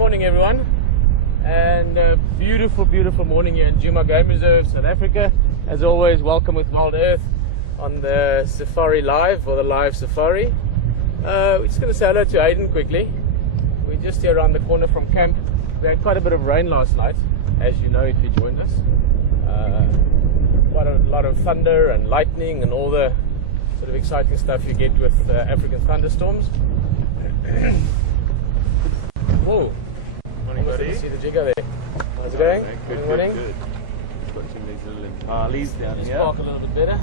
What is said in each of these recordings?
morning everyone, and a beautiful morning here in Djuma Game Reserve, South Africa. As always, welcome with Wild Earth on the Safari Live, or the live Safari. We're just going to say hello to Aiden quickly. We're just here around the corner from camp. We had quite a bit of rain last night, as you know if you joined us. Quite a lot of thunder and lightning and all the sort of exciting stuff you get with African thunderstorms. Whoa! Morning, buddy. See the jigger there. How's it going? Good, morning. good. Just watching these little impalas down Just here. park a little bit better.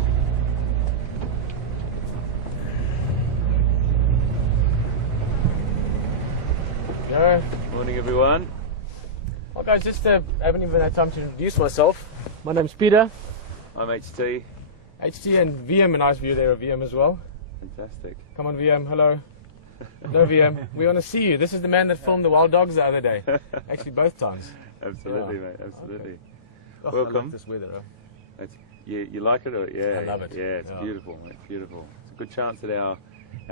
No. Morning, everyone. Well, guys, just haven't even had time to introduce myself. My name's Peter. I'm HT. HT and VM, a nice view there of VM as well. Fantastic. Come on, VM. Hello. No, VM. We want to see you. This is the man that filmed the wild dogs the other day. Actually, both times. Absolutely, Yeah. mate. Absolutely. Okay. Oh, I Welcome. like this weather. Huh? You like it? Or, yeah. I love it. Yeah, it's Yeah. beautiful. It's beautiful. It's a good chance that our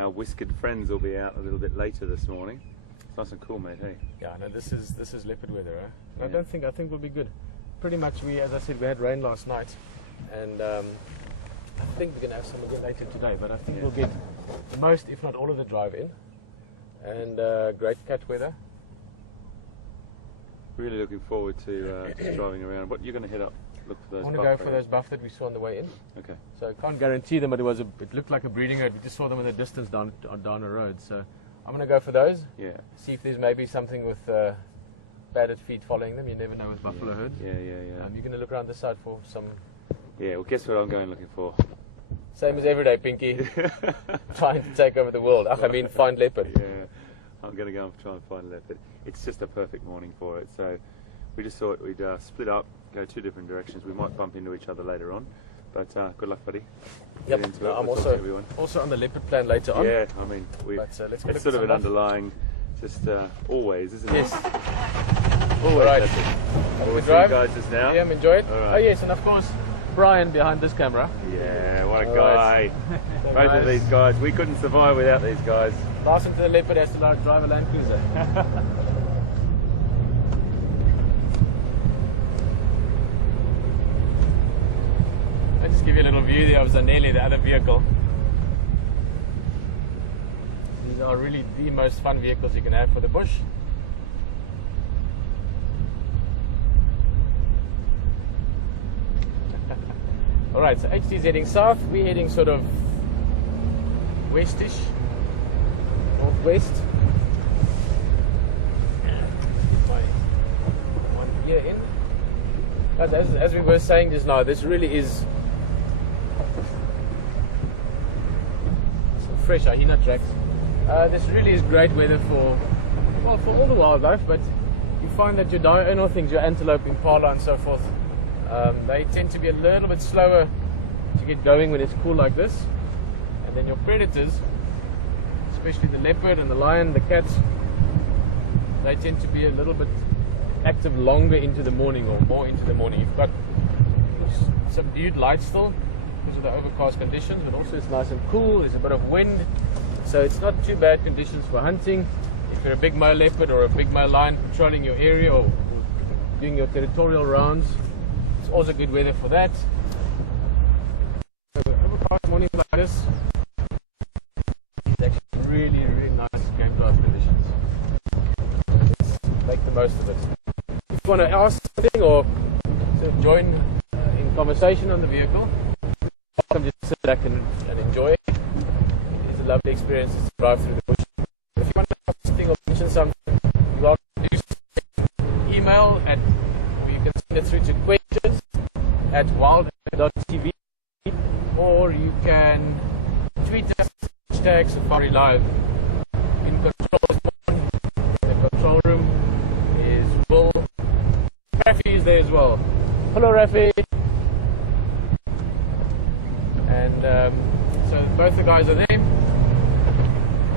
whiskered friends will be out a little bit later this morning. It's nice and cool, mate. Hey. Yeah, no, this is leopard weather. Huh? Yeah. I think we'll be good. Pretty much, as I said, we had rain last night, and I think we're gonna have some again later today. But I think we'll get the most, if not all, of the drive in, and great cat weather. Really looking forward to just driving around. What you're going to head up? Look for those. I want to go for those buff that we saw on the way in. Okay. So I can't guarantee them, but it looked like a breeding herd. We just saw them in the distance down a road. So I'm going to go for those. Yeah. See if there's maybe something with padded feet following them. You never know with buffalo herds. Yeah. You're going to look around this side for some. Yeah. Well, guess what I'm going looking for? Same as every day, Pinky. Trying to take over the world. I mean, find leopard. Yeah. I'm going to go and try and find leopard. It's just a perfect morning for it. So we just thought we'd split up, go two different directions. We might bump into each other later on. But good luck, buddy. Yep. Get into it. I'm We'll talk to everyone. also on the leopard plan later on. Yeah, I mean, But, let's it's sort of an underlying, just always, isn't it? Yes. Always. Right. That's it. Have a We'll good see you drive. guys just now. Yeah, enjoy it. All right. Oh yes, and of course, Brian behind this camera. Yeah, what a All guy. right. Both of these guys. We couldn't survive without these guys. Last into the leopard has to drive a Land Cruiser. I'll just give you a little view there of Zanelli, the other vehicle. These are really the most fun vehicles you can have for the bush. Alright, so HT is heading south, we're heading sort of westish, northwest. My one gear in. But as we were saying just now, this really is some fresh hyena tracks. This really is great weather for all the wildlife, but you find that your diurnal things, your antelope, impala and so forth, they tend to be a little bit slower to get going when it's cool like this. And then your predators, especially the leopard and the lion, the cats, they tend to be a little bit active longer into the morning, or more into the morning. You've got subdued light still because of the overcast conditions, but also it's nice and cool. There's a bit of wind, so it's not too bad conditions for hunting. If you're a big male leopard or a big male lion patrolling your area or doing your territorial rounds, it's also good weather for that. So overcast mornings like this, it's actually really nice game drive conditions. Let's make the most of it. If you want to ask something or to join in conversation on the vehicle, welcome. Just sit back and enjoy it. It is a lovely experience to drive through the bush. If you want to ask something or mention something, you're welcome to do so. Email or you can send it through to questions@wild.tv, or you can tweet us #Safari Live. In control the control room is Will. Rafi is there as well. Hello, Rafi. And so both the guys are there.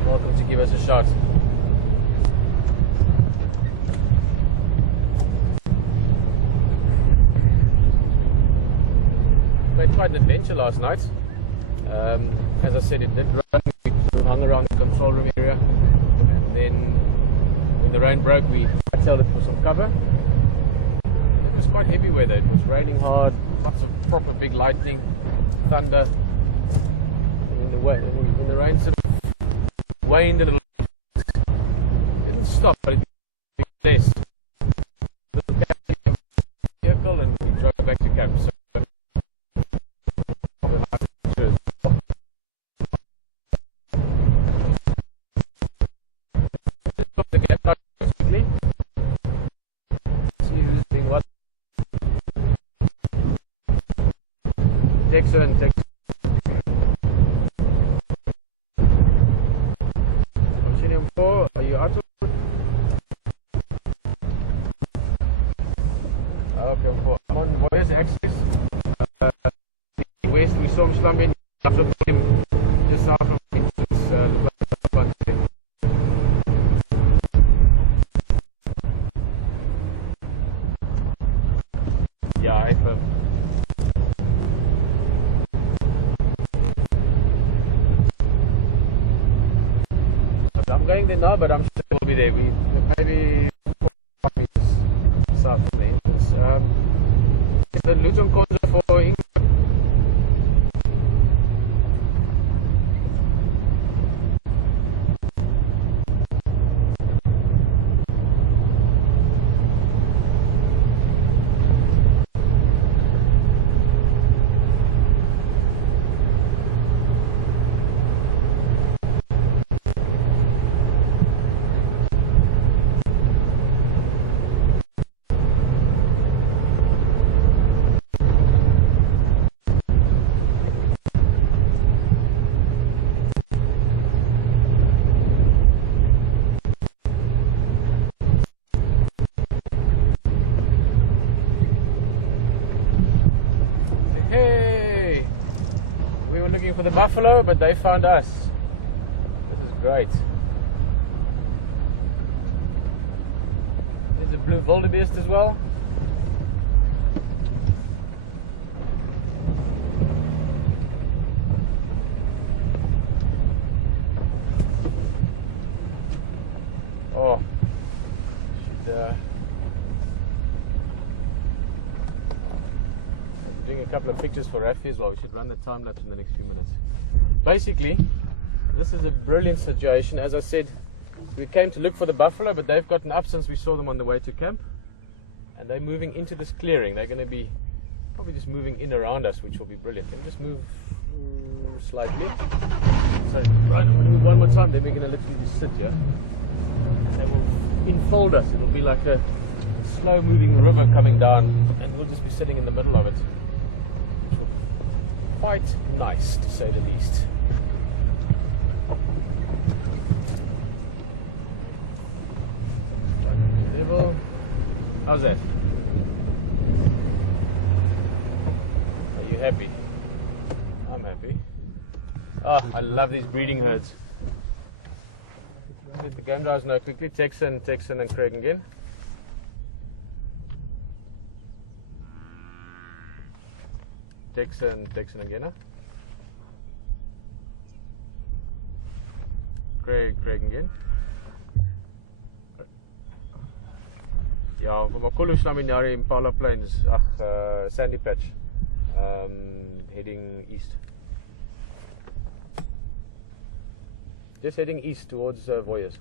Welcome to give us a shot. We had quite an adventure last night. As I said, it did run. We hung around the control room area, and then when the rain broke, we tailed it for some cover. It was quite heavy weather. It was raining hard, lots of proper big lightning, thunder. And when the rain sort of waned a little, it didn't stop, but it became less. Vehicle, and we drove back to camp. So Texan. Continuum 4, are you out of? Okay, 4. I'm on Warriors axis. West, we saw him slump in. After him, just south of me. Yeah, Hippo. I'm going there now, but I'm sure we'll be there. We maybe 4 meters south of the entrance. It's the Luton Conza for England. Looking for the buffalo, but they found us. This is great. There's a blue wildebeest as well. Oh, should doing a couple of pictures for Rafi as well. We should run the time lapse in the next few minutes. Basically, this is a brilliant situation. As I said, we came to look for the buffalo, but they've gotten up since we saw them on the way to camp, and they're moving into this clearing. They're going to be probably just moving in around us, which will be brilliant. Can we just move slightly? So, right, I'm going to move one more time, then we're going to literally just sit here, and they will enfold us. It'll be like a slow moving river coming down, and we'll just be sitting in the middle of it. Quite nice, to say the least. How's that? Are you happy? I'm happy. Oh, I love these breeding herds. Let the game guys know quickly. Texan and Craig again. Texan again. Huh? Craig again. Ja, van Makolo na Minari Impala Plains, Sandy Patch, heading east. Just heading east towards Voyers.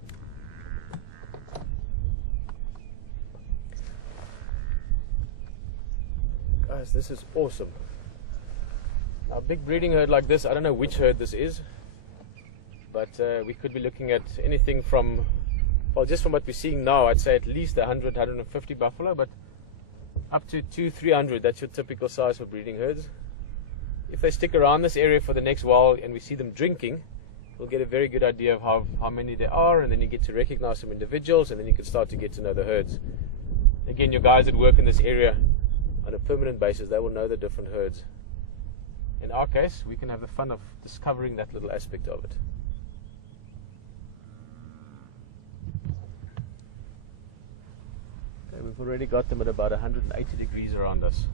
Guys, this is awesome. A big breeding herd like this, I don't know which herd this is, but we could be looking at anything from, well, just from what we're seeing now, I'd say at least 100, 150 buffalo, but up to 200-300, that's your typical size for breeding herds. If they stick around this area for the next while and we see them drinking, we'll get a very good idea of how many there are, and then you get to recognize some individuals, and then you can start to get to know the herds. Again, your guys that work in this area on a permanent basis, they will know the different herds. In our case, we can have the fun of discovering that little aspect of it. Okay, we've already got them at about 180 degrees around us.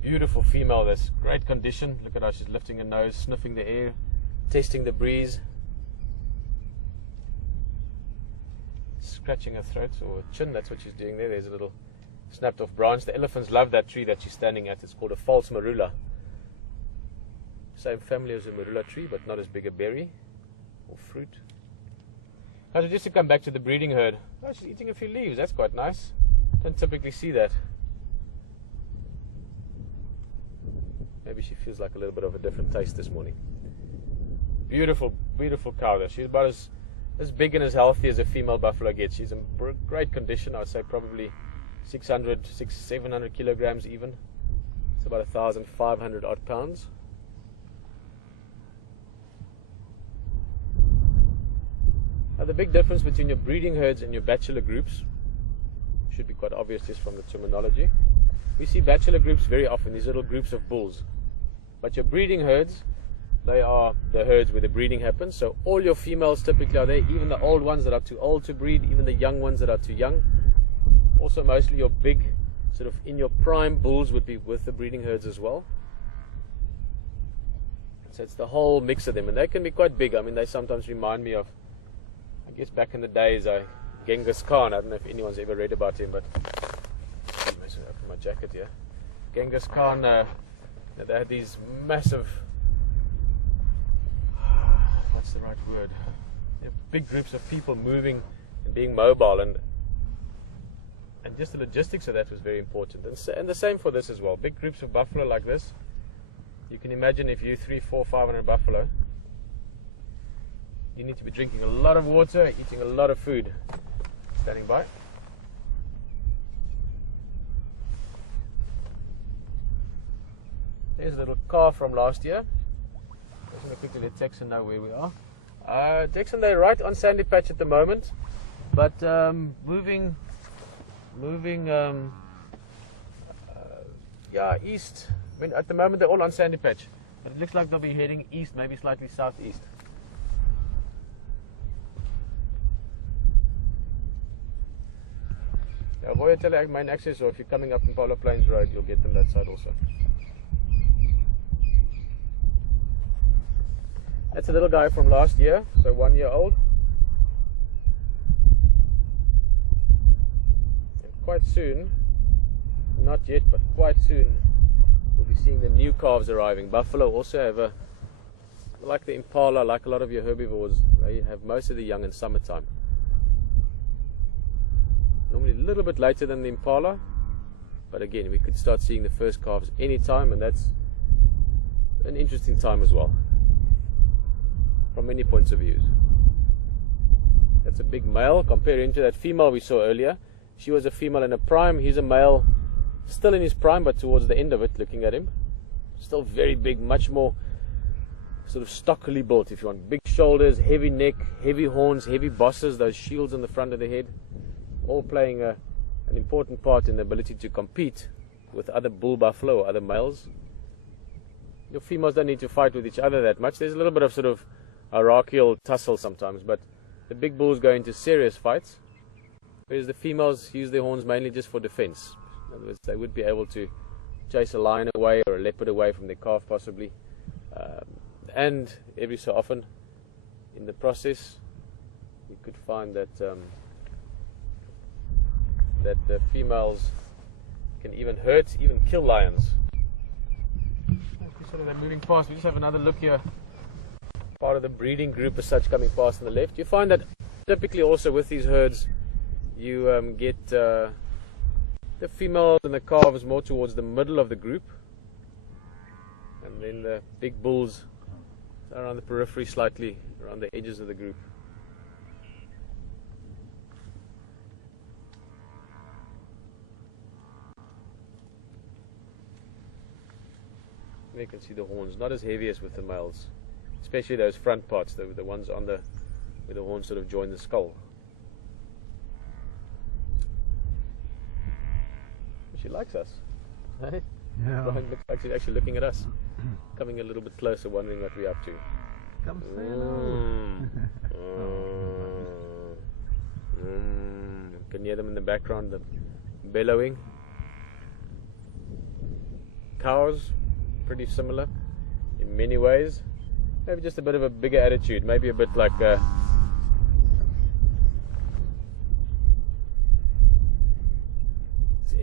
Beautiful female, that's great condition. Look at her, she's lifting her nose, sniffing the air, testing the breeze. scratching her throat or her chin. That's what she's doing there. There's a little snapped off branch. The elephants love that tree that she's standing at. It's called a false marula. Same family as a marula tree, but not as big a berry or fruit. Now, just to come back to the breeding herd. Oh, she's eating a few leaves. That's quite nice. Don't typically see that. Maybe she feels like a little bit of a different taste this morning. Beautiful, beautiful cow though. She's about as big and as healthy as a female buffalo gets. She's in great condition. I would say probably 700 kilograms even. It's about 1,500 odd pounds. Now the big difference between your breeding herds and your bachelor groups should be quite obvious just from the terminology. We see bachelor groups very often, these little groups of bulls. But your breeding herds, they are the herds where the breeding happens. So all your females typically are there, even the old ones that are too old to breed, even the young ones that are too young. Also mostly your big, sort of in your prime bulls would be with the breeding herds as well. So it's the whole mix of them, and they can be quite big. I mean, they sometimes remind me of, I guess back in the days, Genghis Khan. I don't know if anyone's ever read about him, but I'm messing up with my jacket here. Genghis Khan, they had these massive, what's the right word? Big groups of people moving and being mobile, and just the logistics of that was very important. And the same for this as well. Big groups of buffalo like this. You can imagine if you 300, 400, 500 buffalo, you need to be drinking a lot of water, eating a lot of food. Standing by. There's a little car from last year. I'm just going to quickly let Texan know where we are. Texan, they're right on Sandy Patch at the moment, but moving east. I mean, at the moment they're all on Sandy Patch, but it looks like they'll be heading east, maybe slightly southeast. Avoid main access, or if you're coming up Impala Plains Road, you'll get them that side also. That's a little guy from last year, so 1 year old. And quite soon, not yet, but quite soon, we'll be seeing the new calves arriving. Buffalo also have like the Impala, like a lot of your herbivores, they have most of the young in summertime. Normally a little bit later than the Impala, but again, we could start seeing the first calves anytime, and that's an interesting time as well, from many points of view. That's a big male. Compare him to that female we saw earlier. She was a female in a prime. He's a male, still in his prime, but towards the end of it, looking at him. Still very big, much more sort of stockily built, if you want. Big shoulders, heavy neck, heavy horns, heavy bosses, those shields on the front of the head, all playing an important part in the ability to compete with other bull buffalo or other males. Your females don't need to fight with each other that much. There's a little bit of sort of hierarchical tussle sometimes, but the big bulls go into serious fights, whereas the females use their horns mainly just for defense. In other words, they would be able to chase a lion away or a leopard away from their calf possibly, and every so often in the process you could find that that the females can even hurt, even kill lions. Sort of they're moving past. We just have another look here. Part of the breeding group as such coming past on the left. You find that typically also with these herds you get the females and the calves more towards the middle of the group, and then the big bulls around the periphery, slightly around the edges of the group. You can see the horns, not as heavy as with the males, especially those front parts, the ones on where the horns sort of join the skull. She likes us. Hey? Yeah. Brian looks like she's actually looking at us, coming a little bit closer, wondering what we're up to. Come say hello. You can hear them in the background, the bellowing. Cows, pretty similar in many ways. Maybe just a bit of a bigger attitude, maybe a bit like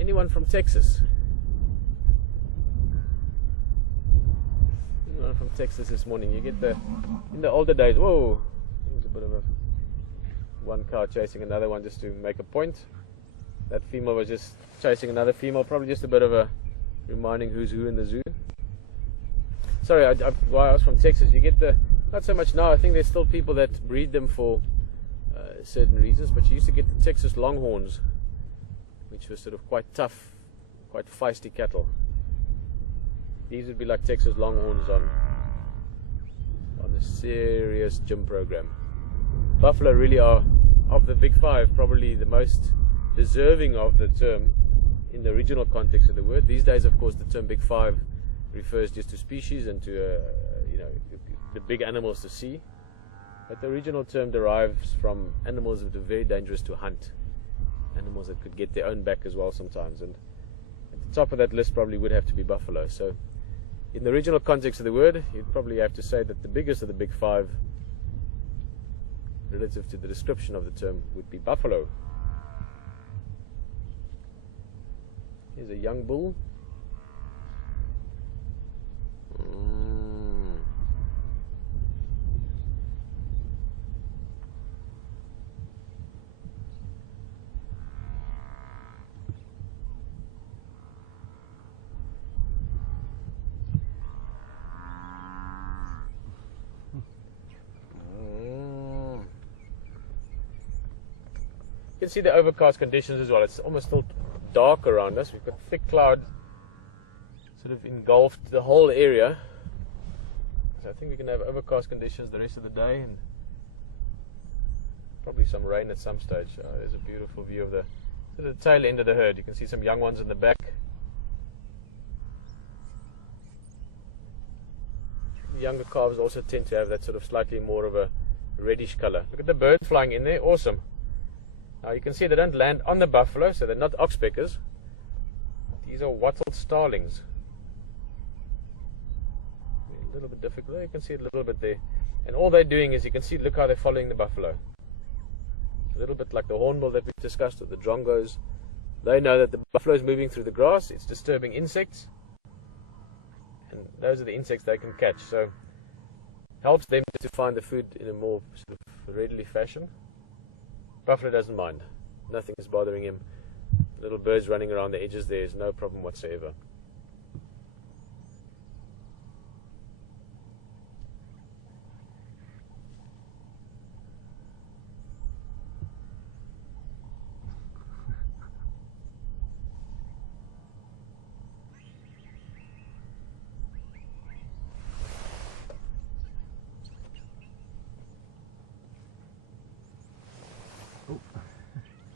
anyone from Texas? Anyone from Texas this morning? You get in the older days, whoa, there's a bit of one cow chasing another one just to make a point. That female was just chasing another female, probably just a bit of a reminding who's who in the zoo. Sorry, why I was from Texas. You get not so much now. I think there's still people that breed them for certain reasons, but you used to get the Texas Longhorns, which were sort of quite tough, quite feisty cattle. These would be like Texas Longhorns on a serious gym program. Buffalo really are, of the big five, probably the most deserving of the term in the original context of the word. These days, of course, the term big five refers just to species and to the big animals to see. But the original term derives from animals that are very dangerous to hunt, animals that could get their own back as well sometimes. And at the top of that list probably would have to be buffalo. So in the original context of the word, you'd probably have to say that the biggest of the big five, relative to the description of the term, would be buffalo. Here's a young bull. You can see the overcast conditions as well. It's almost still dark around us. We've got thick cloud sort of engulfed the whole area. So I think we can have overcast conditions the rest of the day and probably some rain at some stage. There's a beautiful view of the tail end of the herd. You can see some young ones in the back. The younger calves also tend to have that sort of slightly more of a reddish color. Look at the birds flying in there. Awesome. Now you can see they don't land on the buffalo, so they're not oxpeckers. These are wattled starlings. A little bit difficult. You can see it a little bit there. And all they're doing is, you can see, look how they're following the buffalo. A little bit like the hornbill that we discussed with the Drongos. They know that the buffalo is moving through the grass. It's disturbing insects. And those are the insects they can catch. So helps them to find the food in a more sort of readily fashion. Buffalo doesn't mind. Nothing is bothering him. Little birds running around the edges there is no problem whatsoever.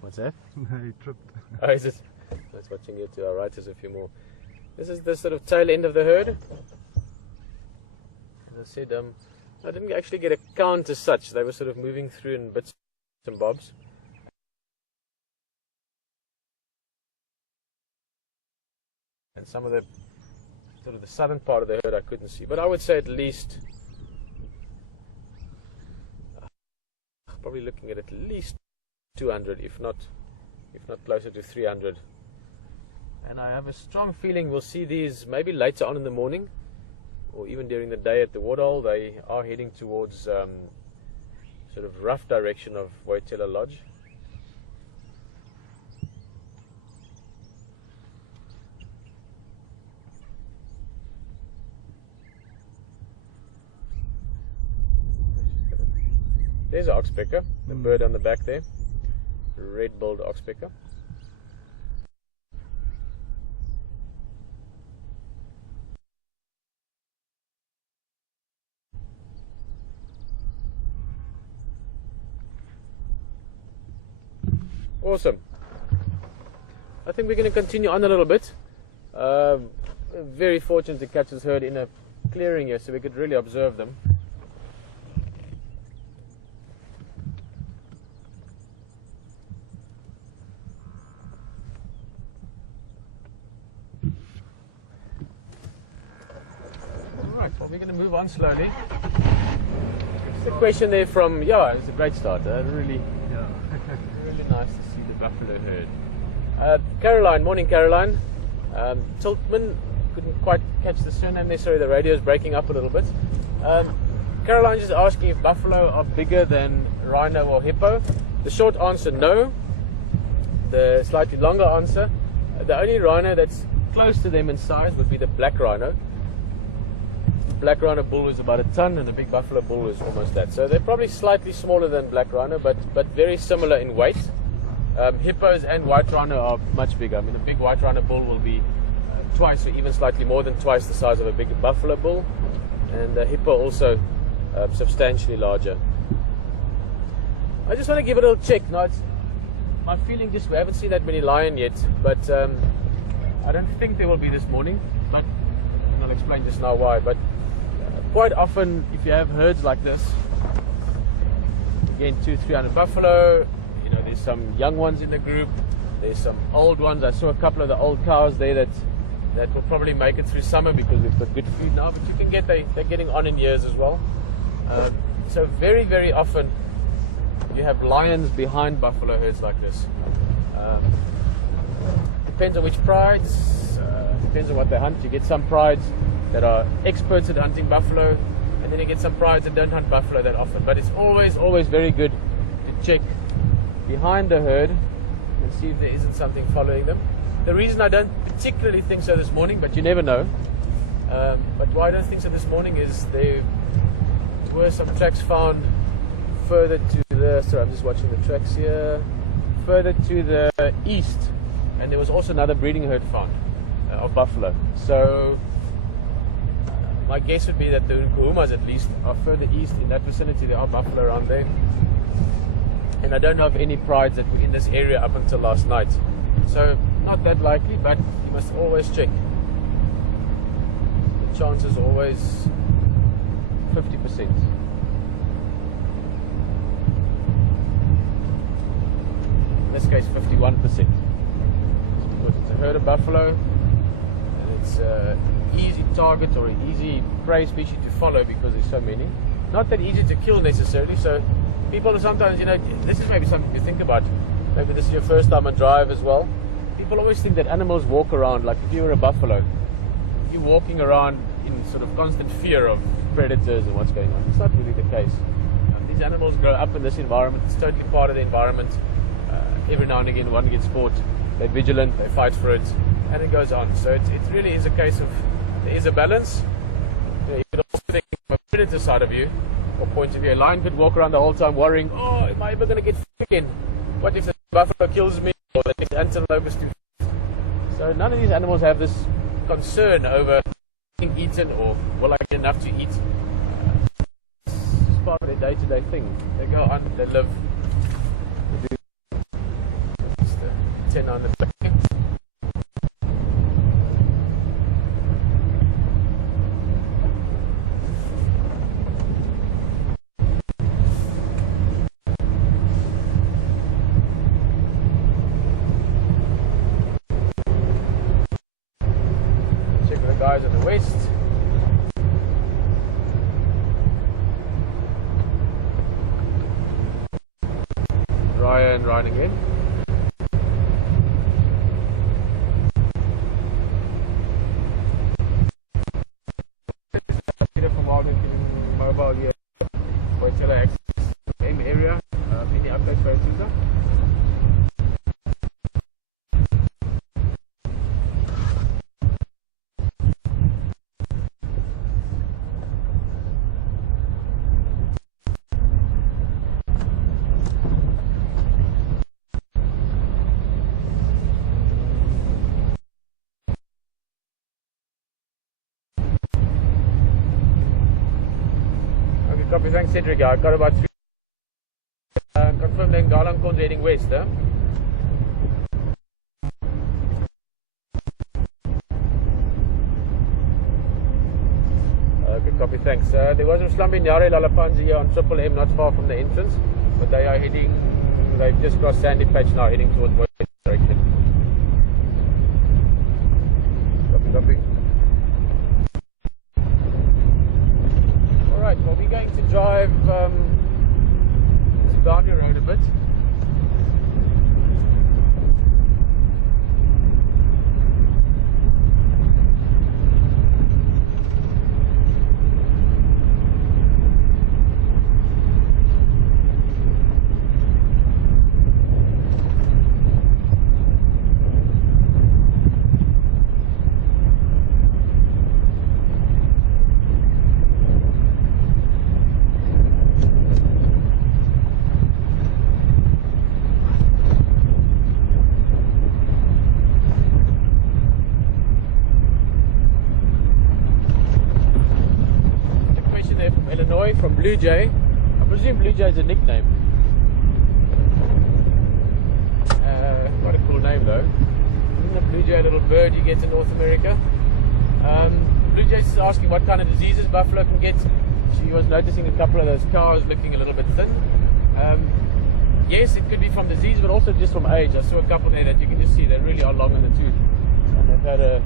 What's that? He tripped. Oh, is it? That's watching you to our right. There's a few more. This is the sort of tail end of the herd. As I said, I didn't actually get a count as such. They were sort of moving through in bits and bobs. And some of the sort of the southern part of the herd I couldn't see. But I would say at least, probably looking at least 200, if not closer to 300. And I have a strong feeling we'll see these maybe later on in the morning, or even during the day at the waterhole. They are heading towards sort of rough direction of Waitela Lodge. There's an oxpecker, the bird on the back there. Red-billed oxpecker. Awesome. I think we're going to continue on a little bit. Very fortunate to catch this herd in a clearing here, so we could really observe them. We're going to move on slowly. It's a question there from, it's a great start. Really nice to see the buffalo herd. Caroline, morning Caroline. Tiltman, couldn't quite catch the surname there, sorry, the radio's breaking up a little bit. Caroline just asking if buffalo are bigger than rhino or hippo. The short answer, no. The slightly longer answer, the only rhino that's close to them in size would be the black rhino. The black rhino bull is about a ton and the big buffalo bull is almost that. So they're probably slightly smaller than black rhino, but very similar in weight. Hippos and white rhino are much bigger. I mean, a big white rhino bull will be twice or even slightly more than twice the size of a big buffalo bull, and the hippo also substantially larger. I just want to give it a little check. Now, it's my feeling, just we haven't seen that many lion yet, but I don't think there will be this morning, but I'll explain just now why. But quite often, if you have herds like this, again 200-300 buffalo, you know, there's some young ones in the group, there's some old ones. I saw a couple of the old cows there that will probably make it through summer because we've got good food now, but you can get they're getting on in years as well. So very, very often you have lions behind buffalo herds like this. Depends on which prides, depends on what they hunt. You get some prides that are experts at hunting buffalo, and then you get some prides that don't hunt buffalo that often. But it's always very good to check behind the herd and see if there isn't something following them. The reason I don't particularly think so this morning, but you never know, but why I don't think so this morning is there were some tracks found further to the, sorry, I'm just watching the tracks here, further to the east, and there was also another breeding herd found of buffalo. So my guess would be that the Nkuhumas at least are further east in that vicinity. There are buffalo around there, and I don't know of any prides that were in this area up until last night. So not that likely, but you must always check. The chance is always 50%. In this case 51%. Because it's a herd of buffalo and it's an easy target or an easy prey species to follow because there's so many. Not that easy to kill necessarily, so people are sometimes, you know, this is maybe something to think about. Maybe this is your first time on drive as well. People always think that animals walk around, like if you were a buffalo, you're walking around in sort of constant fear of predators and what's going on. It's not really the case. These animals grow up in this environment. It's totally part of the environment. Every now and again one gets caught, they're vigilant, they fight for it, and it goes on. So it really is a case of, there is a balance. You could also think from a predator side of view, or point of view, a lion could walk around the whole time worrying, oh, am I ever going to get again? What if the buffalo kills me, or the next antelope is too? So none of these animals have this concern over being eaten or will I get enough to eat. It's part of their day-to-day thing. They go on, they live. They do. Just 10 on the back. Guys in the west. Ryan again. From mobile here. Wait access game area. Any updates for Tuesday? Copy, thanks Cedric. I've got about 3. Confirm then Garland Corn's heading west, huh? Good copy, thanks. There was Mslambi Nyare Lalapanzi here on Triple M, not far from the entrance, but they are heading, they've just crossed Sandy Patch now, heading towards west direction. Copy. Alright, well we're going to drive this boundary road a bit. there from Illinois, from Blue Jay. I presume Blue Jay is a nickname. Quite a cool name though. Isn't a blue jay a little bird you get in North America? Blue Jay is asking what kind of diseases buffalo can get. She was noticing a couple of those cows looking a little bit thin. Yes, it could be from disease, but also just from age. I saw a couple there that you can just see they really are long in the tooth. And they've had a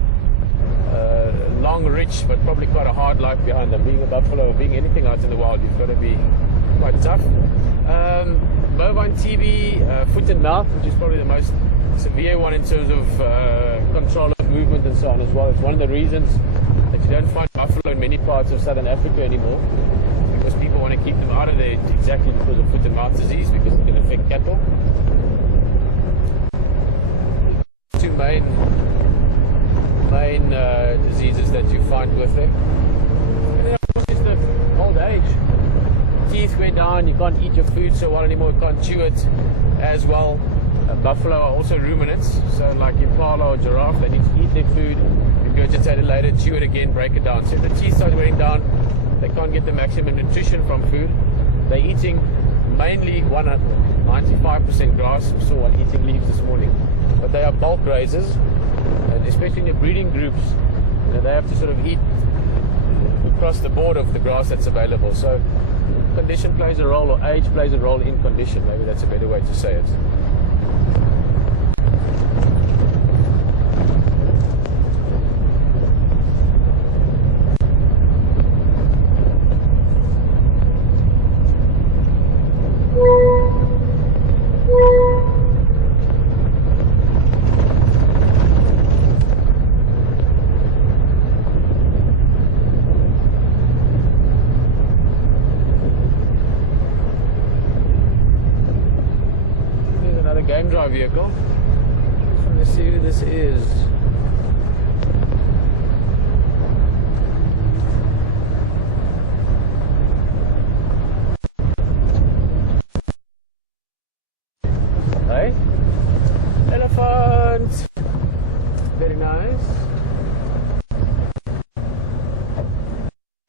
long, rich, but probably quite a hard life behind them. Being a buffalo or being anything out in the wild, you've got to be quite tough. Bovine TB, foot and mouth, which is probably the most severe one in terms of control of movement and so on as well. It's one of the reasons that you don't find buffalo in many parts of southern Africa anymore, because people want to keep them out of there exactly because of foot and mouth disease, because it can affect cattle. Two main diseases that you find with them. And then of course it's the old age. Teeth wear down, you can't eat your food so well anymore, you can't chew it as well. Buffalo are also ruminants, so like impala or giraffe, they need to eat their food, regurgitate it later, chew it again, break it down. So if the teeth start wearing down, they can't get the maximum nutrition from food. They're eating mainly 95% grass. We saw one eating leaves this morning, but they are bulk grazers, and especially in the breeding groups, they have to sort of eat across the board of the grass that's available. So condition plays a role, or age plays a role in condition. Maybe that's a better way to say it. Game drive vehicle. Just want to see who this is. Hey, elephant. Very nice.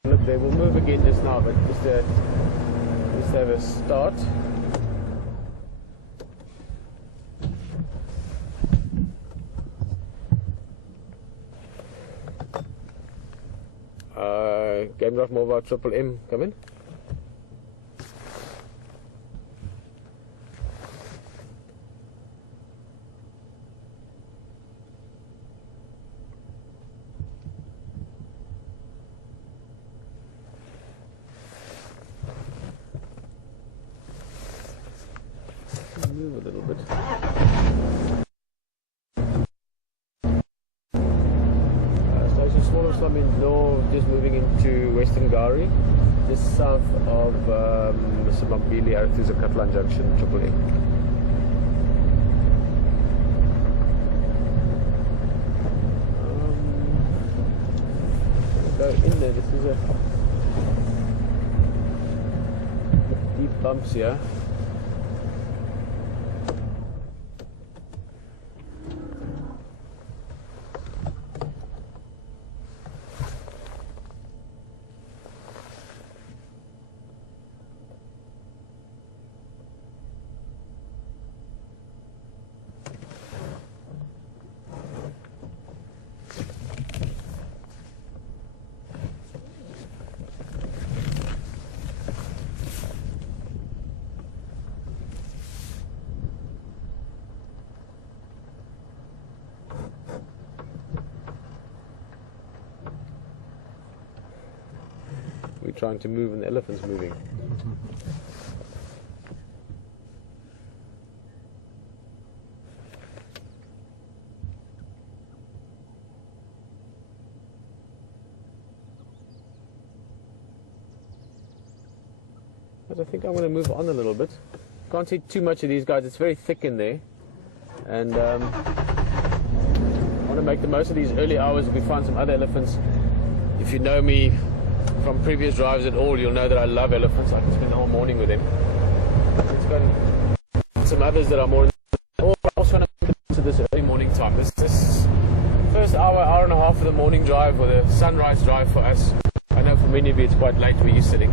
Look, they will move again just now, but just have a start. Game Drive Mobile Triple M, come in. Move a little bit. Smaller slum in Law, just moving into Western Gari, just south of Samambili, Arethusa Katlan Junction, Triple M. Go in there, this is a deep bumps here. We're trying to move and the elephant's moving. But I think I'm going to move on a little bit. Can't see too much of these guys, it's very thick in there. And I want to make the most of these early hours. We find some other elephants. If you know me from previous drives at all, you'll know that I love elephants. I can spend the whole morning with them. Let's go and some others that are more. Also want to to this early morning time. This first hour and a half of the morning drive, or the sunrise drive for us. I know know for many of you it's quite late where you're sitting,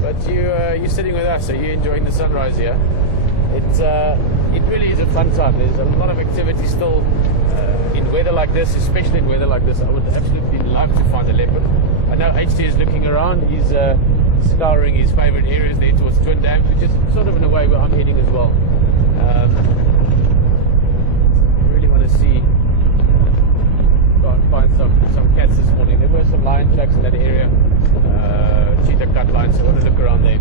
but you're sitting with us, so you're enjoying the sunrise here. It really is a fun time. There's a lot of activity still in weather like this, especially in weather like this. I would absolutely love to find a leopard. I know HT is looking around. He's scouring his favourite areas there towards Twin Dams, which is sort of in a way where I'm heading as well. I really want to see, try and find some cats this morning. There were some lion tracks in that area, cheetah cut lines, so I want to look around there.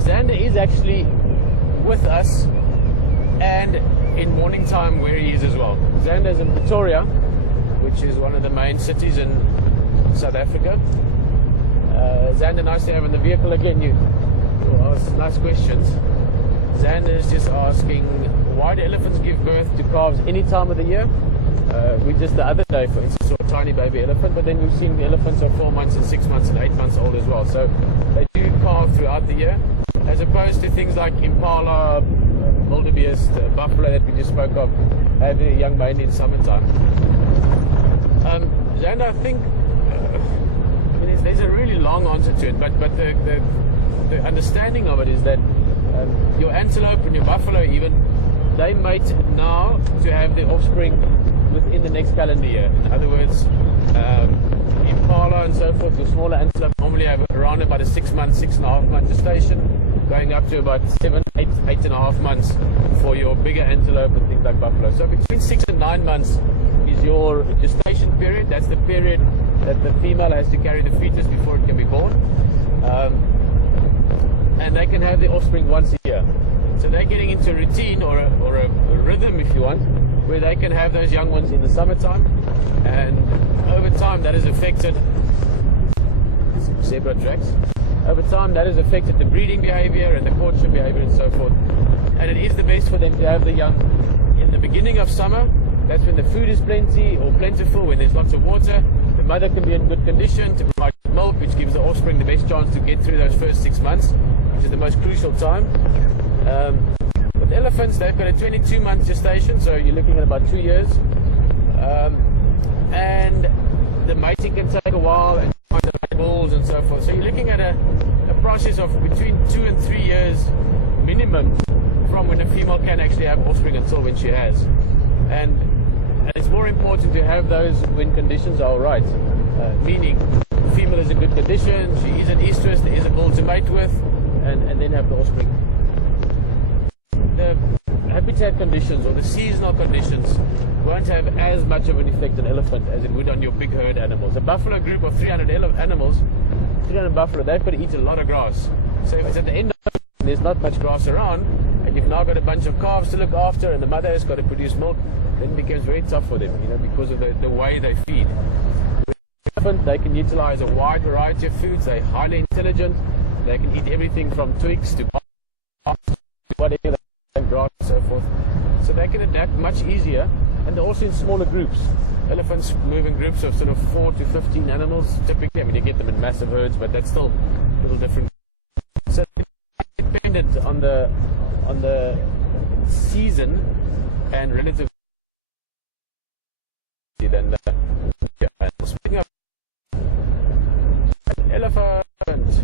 Xander is actually with us and in morning time where he is as well. Xander is in Pretoria, which is one of the main cities in South Africa. Xander, nice to have in the vehicle again. You ask nice questions. Xander is just asking, why do elephants give birth to calves any time of the year? We just the other day, for instance, saw a tiny baby elephant, but then we've seen the elephants are 4 months and 6 months and 8 months old as well. So they do calve throughout the year, as opposed to things like impala, wildebeest, buffalo that we just spoke of, having a young mainly in summertime. Xander, I think there's a really long answer to it, but the understanding of it is that your antelope and your buffalo even, they mate now to have their offspring within the next calendar year. In other words, impala and so forth, your smaller antelope normally have around about a 6 month, 6.5 month gestation, going up to about 7, 8, 8.5 months for your bigger antelope and things like buffalo. So between 6 and 9 months is your gestation period. That's the period that the female has to carry the fetus before it can be born. And they can have their offspring once a year. So they're getting into a routine or a rhythm, if you want, where they can have those young ones in the summertime, and over time that has affected zebra tracks. Over time that has affected the breeding behavior and the courtship behavior and so forth. And it is the best for them to have the young in the beginning of summer. That's when the food is plenty or plentiful, when there's lots of water. The mother can be in good condition to provide milk, which gives the offspring the best chance to get through those first 6 months, which is the most crucial time. With elephants, they've got a 22-month gestation, so you're looking at about 2 years. And the mating can take a while, and find the right bulls and so forth. So you're looking at a process of between 2 and 3 years minimum from when a female can actually have offspring until when she has. And it's more important to have those when conditions are alright. Meaning, the female is in good condition, she is an estrus, there is a bull to mate with, and then have the offspring. The habitat conditions or the seasonal conditions won't have as much of an effect on elephant as it would on your big herd animals. A buffalo group of 300 animals, 300 buffalo, they've got to eat a lot of grass. So if it's at the end of the day, there's not much grass around, and you've now got a bunch of calves to look after, and the mother has got to produce milk, then it becomes very tough for them, because of the way they feed. They can utilize a wide variety of foods. They're highly intelligent. They can eat everything from twigs to whatever, grass and so forth. So they can adapt much easier, and they're also in smaller groups. Elephants move in groups of sort of 4 to 15 animals typically. I mean, you get them in massive herds, but that's still a little different. So dependent on the season and relative than the animals. Speaking of elephant,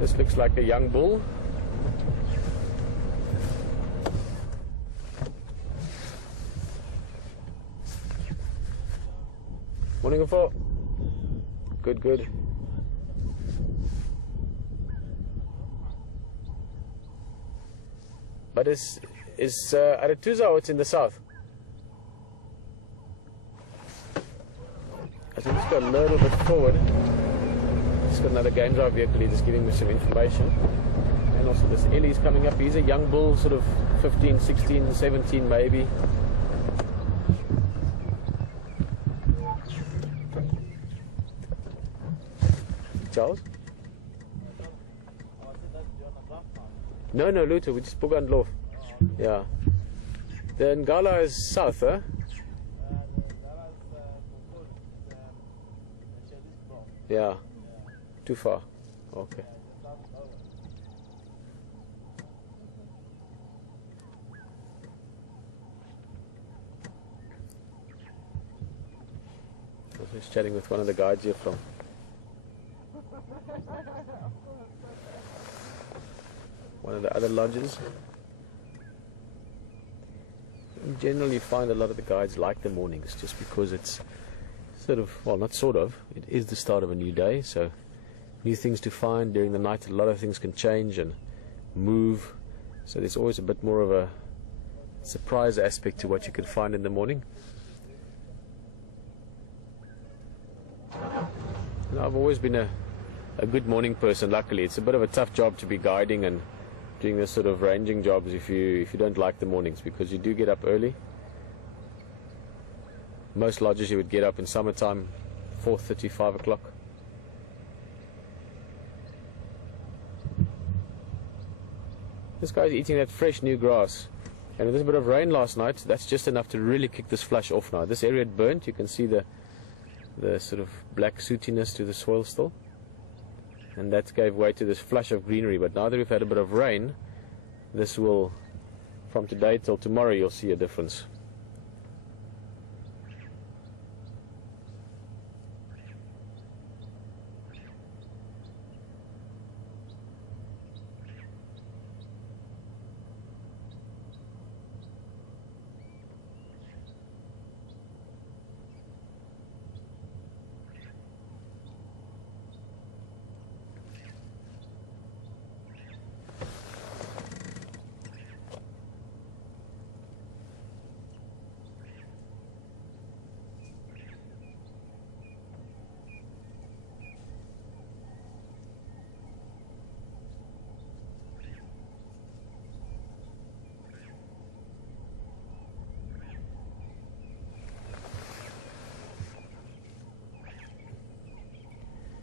this looks like a young bull. Morning, Hippo. Good, good. But is Aratuza or it's in the south? I think it's got a little bit forward. It's got another game drive vehicle here just giving me some information. And also this Ellie's coming up. He's a young bull, sort of 15, 16, 17 maybe. Charles? No, Luther, we just book and loaf. Yeah. The Ngala is south, huh? Yeah. Too far. Okay. I was just chatting with one of the guides here from one of the other lodges. In general, you find a lot of the guides like the mornings just because it's sort of, well, not sort of, it is the start of a new day, so new things to find. During the night a lot of things can change and move, so there's always a bit more of a surprise aspect to what you can find in the morning. And I've always been a good morning person. Luckily, it's a bit of a tough job to be guiding and doing this sort of ranging jobs if you don't like the mornings, because you do get up early. Most lodges you would get up in summertime 4:30, 5 o'clock. This guy's eating that fresh new grass, and with a bit of rain last night, that's just enough to really kick this flush off now. This area had burnt. You can see the sort of black sootiness to the soil still, and that gave way to this flush of greenery. But now that we've had a bit of rain, this will, from today till tomorrow, you'll see a difference.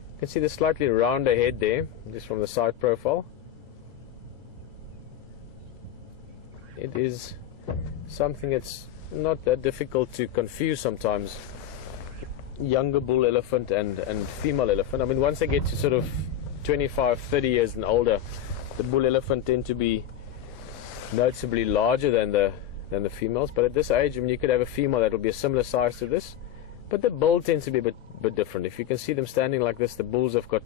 You can see the slightly rounder head there, just from the side profile. It is something that's not that difficult to confuse sometimes. Younger bull elephant and female elephant. I mean, once they get to sort of 25, 30 years and older, the bull elephant tend to be noticeably larger than the females. But at this age, I mean, you could have a female that will be a similar size to this, but the bull tends to be a bit different. If you can see them standing like this, the bulls have got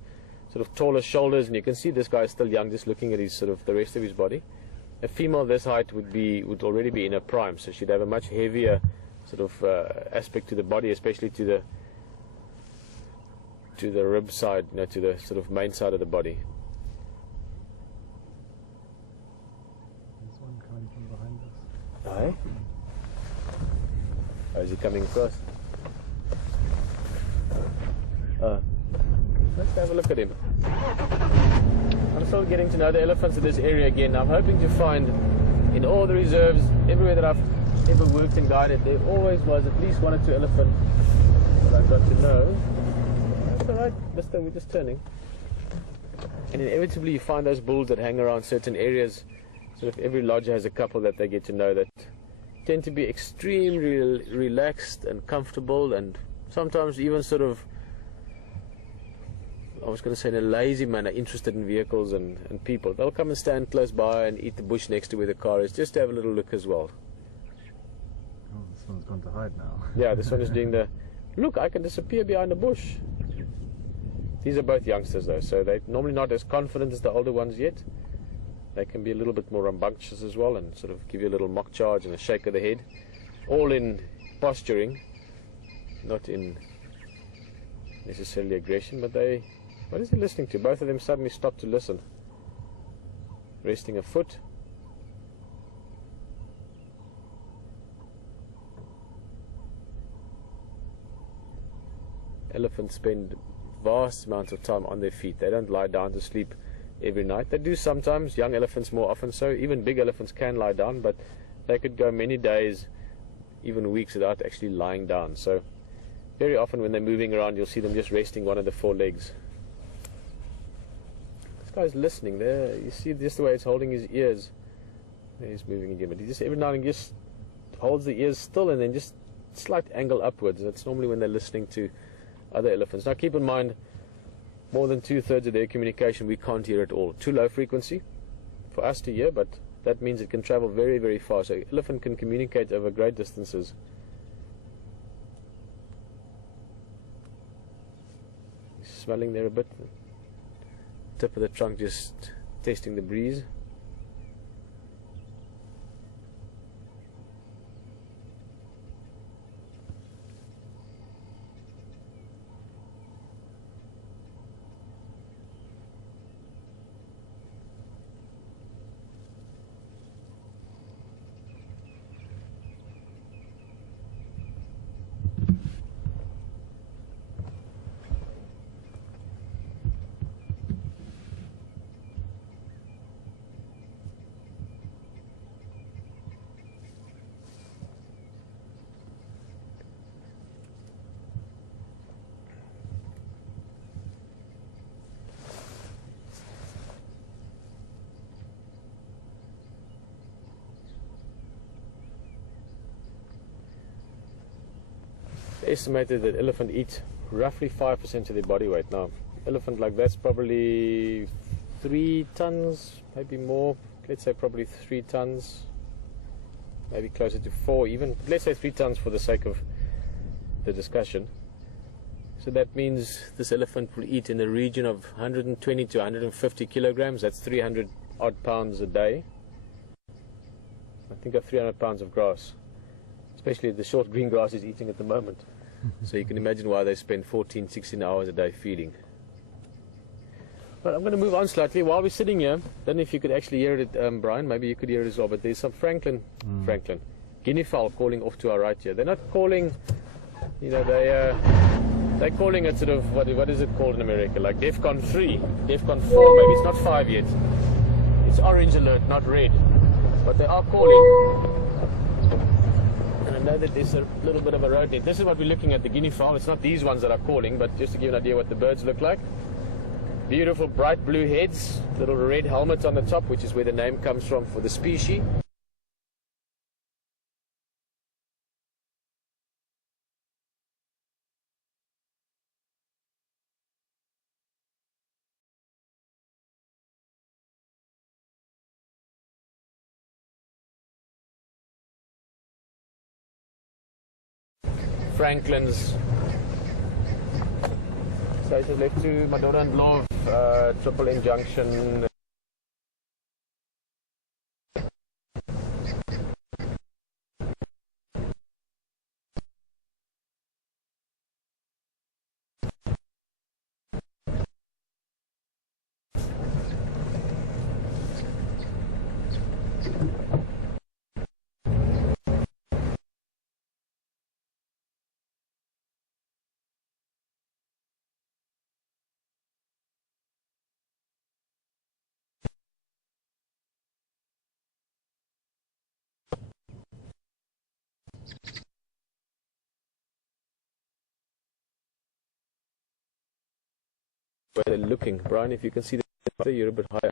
sort of taller shoulders, and you can see this guy is still young, just looking at his sort of the rest of his body. A female this height would already be in her prime, so she'd have a much heavier sort of aspect to the body, especially to the rib side, you know, to the sort of main side of the body. There's one coming from behind us. Aye. Oh, is he coming across? Let's have a look at him. I'm still getting to know the elephants in this area again. I'm hoping to find in all the reserves, everywhere that I've ever worked and guided, there always was at least one or two elephants that I got to know. That's alright, mister, we're just turning. And inevitably you find those bulls that hang around certain areas. Sort of every lodge has a couple that they get to know that tend to be extremely relaxed and comfortable, and sometimes even sort of, I was going to say in a lazy manner, interested in vehicles and people. They'll come and stand close by and eat the bush next to where the car is, just to have a little look as well. Oh, this one's gone to hide now. Yeah, this one is doing the, look, I can disappear behind a bush. These are both youngsters though, so they're normally not as confident as the older ones yet. They can be a little bit more rambunctious as well, and sort of give you a little mock charge and a shake of the head. All in posturing, not in necessarily aggression, but they... What is he listening to? Both of them suddenly stop to listen. Resting a foot. Elephants spend vast amounts of time on their feet. They don't lie down to sleep every night. They do sometimes, young elephants more often so. Even big elephants can lie down, but they could go many days, even weeks, without actually lying down. So very often when they're moving around, you'll see them just resting one of the four legs. This guy's listening there. You see just the way it's holding his ears. He's moving again, but he just every now and then just holds the ears still and then just slight angle upwards. That's normally when they're listening to other elephants. Now keep in mind, more than 2/3 of their communication we can't hear at all. Too low frequency for us to hear, but that means it can travel very, very far. So an elephant can communicate over great distances. He's smelling there a bit. Tip of the trunk just testing the breeze. Estimated that elephant eat roughly 5% of their body weight. Now, elephant like that's probably 3 tons, maybe more. Let's say probably 3 tons, maybe closer to 4 even. Let's say 3 tons for the sake of the discussion. So that means this elephant will eat in the region of 120 to 150 kilograms. That's 300 odd pounds a day. I think of 300 pounds of grass, especially the short green grass he's eating at the moment. So you can imagine why they spend 14, 16 hours a day feeding. But I'm going to move on slightly. While we're sitting here, I don't know if you could actually hear it, Brian, maybe you could hear it as well, but there's some Franklin guinea fowl calling off to our right here. They're not calling, you know, they're calling it sort of, what is it called in America, like DEFCON 3, DEFCON 4 maybe, it's not 5 yet. It's orange alert, not red. But they are calling. And I know that there's a little bit of a road net. This is what we're looking at, the guinea fowl. It's not these ones that are calling, but just to give you an idea what the birds look like. Beautiful bright blue heads, little red helmets on the top, which is where the name comes from for the species. Franklin's. So it has left to Madura and Love, Triple M Junction. Where they're looking. Brian, if you can see the you're a bit higher.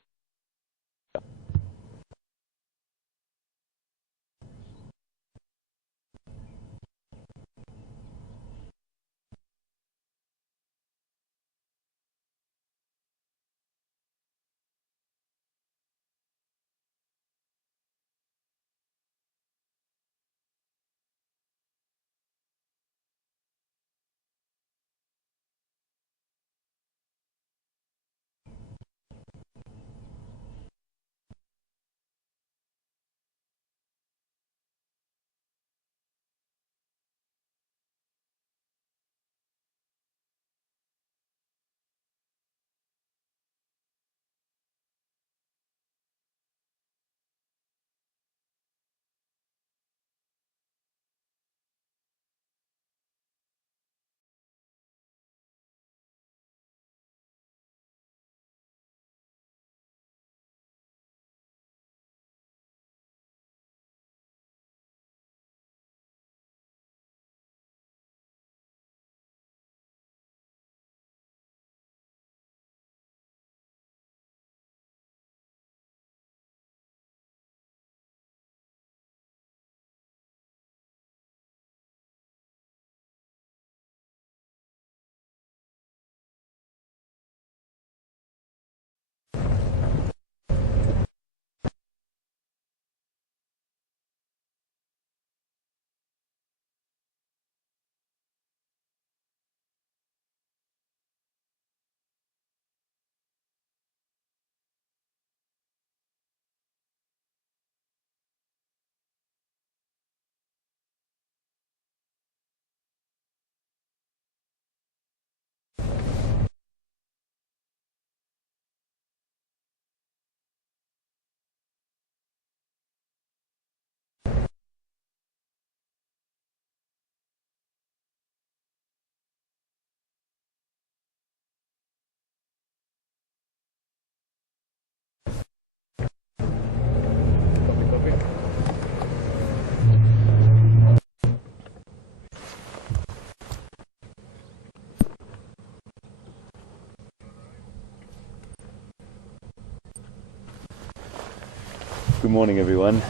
Good morning, everyone.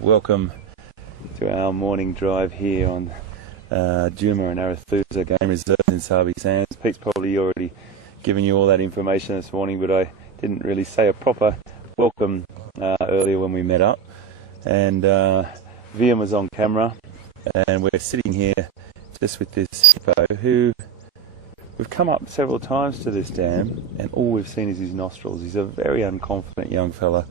Welcome to our morning drive here on Juma and Arathusa Game Reserve in Sabi Sands. Pete's probably already given you all that information this morning, but I didn't really say a proper welcome earlier when we met up. And Vian was on camera, and we're sitting here just with this hippo who we've come up several times to this dam, and all we've seen is his nostrils. He's a very unconfident young fella,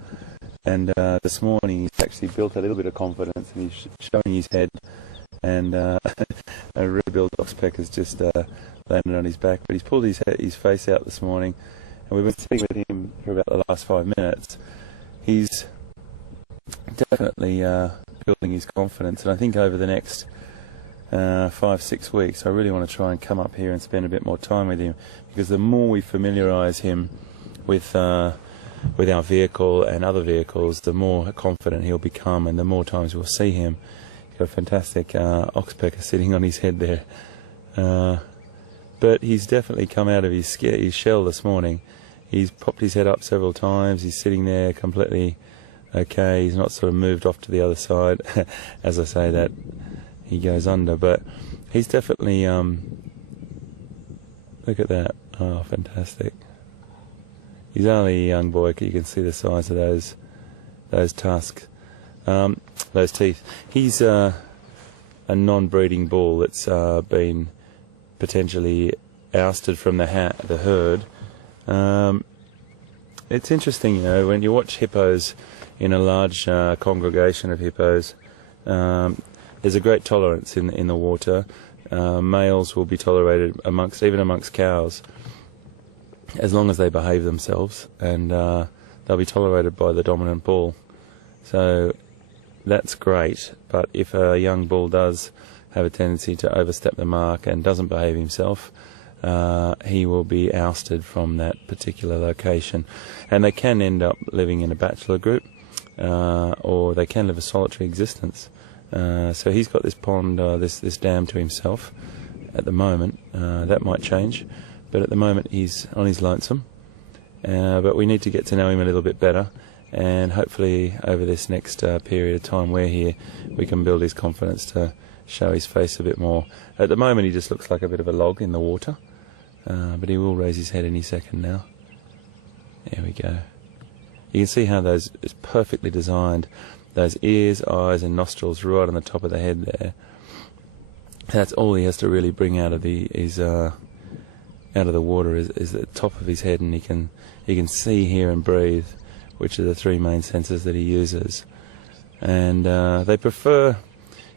and this morning he's actually built a little bit of confidence, and he's showing his head, and a rebuilt oxpecker has just landed on his back, but he's pulled his face out this morning, and we've been sitting with him for about the last 5 minutes. He's definitely building his confidence, and I think over the next 5-6 weeks I really want to try and come up here and spend a bit more time with him, because the more we familiarise him with our vehicle and other vehicles, the more confident he'll become, and the more times we'll see him. He's got a fantastic oxpecker sitting on his head there, but he's definitely come out of his shell this morning. He's popped his head up several times. He's sitting there completely okay. He's not sort of moved off to the other side. As I say that, he goes under, but he's definitely look at that. Oh, fantastic. He's only a young boy. You can see the size of those tusks, those teeth. He's a non-breeding bull that's been potentially ousted from the herd. It's interesting, you know, when you watch hippos in a large congregation of hippos, there's a great tolerance in the water. Males will be tolerated even amongst cows, as long as they behave themselves, and they'll be tolerated by the dominant bull. So that's great, but if a young bull does have a tendency to overstep the mark and doesn't behave himself, he will be ousted from that particular location. And they can end up living in a bachelor group, or they can live a solitary existence. So he's got this pond, this dam to himself at the moment. That might change, but at the moment he's on his lonesome. But we need to get to know him a little bit better, and hopefully over this next period of time we're here, we can build his confidence to show his face a bit more. At the moment he just looks like a bit of a log in the water, but he will raise his head any second now. There we go. You can see how it's perfectly designed. Those ears, eyes and nostrils right on the top of the head there. That's all he has to really bring out of the water is the top of his head, and he can see, hear and breathe, which are the three main senses that he uses. And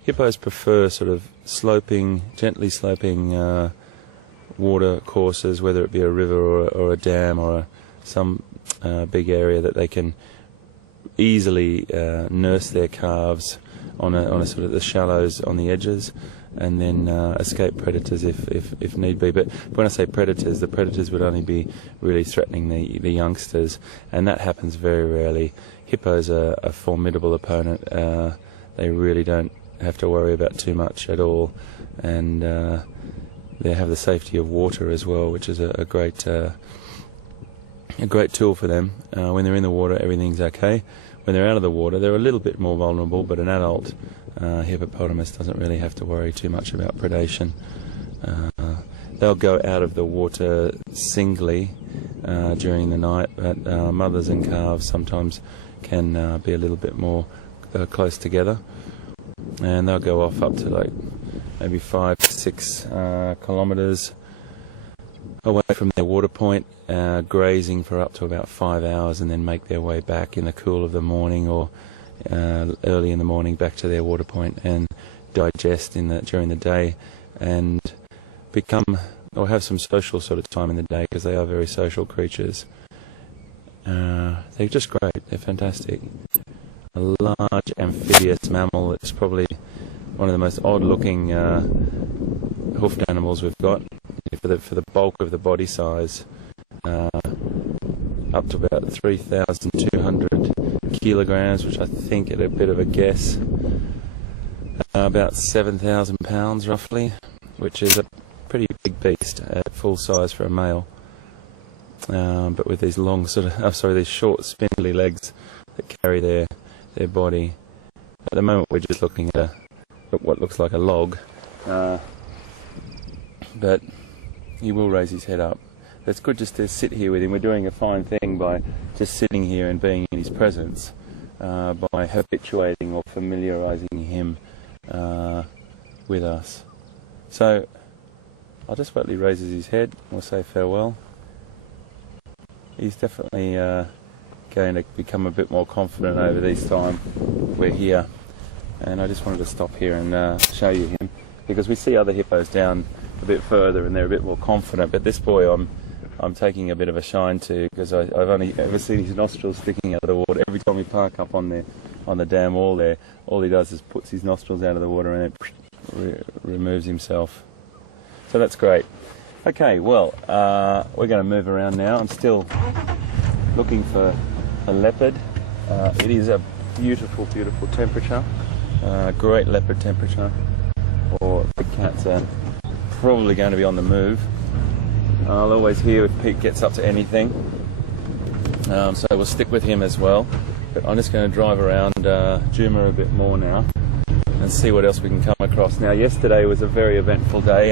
hippos prefer sort of gently sloping water courses, whether it be a river or a dam or some big area that they can easily nurse their calves on a sort of the shallows on the edges, and then escape predators if need be. But when I say predators, the predators would only be really threatening the youngsters, and that happens very rarely. Hippos are a formidable opponent. They really don't have to worry about too much at all, and they have the safety of water as well, which is a great tool for them. When they're in the water, everything's okay. When they're out of the water, they're a little bit more vulnerable, but an adult hippopotamus doesn't really have to worry too much about predation. They'll go out of the water singly during the night, but mothers and calves sometimes can be a little bit more close together, and they'll go off up to like maybe 5-6 kilometres away from their water point, grazing for up to about 5 hours, and then make their way back in the cool of the morning or early in the morning back to their water point and digest during the day, and have some social sort of time in the day, because they are very social creatures. They're just great. They're fantastic. A large amphibious mammal that's probably one of the most odd-looking hoofed animals we've got. For the bulk of the body size, up to about 3,200 kilograms, which I think, at a bit of a guess, about 7,000 pounds roughly, which is a pretty big beast at full size for a male. But with these long these short spindly legs that carry their their body. At the moment we're just looking at what looks like a log, but he will raise his head up. It's good just to sit here with him. We're doing a fine thing by just sitting here and being in his presence, by habituating or familiarising him with us. So I'll just wait till he raises his head. We'll say farewell. He's definitely going to become a bit more confident over this time we're here. And I just wanted to stop here and show you him, because we see other hippos down a bit further and they're a bit more confident, but this boy I'm taking a bit of a shine to, because I've only ever seen his nostrils sticking out of the water. Every time we park up on the dam wall there, all he does is puts his nostrils out of the water and then removes himself. So that's great. Okay, well, we're going to move around now. I'm still looking for a leopard. It is a beautiful, beautiful temperature. Great leopard temperature. Or the cats are probably going to be on the move. I'll always hear if Pete gets up to anything. So we'll stick with him as well. But I'm just going to drive around Juma a bit more now and see what else we can come across. Now, yesterday was a very eventful day.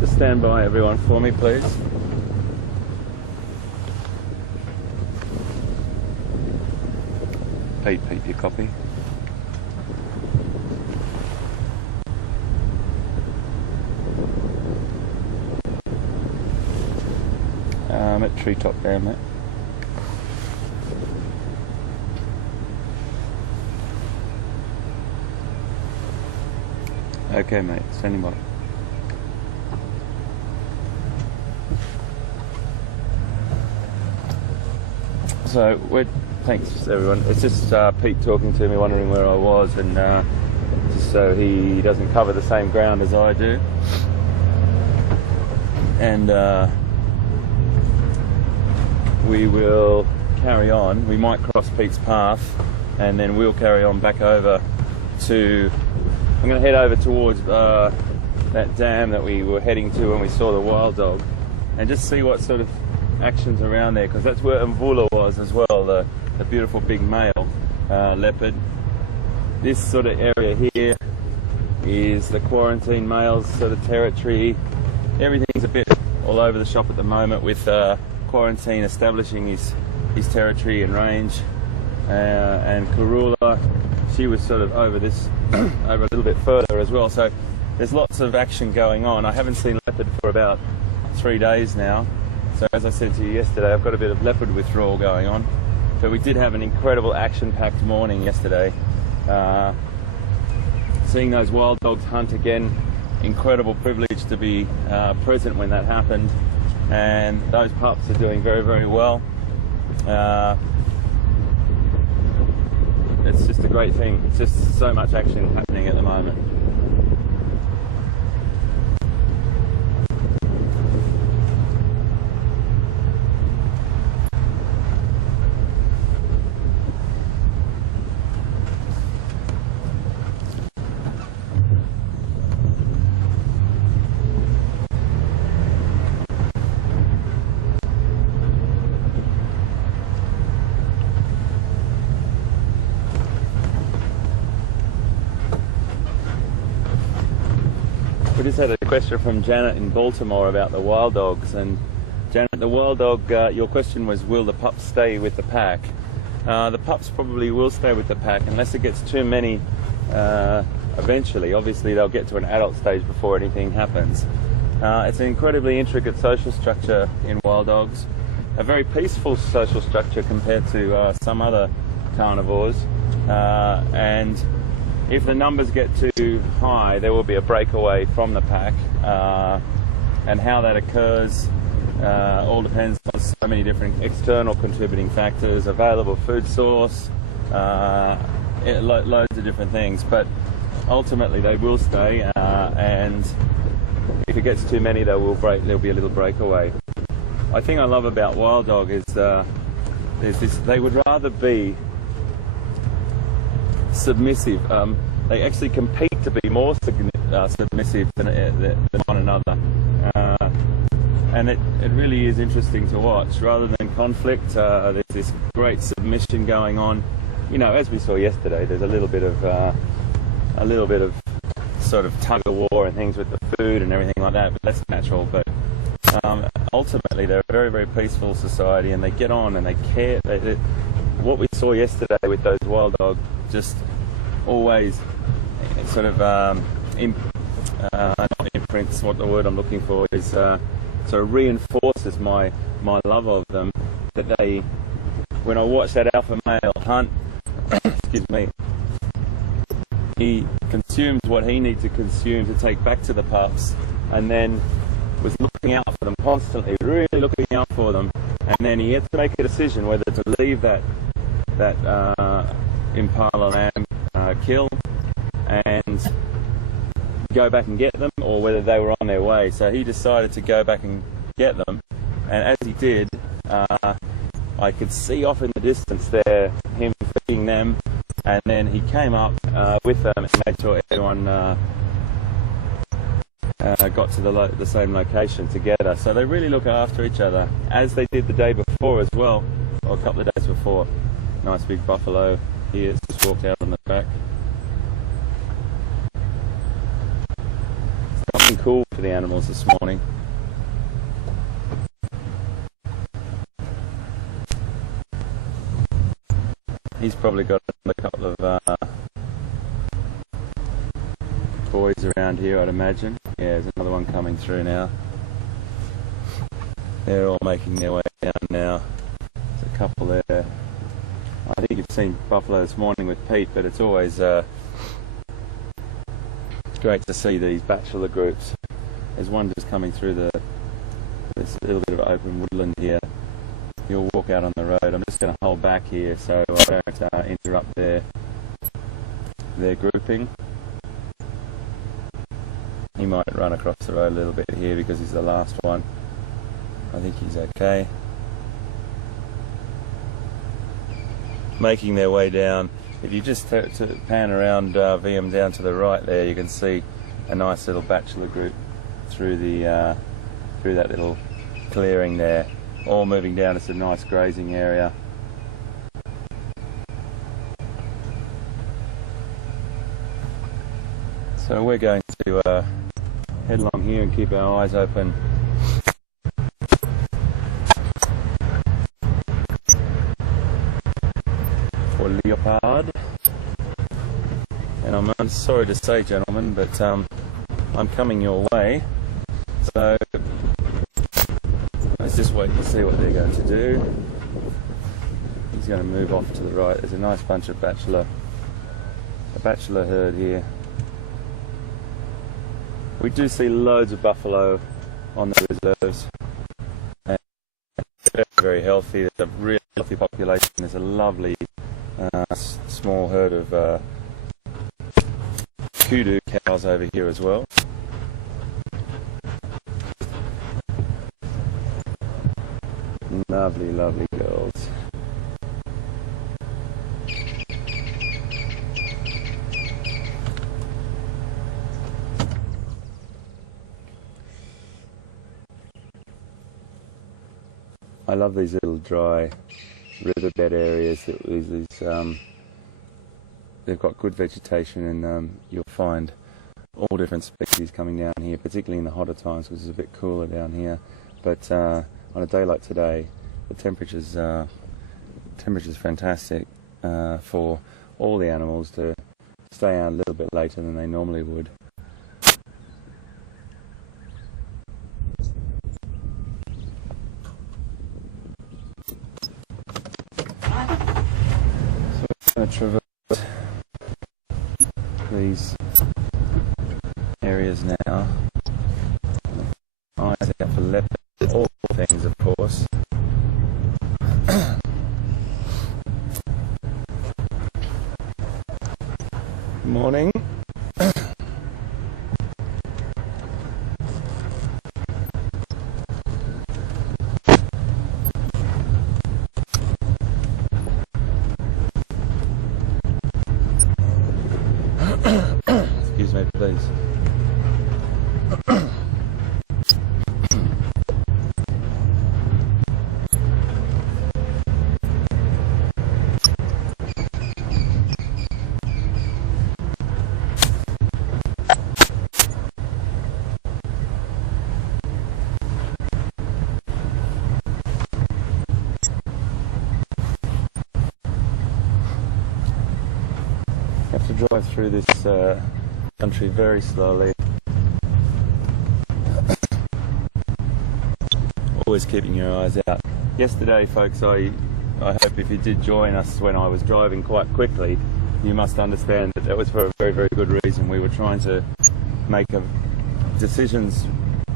Just stand by, everyone, for me, please. Pete, your copy. I'm at treetop there, mate. Okay, mate, standing by. So, thanks everyone. It's just Pete talking to me, wondering where I was, and just so he doesn't cover the same ground as I do. And we will carry on. We might cross Pete's path, and then we'll carry on back over to... I'm going to head over towards that dam that we were heading to when we saw the wild dog, and just see what sort of action's around there, because that's where Mvula was as well, the beautiful big male leopard. This sort of area here is the quarantine males sort of territory. Everything's a bit all over the shop at the moment, with quarantine establishing his territory and range, and Karula, she was sort of over this over a little bit further as well. So there's lots of action going on. I haven't seen leopard for about 3 days now. So as I said to you yesterday, I've got a bit of leopard withdrawal going on. But we did have an incredible action-packed morning yesterday. Seeing those wild dogs hunt again, incredible privilege to be present when that happened. And those pups are doing very, very well. It's just a great thing. It's just so much action happening at the moment. We just had a question from Janet in Baltimore about the wild dogs. And Janet, the wild dog, your question was, will the pups stay with the pack? The pups probably will stay with the pack unless it gets too many eventually. Obviously they'll get to an adult stage before anything happens. It's an incredibly intricate social structure in wild dogs, a very peaceful social structure compared to some other carnivores, and if the numbers get too high, there will be a breakaway from the pack, and how that occurs all depends on so many different external contributing factors, available food source, loads of different things. But ultimately they will stay, and if it gets too many, there'll be a little breakaway. I think I love about wild dog is there's this, they would rather be submissive. They actually compete to be more submissive than one another. and it really is interesting to watch. Rather than conflict, there's this great submission going on. You know, as we saw yesterday, there's a little bit of sort of tug of war and things with the food and everything like that, but that's natural. But ultimately, they're a very, very peaceful society, and they get on and they care. What we saw yesterday with those wild dogs just always sort of not imprints, what the word I'm looking for is, sort of reinforces my love of them. That when I watch that alpha male hunt, excuse me, he consumes what he needs to consume to take back to the pups, and then was looking out for them constantly, really looking out for them, and then he had to make a decision whether to leave that impala lamb kill and go back and get them, or whether they were on their way. So he decided to go back and get them, and as he did, I could see off in the distance there him feeding them, and then he came up with them and made sure everyone got to the same location together. So they really look after each other, as they did the day before as well, or a couple of days before. Nice big buffalo here, it's just walked out on the track. Something cool for the animals this morning. He's probably got a couple of boys around here, I'd imagine. Yeah, there's another one coming through now. They're all making their way down now. There's a couple there. I think you've seen buffalo this morning with Pete, but it's always great to see these bachelor groups. There's one just coming through this little bit of open woodland here. He'll walk out on the road. I'm just going to hold back here so I don't interrupt their grouping. He might run across the road a little bit here because he's the last one. I think he's okay. Making their way down. If you just pan around VM down to the right there, you can see a nice little bachelor group through that little clearing there, all moving down. It's a nice grazing area. So we're going to head along here and keep our eyes open. For leopard. And I'm sorry to say, gentlemen, but I'm coming your way. So let's just wait to see what they're going to do. He's going to move off to the right. There's a nice bunch of bachelor herd here. We do see loads of buffalo on the reserves. And they're very healthy. There's a really healthy population. There's a lovely small herd of kudu cows over here as well. Lovely, lovely girls. I love these little dry riverbed areas. They've got good vegetation, and you'll find all different species coming down here, particularly in the hotter times because it's a bit cooler down here. But on a day like today, the temperature's fantastic for all the animals to stay out a little bit later than they normally would. So we're going to traverse these areas now. Eyes out for leopards, all things, of course. Good morning. Excuse me, please. have to drive through this country very slowly. Always keeping your eyes out. Yesterday, folks, I hope if you did join us when I was driving quite quickly, you must understand that was for a very, very good reason. We were trying to make decisions,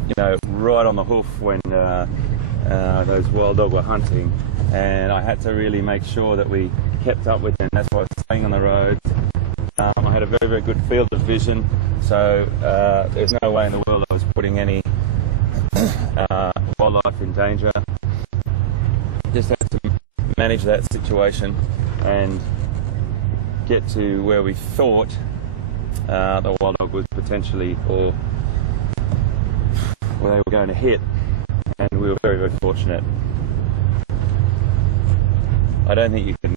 you know, right on the hoof when those wild dog were hunting, and I had to really make sure that we kept up with them. That's why I was staying on the roads. I had a very, very good field of vision, so there's no way in the world I was putting any wildlife in danger. Just had to manage that situation and get to where we thought the wild dog was potentially, or where they were going to hit, and we were very, very fortunate. I don't think you can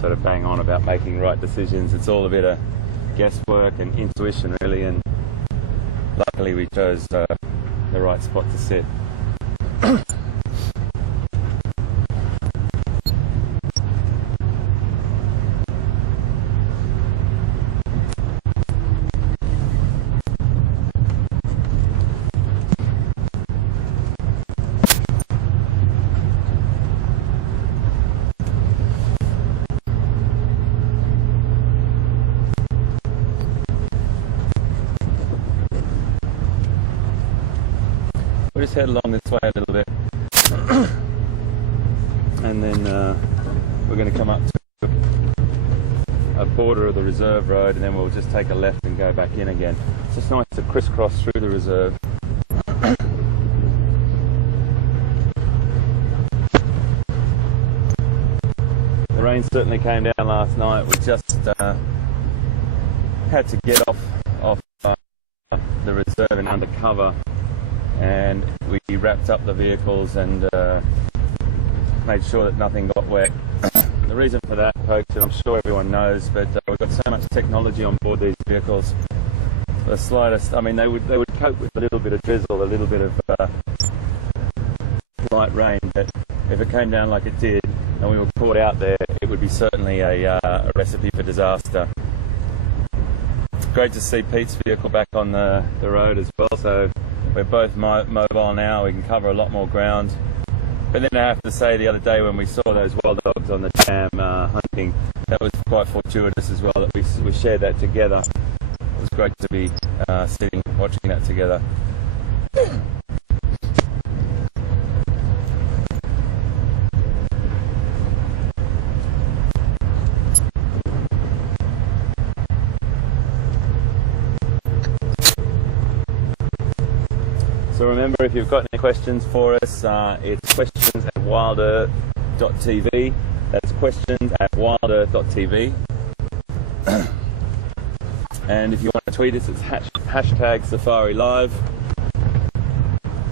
sort of bang on about making right decisions. It's all a bit of guesswork and intuition, really, and luckily we chose the right spot to sit. We'll just head along this way a little bit, and then we're going to come up to a border of the reserve road, and then we'll just take a left and go back in again. It's just nice to crisscross through the reserve. The rain certainly came down last night. We just had to get off the reserve and under cover, and we wrapped up the vehicles and made sure that nothing got wet. The reason for that, folks, and I'm sure everyone knows, but we've got so much technology on board these vehicles. The slightest, I mean, they would cope with a little bit of drizzle, a little bit of light rain, but if it came down like it did and we were caught out there, it would be certainly a recipe for disaster. Great to see Pete's vehicle back on the road as well, so we're both mobile now. We can cover a lot more ground. But then I have to say, the other day when we saw those wild dogs on the dam hunting, that was quite fortuitous as well, that we shared that together. It was great to be sitting watching that together. So remember, if you've got any questions for us, it's questions@wildearth.tv. That's questions@wildearth.tv. And if you want to tweet us, it's hashtag Safari Live.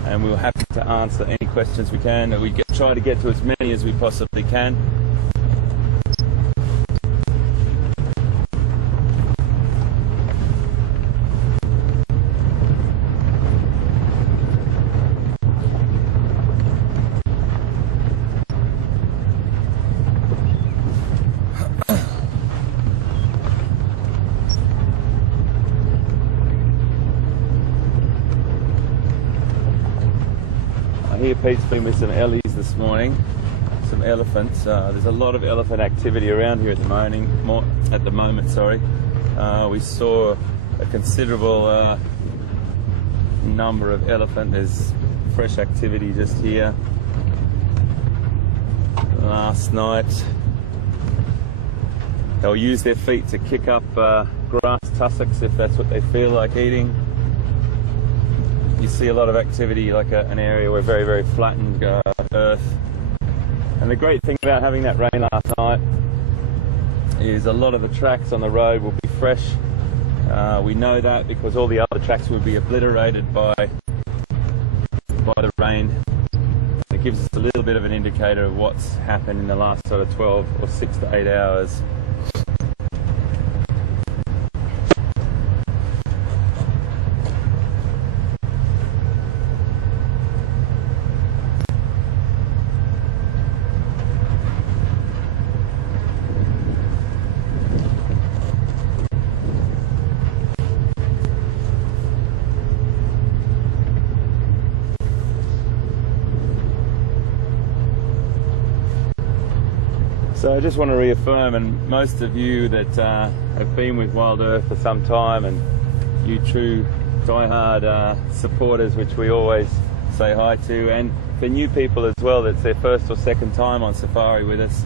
And we're happy to answer any questions we can. We try to get to as many as we possibly can. Pete's been with some ellies this morning, some elephants. There's a lot of elephant activity around here at the moment. We saw a considerable number of elephant. There's fresh activity just here. Last night, they'll use their feet to kick up grass tussocks if that's what they feel like eating. You see a lot of activity, like an area where very, very flattened earth. And the great thing about having that rain last night is a lot of the tracks on the road will be fresh. We know that because all the other tracks will be obliterated by the rain. It gives us a little bit of an indicator of what's happened in the last sort of 12 or 6 to 8 hours. So I just want to reaffirm, and most of you that have been with Wild Earth for some time, and you true die-hard supporters, which we always say hi to, and for new people as well, that's their first or second time on safari with us,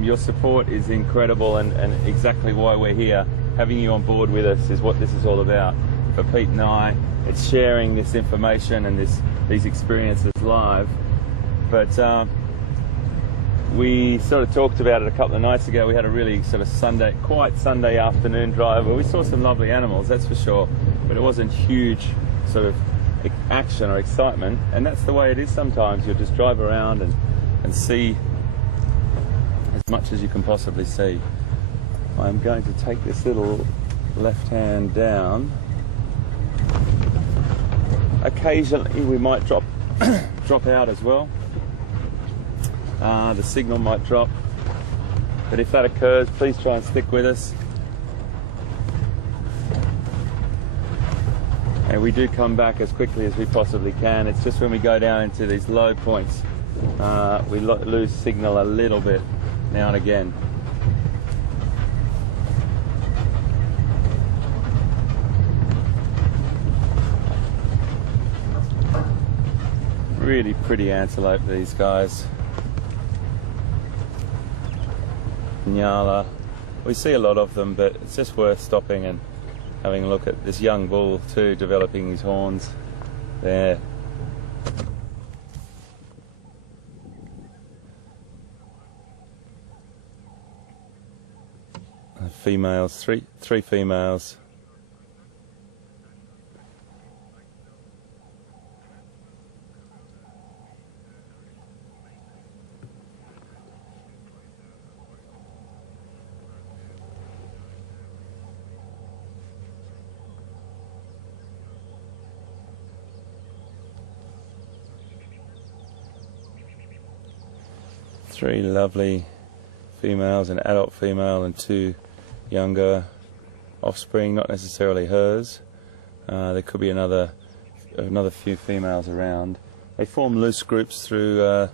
your support is incredible, and exactly why we're here. Having you on board with us is what this is all about. For Pete and I, it's sharing this information and these experiences live. But we sort of talked about it a couple of nights ago. We had a really sort of quiet Sunday afternoon drive where we saw some lovely animals, that's for sure, but it wasn't huge sort of action or excitement, and that's the way it is sometimes. You'll just drive around and see as much as you can possibly see. I'm going to take this little left hand down. Occasionally we might drop out as well. The signal might drop, but if that occurs, please try and stick with us. And we do come back as quickly as we possibly can. It's just when we go down into these low points, we lose signal a little bit now and again. Really pretty antelope, these guys. Nala. We see a lot of them, but it's just worth stopping and having a look at this young bull too, developing his horns there. Females, three females. Three lovely females, an adult female and two younger offspring, not necessarily hers. There could be another few females around. They form loose groups through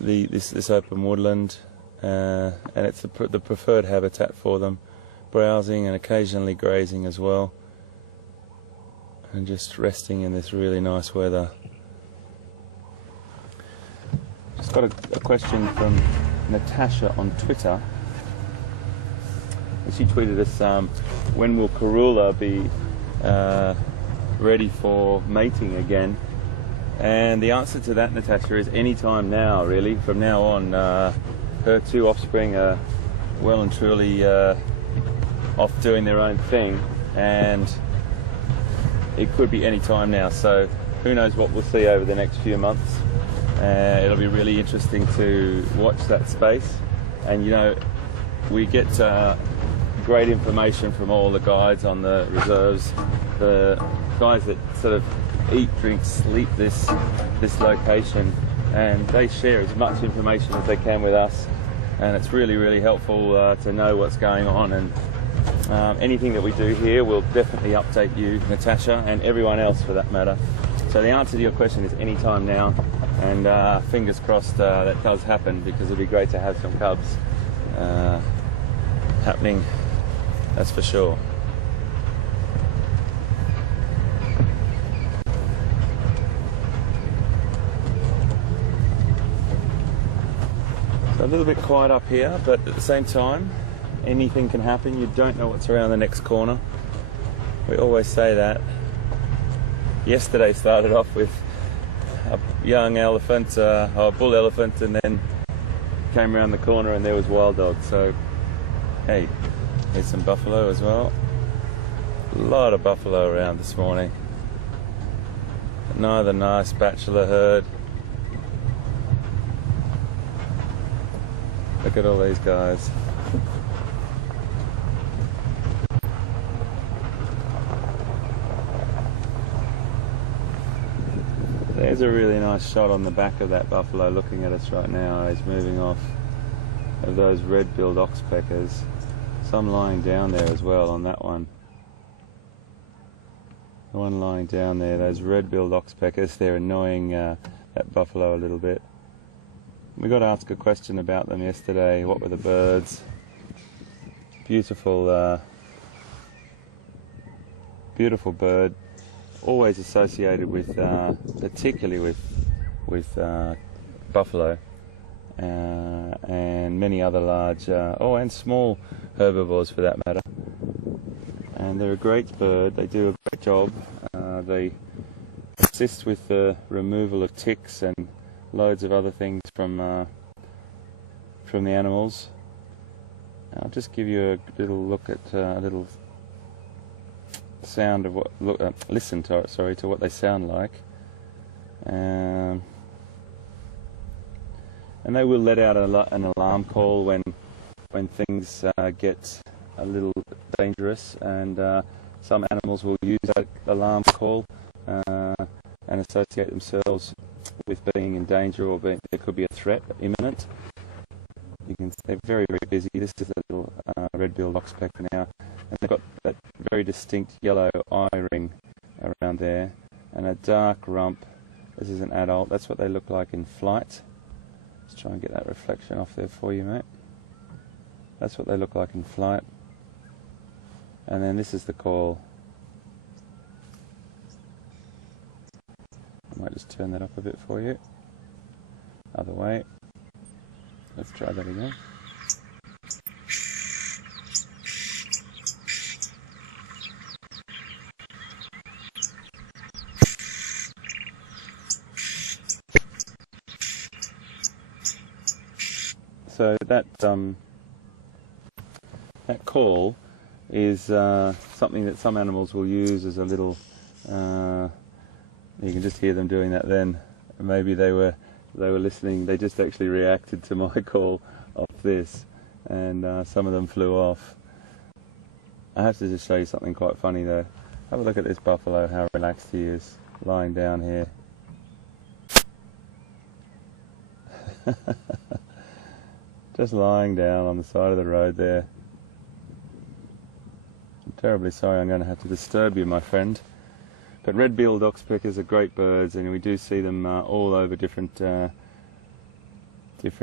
this open woodland, and it's the preferred habitat for them, browsing and occasionally grazing as well, and just resting in this really nice weather. Just got a question from Natasha on Twitter. She tweeted us, when will Karula be ready for mating again? And the answer to that, Natasha, is any time now, really. From now on, her two offspring are well and truly off doing their own thing, and it could be any time now. So who knows what we'll see over the next few months. It'll be really interesting to watch that space, and you know, we get great information from all the guides on the reserves, the guys that sort of eat, drink, sleep this location, and they share as much information as they can with us, and it's really helpful to know what's going on. And anything that we do here will definitely update you, Natasha, and everyone else for that matter. So the answer to your question is any time now, and fingers crossed that does happen, because it'd be great to have some cubs happening, that's for sure. So a little bit quiet up here, but at the same time, anything can happen. You don't know what's around the next corner. We always say that. Yesterday started off with a young elephant, or a bull elephant, and then came around the corner and there was wild dogs. So, hey, there's some buffalo as well. A lot of buffalo around this morning. Another nice bachelor herd. Look at all these guys. There's a really nice shot on the back of that buffalo looking at us right now. He's moving off of those red-billed oxpeckers. Some lying down there as well on that one. The one lying down there, those red-billed oxpeckers, they're annoying that buffalo a little bit. We got to ask a question about them yesterday. What were the birds? Beautiful, beautiful bird. Always associated with, particularly with buffalo and many other large, and small herbivores for that matter. And they're a great bird. They do a great job. They assist with the removal of ticks and loads of other things from the animals. I'll just give you a little look at a little sound of what listen to to what they sound like. And they will let out an alarm call when things get a little dangerous, and some animals will use that alarm call and associate themselves with being in danger, or there could be a threat imminent. You can see they're very, very busy. This is a little red-billed oxpeck now, and they've got that very distinct yellow eye ring around there, and a dark rump. This is an adult. That's what they look like in flight. Let's try and get that reflection off there for you, mate. That's what they look like in flight. And then this is the call. I might just turn that up a bit for you. Other way. Let's try that again. So that call is something that some animals will use as a little. You can just hear them doing that. Then maybe they were listening. They just actually reacted to my call off this, and some of them flew off. I have to just show you something quite funny though. Have a look at this buffalo. How relaxed he is, lying down here. Just lying down on the side of the road there. I'm terribly sorry I'm going to have to disturb you, my friend. But red-billed oxpeckers are great birds, and we do see them all over different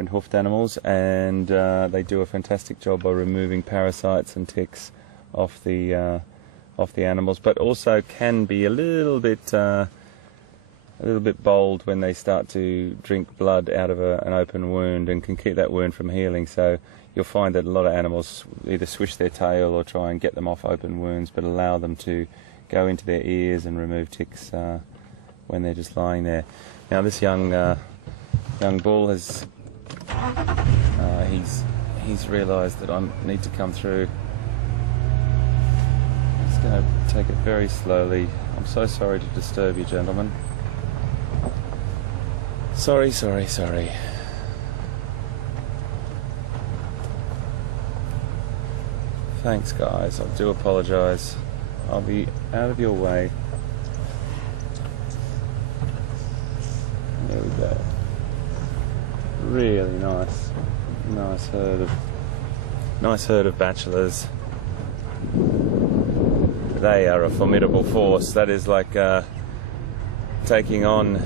hoofed animals, and they do a fantastic job by removing parasites and ticks off the animals, but also can be a little bit bold when they start to drink blood out of an open wound, and can keep that wound from healing. So you'll find that a lot of animals either swish their tail or try and get them off open wounds, but allow them to go into their ears and remove ticks when they're just lying there. Now this young bull has he's realised that I need to come through. I'm just going to take it very slowly. I'm so sorry to disturb you, gentlemen. Sorry. Thanks, guys. I do apologise. I'll be out of your way. There we go. Really nice herd of bachelors. They are a formidable force. That is like taking on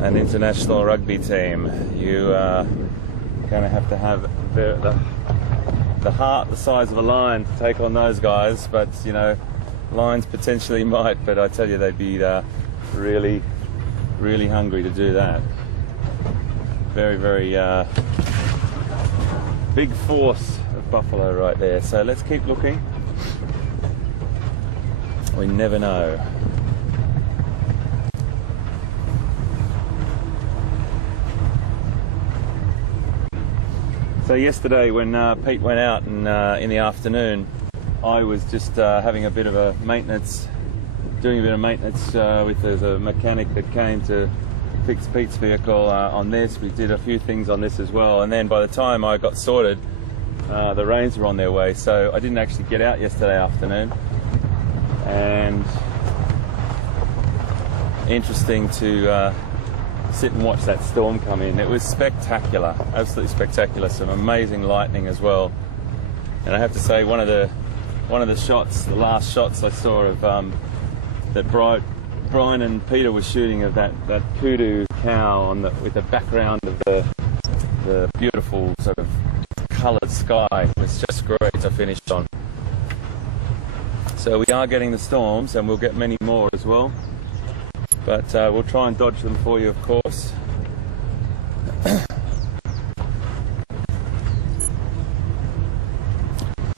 an international rugby team. You are going to have the heart the size of a lion to take on those guys, but you know, lions potentially might, but I tell you, they'd be really hungry to do that. Very big force of buffalo right there. So let's keep looking. We never know. So yesterday when Pete went out and in the afternoon, I was just having a bit of a maintenance, doing a bit of maintenance with a mechanic that came to fix Pete's vehicle on this. We did a few things on this as well, and then by the time I got sorted, the rains were on their way, so I didn't actually get out yesterday afternoon. And interesting to sit and watch that storm come in. It was spectacular, absolutely spectacular. Some amazing lightning as well. And I have to say, one of the shots, the last shots I saw of that bright Brian and Peter were shooting of that kudu cow on with the background of the beautiful sort of coloured sky. It's just great to finish on. So we are getting the storms, and we'll get many more as well. But we'll try and dodge them for you, of course.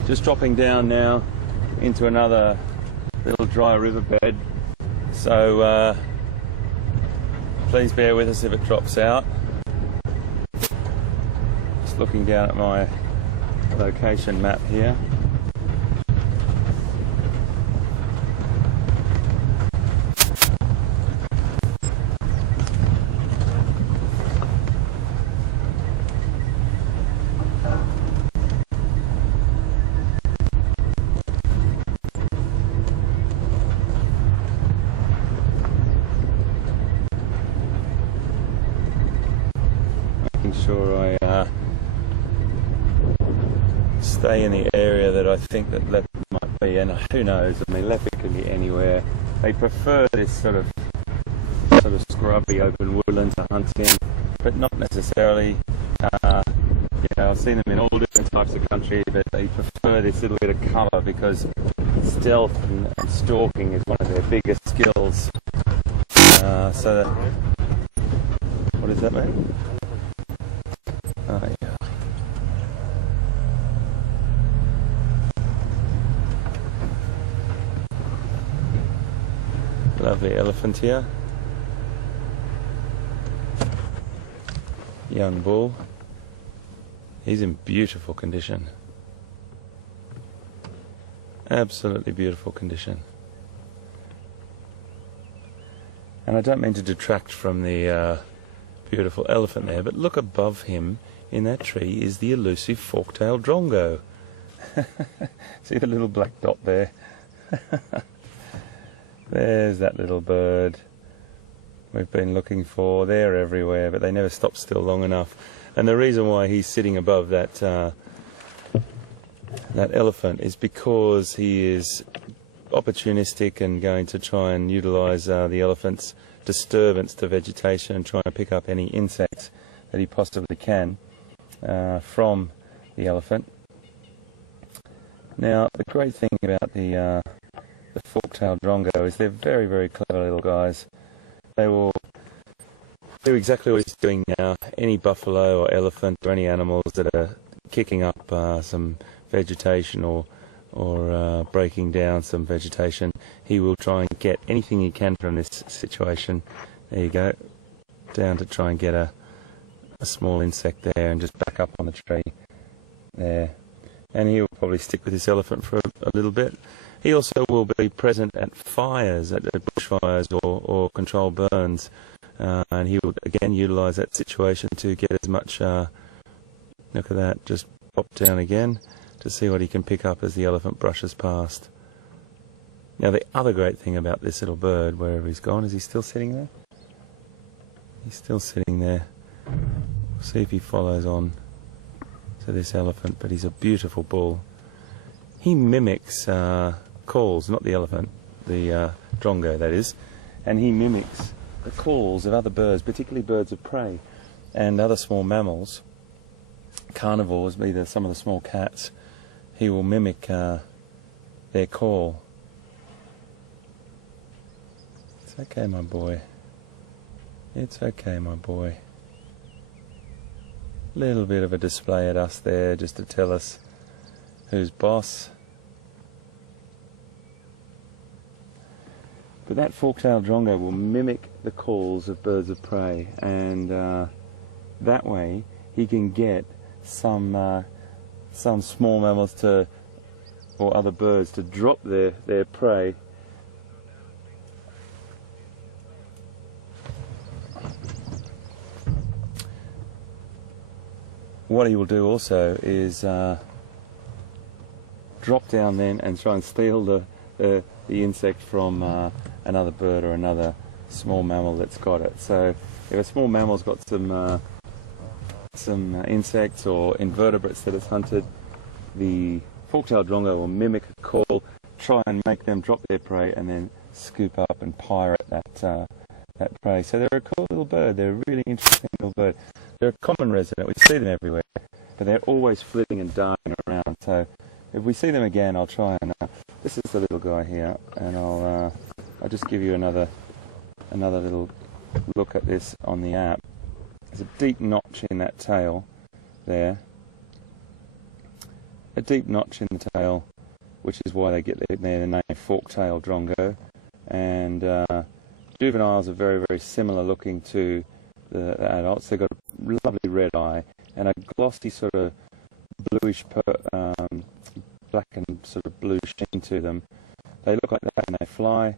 Just dropping down now into another little dry riverbed. So please bear with us if it drops out. Just looking down at my location map here. Sure I stay in the area that I think that leopard might be, and who knows, I mean, leopard can be anywhere. They prefer this sort of scrubby open woodland to hunt in, but not necessarily, I've seen them in all different types of country, but they prefer this little bit of cover because stealth and stalking is one of their biggest skills. What is that, mate? Oh, yeah. Lovely elephant here. Young bull. He's in beautiful condition. Absolutely beautiful condition. And I don't mean to detract from the beautiful elephant there, but look above him. In that tree is the elusive fork-tailed Drongo. See the little black dot there? There's that little bird we've been looking for. They're everywhere, but they never stop still long enough. And the reason why he's sitting above that elephant is because he is opportunistic and going to try and utilise the elephant's disturbance to vegetation and trying to pick up any insects that he possibly can. From the elephant. Now, the great thing about the fork-tailed Drongo is they're very, very clever little guys. They will do exactly what he's doing now. Any buffalo or elephant or any animals that are kicking up some vegetation or breaking down some vegetation, he will try and get anything he can from this situation. There you go, down to try and get a small insect there and just back up on the tree there. And he'll probably stick with this elephant for a little bit. He also will be present at fires, at bushfires or control burns, and he will again utilise that situation to get as much, look at that, just pop down again to see what he can pick up as the elephant brushes past. Now the other great thing about this little bird, wherever he's gone, is he still sitting there? He's still sitting there. We'll see if he follows on to this elephant, but he's a beautiful bull. He mimics calls, not the elephant, the Drongo that is, and he mimics the calls of other birds, particularly birds of prey and other small mammals, carnivores, either some of the small cats. He will mimic their call. It's okay, my boy. It's okay, my boy. Little bit of a display at us there, just to tell us who's boss. But that fork-tailed Drongo will mimic the calls of birds of prey, and that way he can get some small mammals or other birds to drop their prey. What he will do also is drop down then and try and steal the insect from another bird or another small mammal that's got it. So if a small mammal's got some insects or invertebrates that it's hunted, the fork-tailed Drongo will mimic a call, try and make them drop their prey, and then scoop up and pirate that prey. So they're a cool little bird. They're a really interesting little bird. They're a common resident. We see them everywhere, but they're always flitting and darting around. So if we see them again, I'll try and. This is the little guy here, and I'll just give you another little look at this on the app. There's a deep notch in that tail there. A deep notch in the tail, which is why they get their name fork-tailed Drongo. And juveniles are very, very similar looking to the adults. They've got a lovely red eye and a glossy sort of bluish, black and sort of blue sheen to them. They look like that when they fly.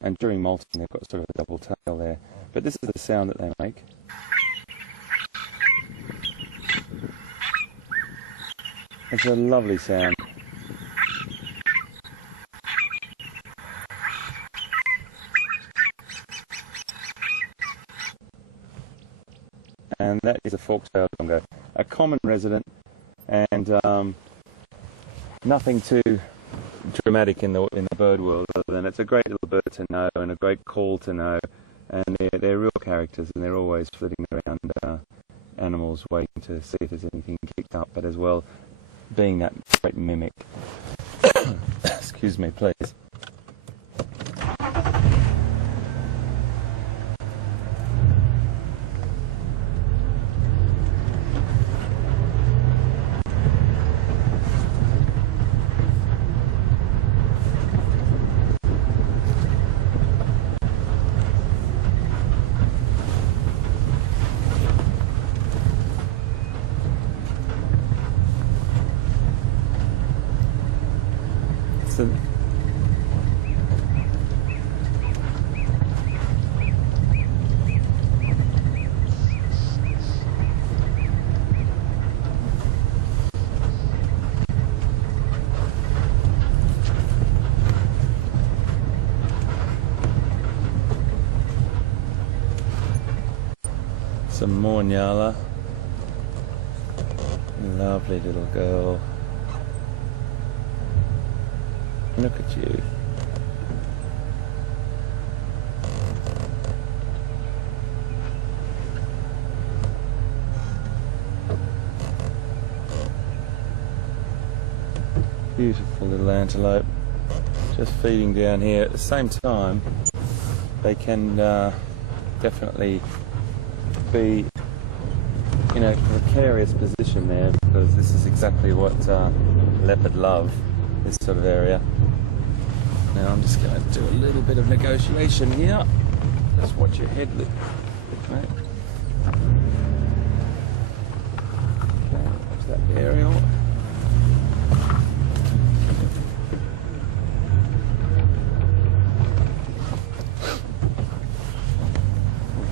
And during molting, they've got sort of a double tail there. But this is the sound that they make. It's a lovely sound. And that is a fork-tailed Drongo, a common resident, and nothing too dramatic in the bird world, other than it's a great little bird to know and a great call to know, and they're real characters, and they're always flitting around animals waiting to see if there's anything kicked up, but as well being that great mimic. Excuse me, please. Some more Nala. Lovely little girl. Look at you. Beautiful little antelope. Just feeding down here. At the same time, they can definitely be in a precarious position there, because this is exactly what leopard love, this sort of area. Now I'm just going to do a little bit of negotiation here. Just watch your head look. Okay. Watch that aerial.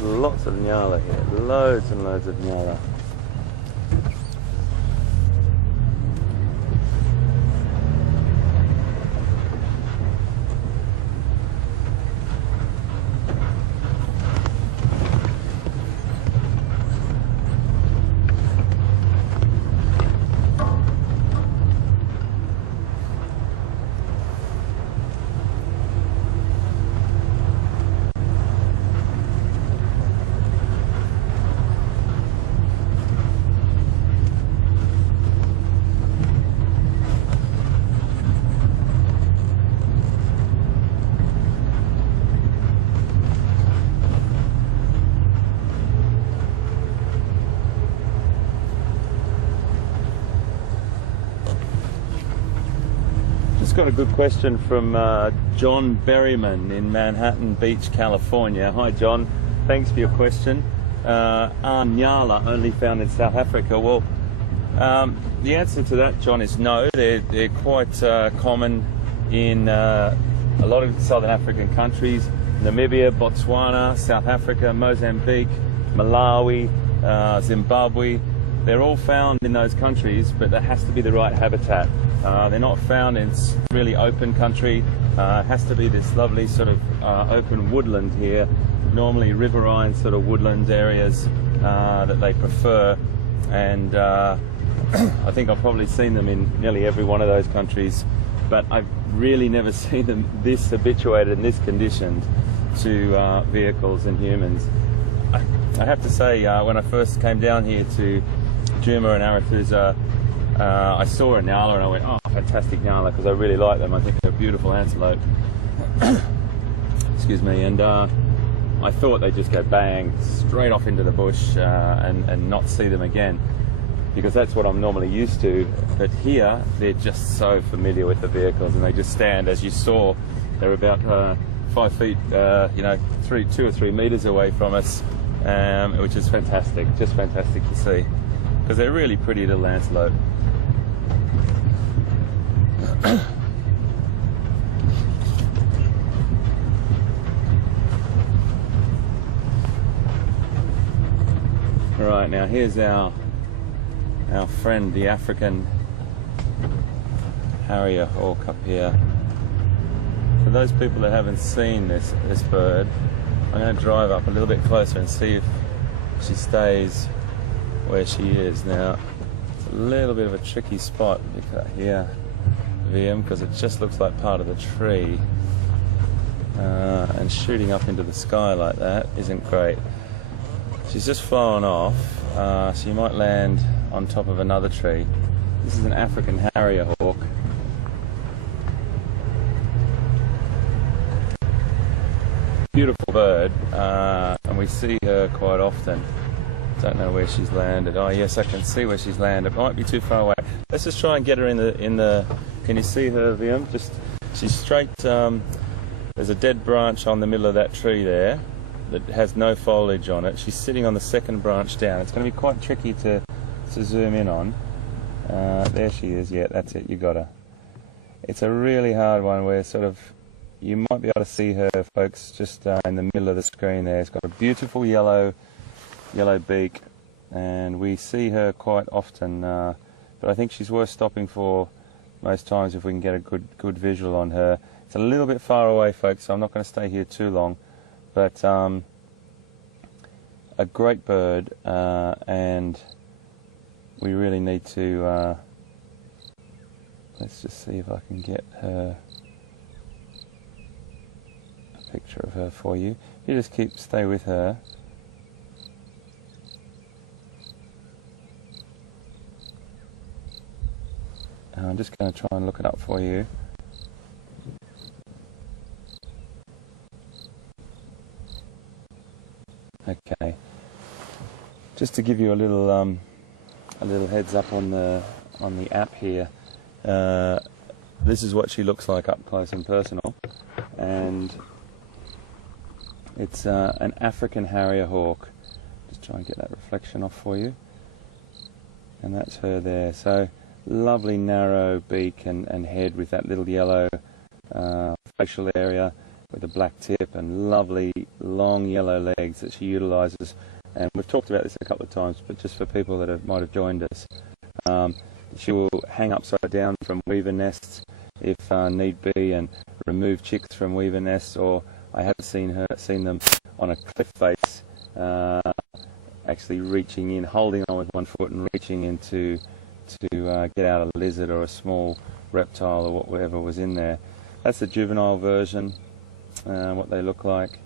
Lots of Nala here, loads and loads of Nala. Got a good question from John Berryman in Manhattan Beach, California. Hi John, thanks for your question. Are Nala only found in South Africa? Well, the answer to that, John, is no. They're quite common in a lot of southern African countries: Namibia, Botswana, South Africa, Mozambique, Malawi, Zimbabwe. They're all found in those countries, but there has to be the right habitat. They're not found in really open country. It has to be this lovely sort of open woodland here, normally riverine sort of woodland areas that they prefer. And I think I've probably seen them in nearly every one of those countries but I've really never seen them this habituated and this conditioned to vehicles and humans. I have to say, when I first came down here to Juma and Arathusa, I saw a Nala and I went, oh, fantastic Nala, because I really like them. I think they're a beautiful antelope. Excuse me. And I thought they'd just go bang straight off into the bush and not see them again, because that's what I'm normally used to. But here, they're just so familiar with the vehicles, and they just stand, as you saw, they're about 5 feet, 2 or 3 meters away from us, which is fantastic, just fantastic to see, because they're really pretty little antelope. Right, now here's our friend, the African harrier hawk up here. For those people that haven't seen this bird, I'm going to drive up a little bit closer and see if she stays where she is. Now, it's a little bit of a tricky spot here, VM, because it just looks like part of the tree, and shooting up into the sky like that isn't great. She's just flown off, so you might land on top of another tree. This is an African harrier hawk. Beautiful bird, and we see her quite often. Don't know where she's landed. Oh yes, I can see where she's landed. Might be too far away. Let's just try and get her in the. Can you see her, VM? She's straight. There's a dead branch on the middle of that tree there that has no foliage on it. She's sitting on the second branch down. It's going to be quite tricky to zoom in on. There she is. Yeah, that's it. You got her. It's a really hard one where you might be able to see her, folks, just in the middle of the screen there. It's got a beautiful yellow beak, and we see her quite often, but I think she's worth stopping for most times if we can get a good visual on her. It's a little bit far away, folks, so I'm not going to stay here too long, but a great bird, and we really need to let's just see if I can get her a picture of her for you. You just stay with her. I'm just going to try and look it up for you. Okay, just to give you a little heads up on the app here. This is what she looks like up close and personal, and it's an African harrier hawk. Just try and get that reflection off for you, and that's her there. So lovely narrow beak and head with that little yellow facial area with a black tip, and lovely long yellow legs that she utilises. And we've talked about this a couple of times, but just for people that might have joined us, she will hang upside down from weaver nests if need be, and remove chicks from weaver nests. Or I have seen them on a cliff face, actually reaching in, holding on with one foot and reaching in to get out a lizard or a small reptile or whatever was in there. That's the juvenile version, what they look like,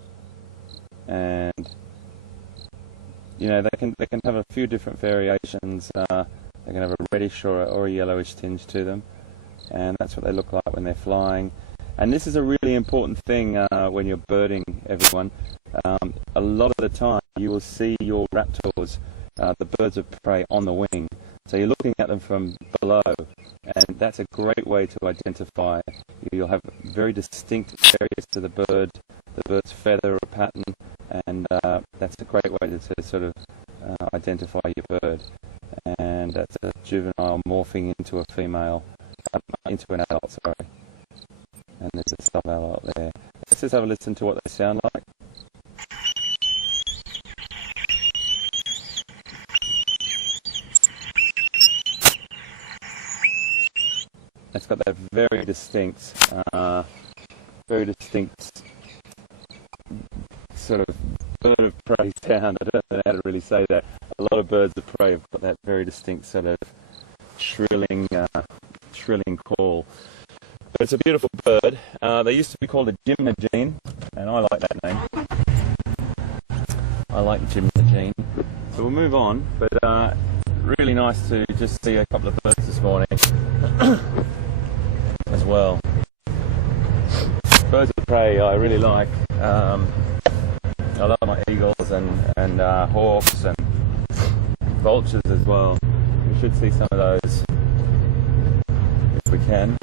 and they can have a few different variations. They can have a reddish or a yellowish tinge to them, and that's what they look like when they're flying. And this is a really important thing when you're birding, everyone. A lot of the time you will see your raptors, the birds of prey, on the wing. So you're looking at them from below, and that's a great way to identify. You'll have very distinct areas to the bird's feather or pattern, and that's a great way to sort of identify your bird. And that's a juvenile morphing into a female, into an adult, sorry. And there's a sub-adult there. Let's just have a listen to what they sound like. It's got that very distinct sort of bird of prey sound. I don't know how to really say that. A lot of birds of prey have got that very distinct sort of shrilling call. It's a beautiful bird. They used to be called a gymnogene, and I like that name. I like gymnogene. So we'll move on, but really nice to just see a couple of birds this morning as well. Birds of prey I really like. I love my eagles and hawks and vultures as well. We should see some of those if we can.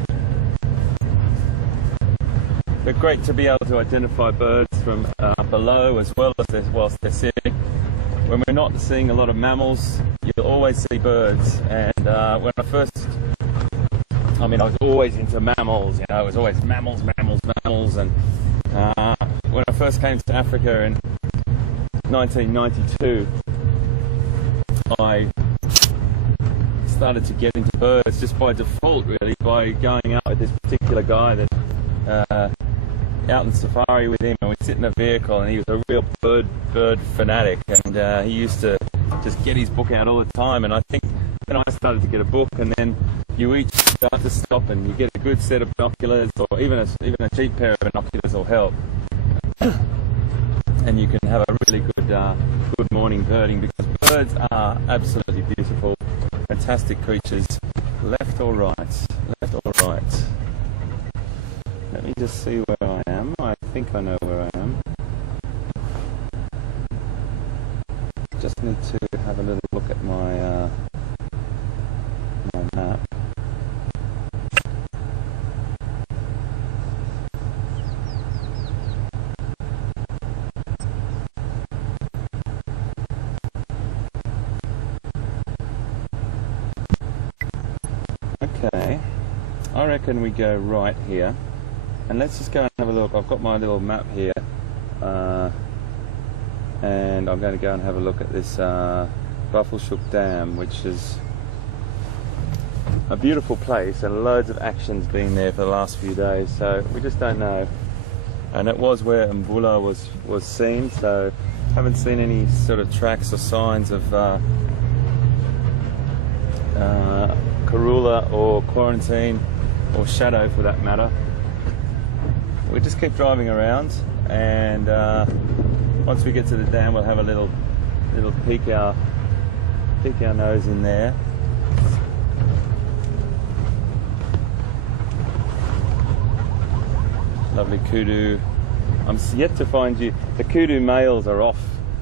They're great to be able to identify birds from below as well as whilst they're sitting. When we're not seeing a lot of mammals, you'll always see birds. And when I was always into mammals. It was always mammals. And when I first came to Africa in 1992, I started to get into birds just by default, really, by going out with this particular guy that out in safari with him, and we'd sit in a vehicle, and he was a real bird fanatic, and he used to just get his book out all the time. And I think then I started to get a book, and then you each start to stop and you get a good set of binoculars, or even a cheap pair of binoculars will help. And you can have a really good morning birding, because birds are absolutely beautiful, fantastic creatures. Left or right? Left or right? Let me just see where I am. I think I know where I am. Just need to have a little look at my map. Okay, I reckon we go right here, and let's just go and have a look. I've got my little map here, and I'm going to go and have a look at this Buffelshoek Dam, which is a beautiful place, and loads of action's been there for the last few days, so we just don't know. And it was where Mbula was seen, so haven't seen any sort of tracks or signs of Karula or Quarantine or Shadow for that matter. We just keep driving around, and once we get to the dam, we'll have a little peek our nose in there. Lovely kudu. I'm yet to find you. The kudu males are off.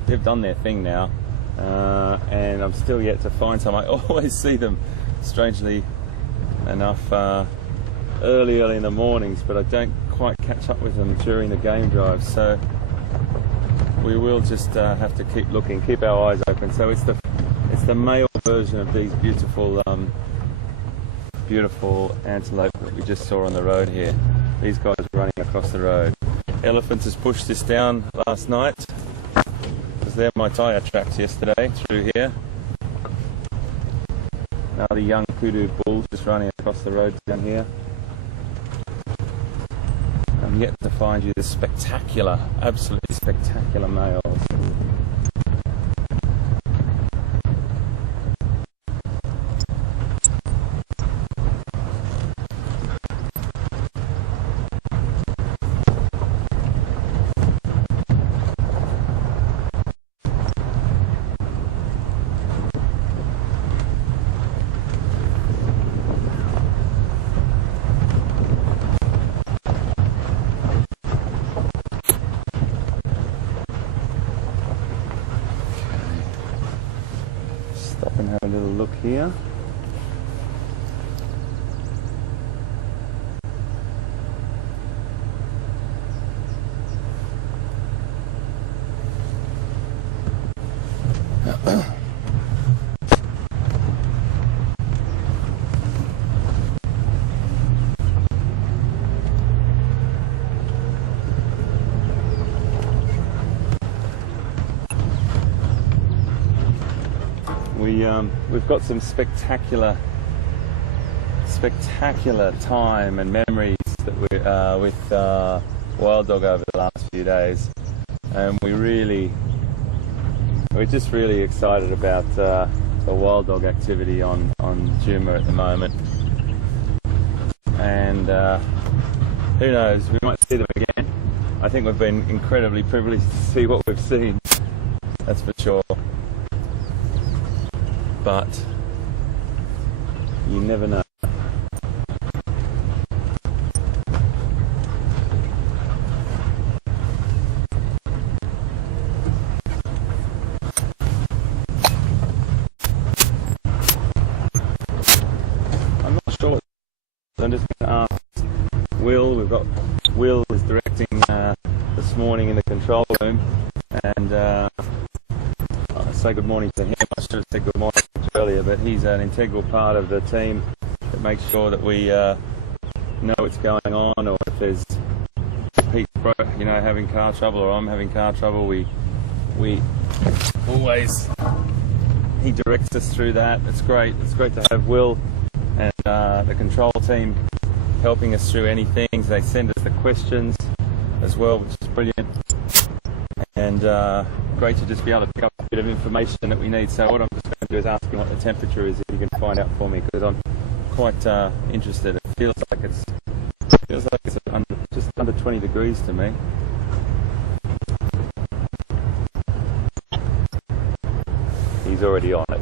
They've done their thing now, and I'm still yet to find some. I always see them, strangely enough, early in the mornings, but I don't quite catch up with them during the game drive. So we will just have to keep looking, keep our eyes open. So it's the male version of these beautiful antelope that we just saw on the road here. These guys are running across the road. Elephants has pushed this down last night, because they're my tyre tracks yesterday through here. Now the young kudu bulls just running across the road down here. I'm yet to find you the spectacular, absolutely spectacular males. Have a little look here. We've got some spectacular time and memories that with wild dog over the last few days, and we're just really excited about the wild dog activity on Juma at the moment. and who knows, we might see them again. I think we've been incredibly privileged to see what we've seen, that's for sure. But you never know. I'm not sure. I'm just going to ask Will. We've got Will is directing this morning in the control room, and I'll say good morning to him. I should have said good morning earlier, but he's an integral part of the team that makes sure that we know what's going on, or if there's Pete, having car trouble, or I'm having car trouble, we always, he directs us through that. It's great. It's great to have Will and the control team helping us through anything. They send us the questions as well, which is brilliant, and great to just be able to pick up a bit of information that we need. So what I'm just going to do is ask him what the temperature is, if you can find out for me, because I'm quite interested. It feels like it's just under 20 degrees to me. He's already on it.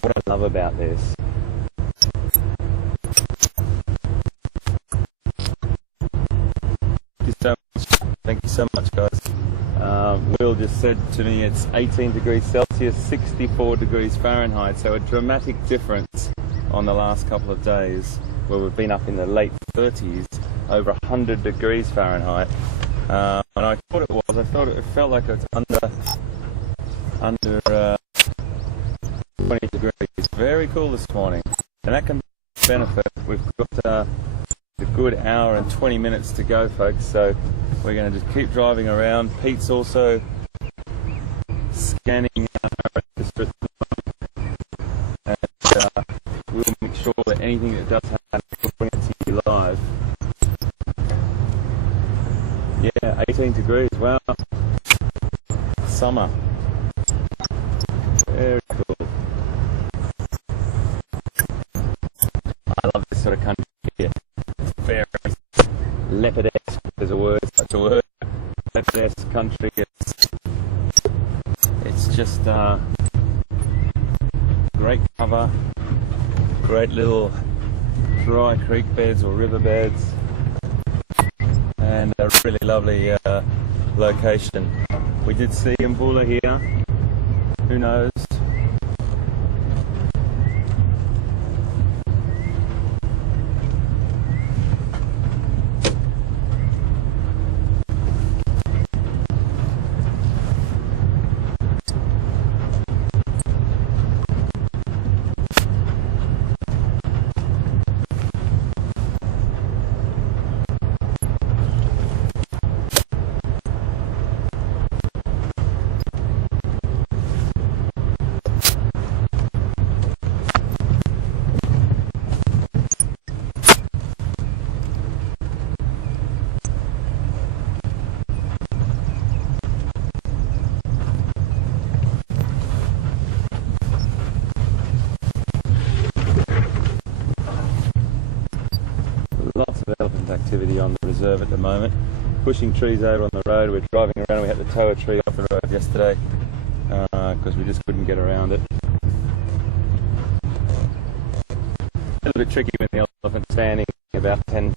What I love about this, thank you so much, guys. Will just said to me it's 18 degrees Celsius, 64 degrees Fahrenheit, so a dramatic difference on the last couple of days, where we've been up in the late 30s, over 100 degrees Fahrenheit. And I thought it felt like it's under 20 degrees. Very cool this morning, and that can be a benefit. We've got a good hour and 20 minutes to go, folks, so we're going to just keep driving around. Pete's also scanning our register, and we'll make sure that anything that does happen, we'll bring it to you live. Yeah, 18 degrees, wow. Summer. Very cool. I love this sort of country here. It's very leopard-esque, there's such a word. Leopard-esque country. It's just great cover, great little dry creek beds or river beds, and a really lovely location. We did see Mbula here, who knows? Elephant activity on the reserve at the moment. Pushing trees over on the road. We're driving around. We had to tow a tree off the road yesterday because we just couldn't get around it. A little bit tricky when the elephant's standing about 10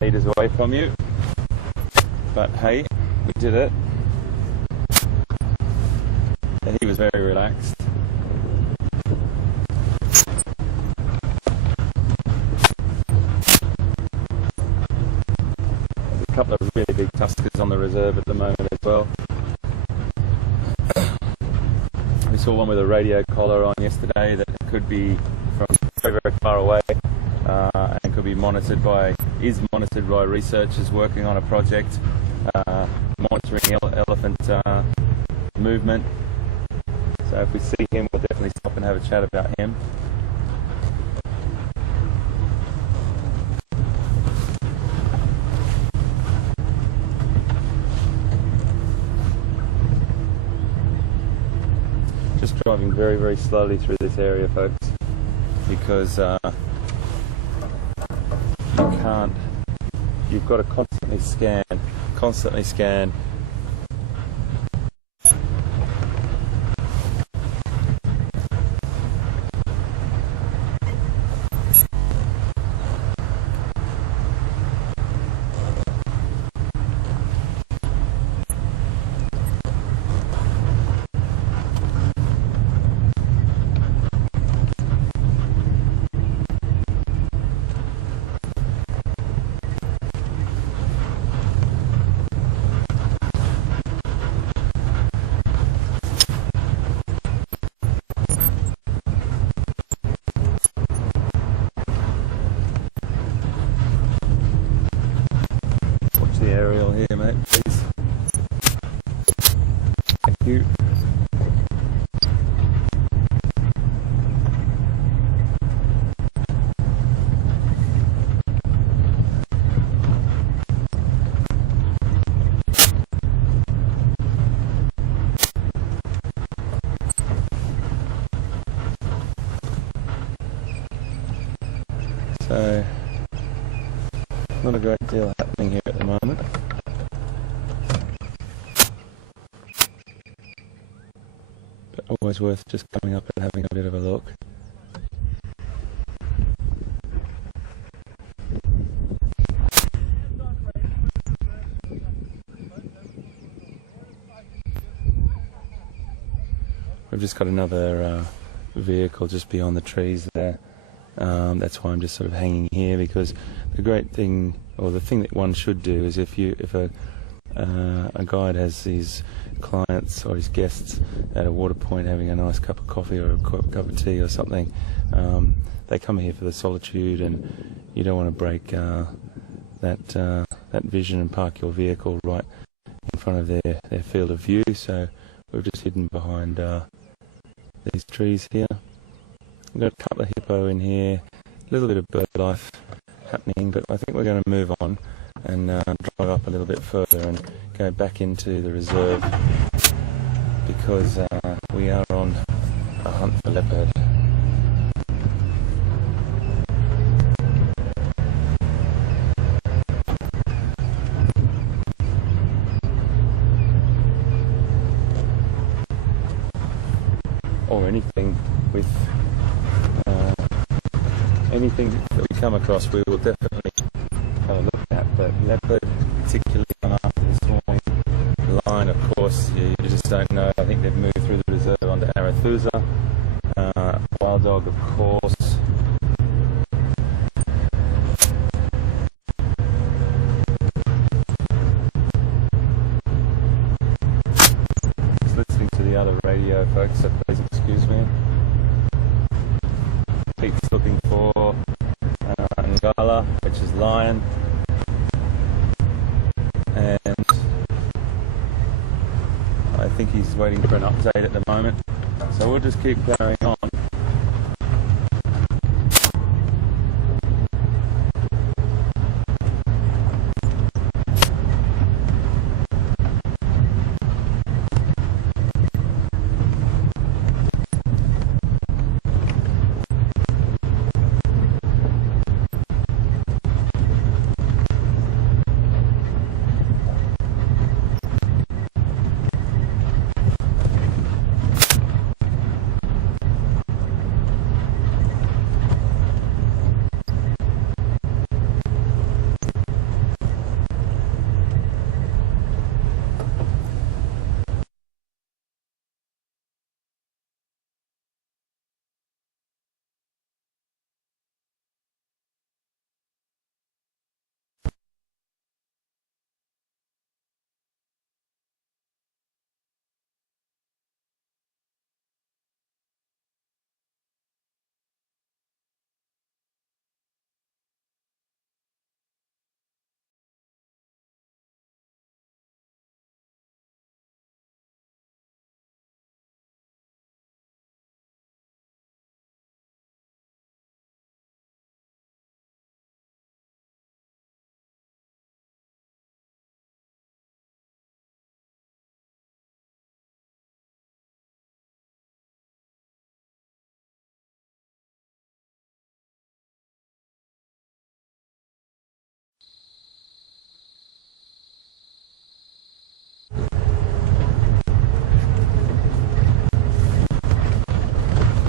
metres away from you, but hey, we did it. And he was very relaxed. A couple of really big tuskers on the reserve at the moment as well. We saw one with a radio collar on yesterday that could be from very, very far away and could be is monitored by researchers working on a project monitoring elephant movement. So if we see him, we'll definitely stop and have a chat about him. driving very, very slowly through this area, folks, because you can't. You've got to constantly scan. The aerial here, mate, please. Thank you. So, not a great deal happening here at the moment. But always worth just coming up and having a bit of a look. We've just got another vehicle just beyond the trees there. That's why I'm just sort of hanging here, because the great thing, or the thing that one should do, is if a guide has his clients or his guests at a water point having a nice cup of coffee or a cup of tea or something, they come here for the solitude, and you don't want to break that vision and park your vehicle right in front of their field of view. So we've just hidden behind these trees here. We've got a couple of hippo in here, a little bit of bird life happening, but I think we're going to move on and drive up a little bit further and go back into the reserve, because we are on a hunt for leopard. Or anything that we come across, we will definitely have a look at. But leopard, particularly on after this morning. Lion, of course, you just don't know. I think they've moved through the reserve onto Arathusa. Wild dog, of course. Just listening to the other radio, folks, so please excuse me. Pete's looking for Nala, which is lion, and I think he's waiting for an update at the moment, so we'll just keep carrying on.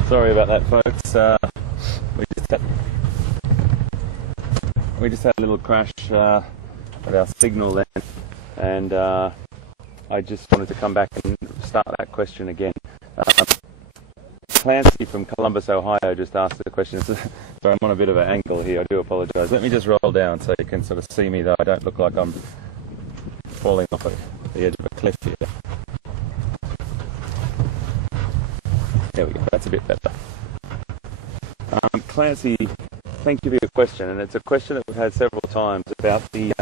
Sorry about that, folks. We just had a little crash with our signal then, and I just wanted to come back and start that question again. Clancy from Columbus, Ohio just asked the question. So I'm on a bit of an angle here, I do apologise. Let me just roll down so you can sort of see me, though I don't look like I'm falling off the edge of a cliff here. There we go, that's a bit better. Clancy, thank you for your question, and it's a question that we've had several times about the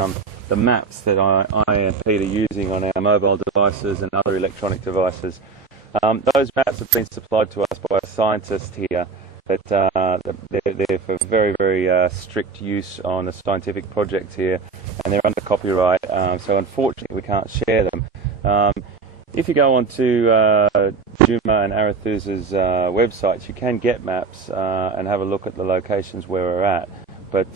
maps that I and Pete are using on our mobile devices and other electronic devices. Those maps have been supplied to us by a scientist here that they're for very, very strict use on a scientific project here, and they're under copyright, so unfortunately we can't share them. If you go onto Juma and Arathusa's websites, you can get maps and have a look at the locations where we're at, but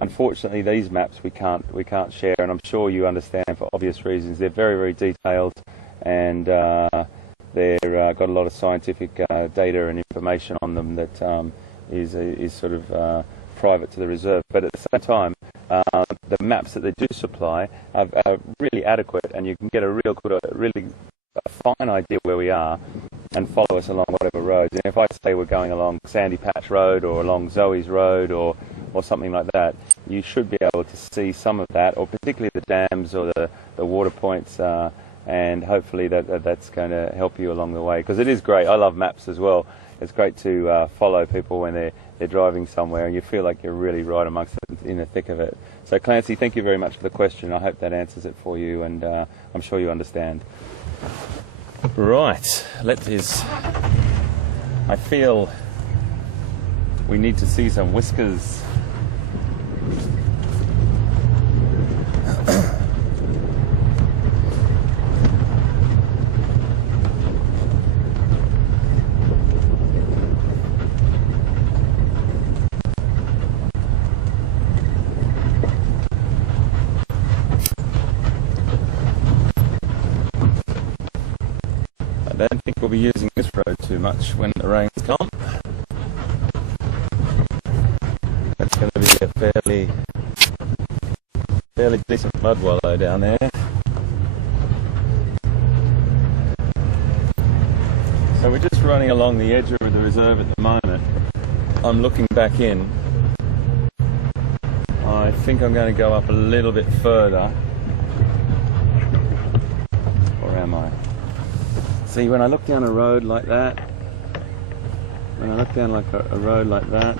unfortunately these maps we can't share, and I'm sure you understand for obvious reasons. They're very, very detailed, and they've got a lot of scientific data and information on them that is sort of private to the reserve. But at the same time, the maps that they do supply are really adequate, and you can get a really fine idea where we are and follow us along whatever roads. And if I say we're going along Sandy Patch Road or along Zoe's Road or something like that, you should be able to see some of that, or particularly the dams or the water points, and hopefully that's going to help you along the way, because it is great. I love maps as well. It's great to follow people when they're driving somewhere, and you feel like you're really right amongst it, in the thick of it. So Clancy, thank you very much for the question. I hope that answers it for you, and I'm sure you understand. Right, I feel we need to see some whiskers. I don't think we'll be using this road too much when the rains come. That's going to be a fairly decent mud wallow down there. So we're just running along the edge of the reserve at the moment. I'm looking back in. I think I'm going to go up a little bit further. Or am I? See, when I look down a road like that, a road like that,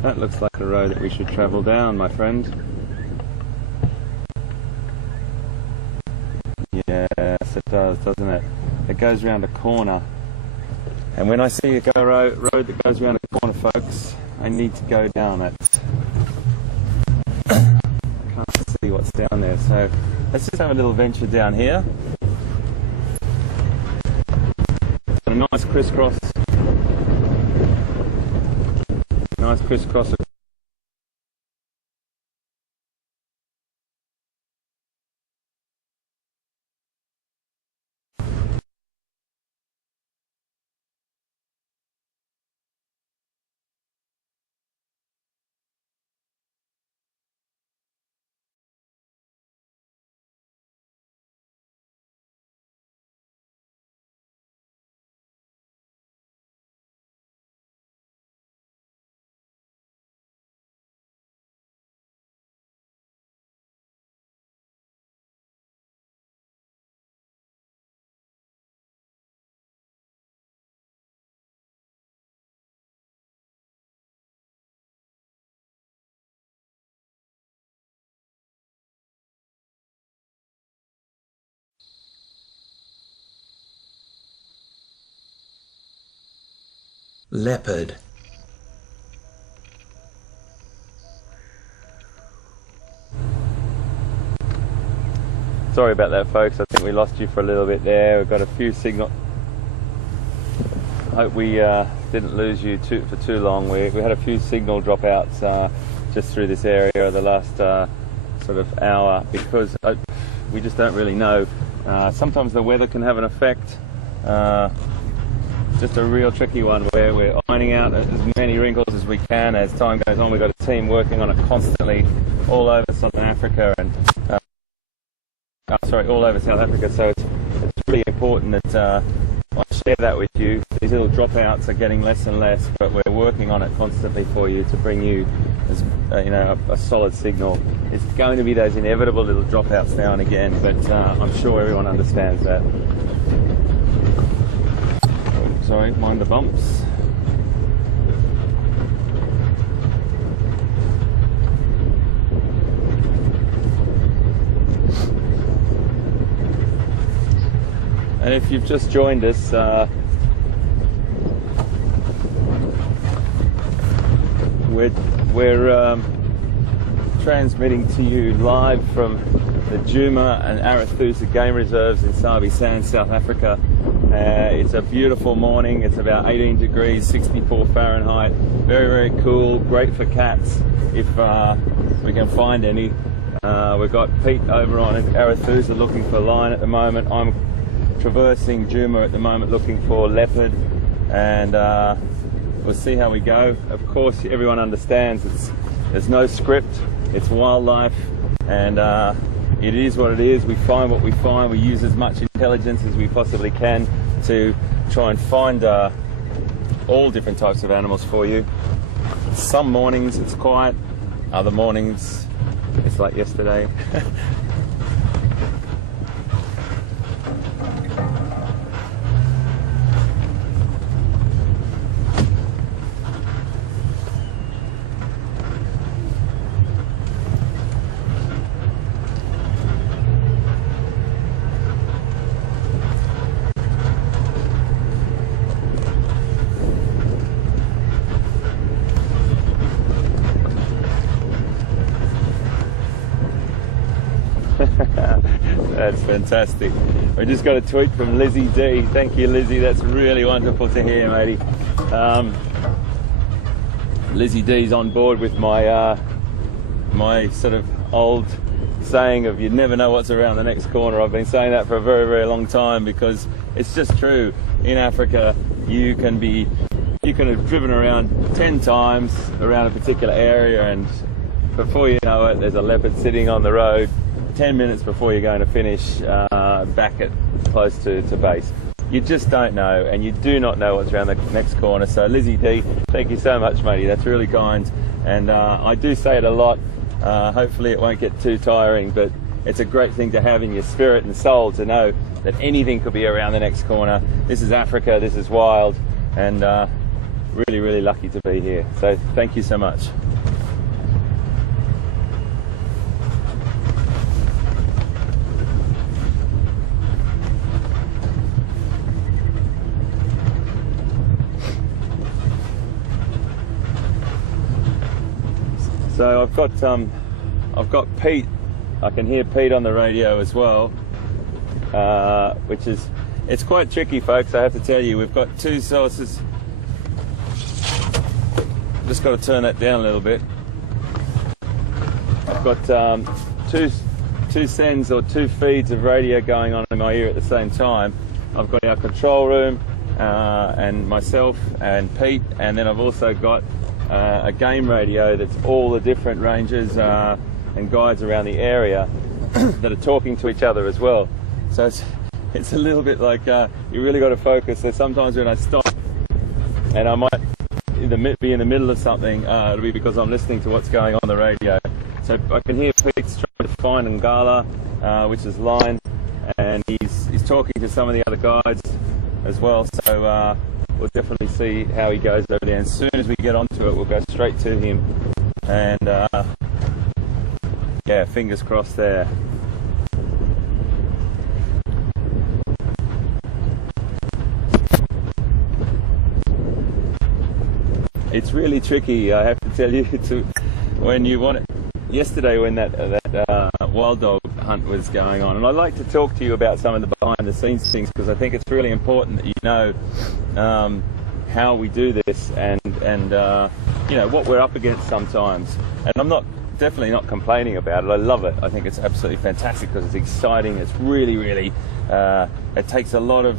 that looks like a road that we should travel down, my friend. Yes, it does, doesn't it? It goes round a corner. And when I see a road that goes round a corner, folks, I need to go down it. I can't see what's down there, so let's just have a little venture down here. A nice crisscross. Leopard. Sorry about that, folks. I think we lost you for a little bit there. We've got a few signal. I hope we didn't lose you for too long. We had a few signal dropouts just through this area the last sort of hour, because we just don't really know. Sometimes the weather can have an effect. just a real tricky one where we're ironing out as many wrinkles as we can as time goes on. We've got a team working on it constantly all over Southern Africa and all over South Africa. So it's really important that I share that with you. These little dropouts are getting less and less, but we're working on it constantly for you to bring you, as a solid signal. It's going to be those inevitable little dropouts now and again, but I'm sure everyone understands that. Oh, sorry, mind the bumps. And if you've just joined us, we're transmitting to you live from the Djuma and Arathusa game reserves in Sabi Sand, South Africa. It's a beautiful morning. It's about 18 degrees, 64 Fahrenheit. Very, very cool. Great for cats if we can find any. We've got Pete over on Arathusa looking for lion at the moment. I'm traversing Djuma at the moment looking for leopard, and we'll see how we go. Of course, everyone understands there's no script, it's wildlife, and it is what it is. We find what we find. We use as much intelligence as we possibly can to try and find all different types of animals for you. Some mornings it's quiet, other mornings it's like yesterday. That's fantastic. We just got a tweet from Lizzie D. Thank you, Lizzie. That's really wonderful to hear, matey. Lizzie D's on board with my my sort of old saying of you never know what's around the next corner. I've been saying that for a very, very long time because it's just true. In Africa, you can have driven around 10 times around a particular area, and before you know it, there's a leopard sitting on the road 10 minutes before you're going to finish back at close to base. You just don't know, and you do not know what's around the next corner. So Lizzie D, thank you so much, matey. That's really kind, and I do say it a lot. Hopefully it won't get too tiring, but it's a great thing to have in your spirit and soul to know that anything could be around the next corner. This is Africa, this is wild, and really, really lucky to be here. So thank you so much. So I've got Pete. I can hear Pete on the radio as well, it's quite tricky, folks. I have to tell you, we've got two sources. Just got to turn that down a little bit. I've got two sends or two feeds of radio going on in my ear at the same time. I've got our control room and myself and Pete, and then I've also got a game radio that's all the different rangers and guides around the area that are talking to each other as well. So it's a little bit like you really got to focus. So sometimes when I stop and I might be in the middle of something, it'll be because I'm listening to what's going on the radio. So I can hear Pete's trying to find Ngala, which is line, and he's talking to some of the other guides as well. So we'll definitely see how he goes over there. And as soon as we get onto it, we'll go straight to him. And yeah, fingers crossed there. It's really tricky, I have to tell you, when you want it. Yesterday, when that wild dog hunt was going on, and I'd like to talk to you about some of the behind-the-scenes things, because I think it's really important that you know how we do this and you know what we're up against sometimes. And I'm not definitely not complaining about it. I love it. I think it's absolutely fantastic because it's exciting. It's really, it takes a lot of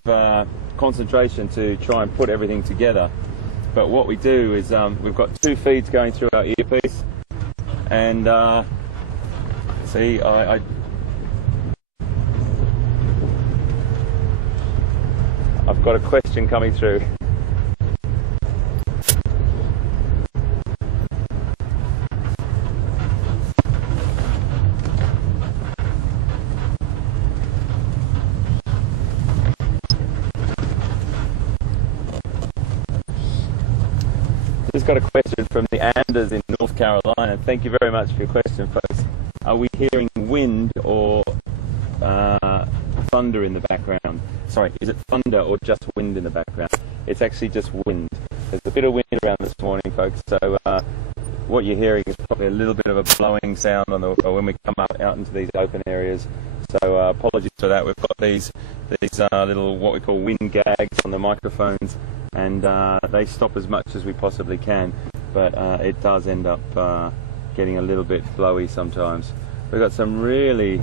concentration to try and put everything together. But what we do is we've got 2 feeds going through our earpiece, and see, I've got a question coming through. Just got a question from the Anders in North Carolina. Thank you very much for your question, folks. Are we hearing wind or thunder in the background? Sorry, is it thunder or just wind in the background? It's actually just wind. There's a bit of wind around this morning, folks, so what you're hearing is probably a little bit of a blowing sound on when we come out into these open areas. So apologies for that. We've got these little, what we call wind gags on the microphones, and they stop as much as we possibly can, but it does end up getting a little bit blowy sometimes. We've got some really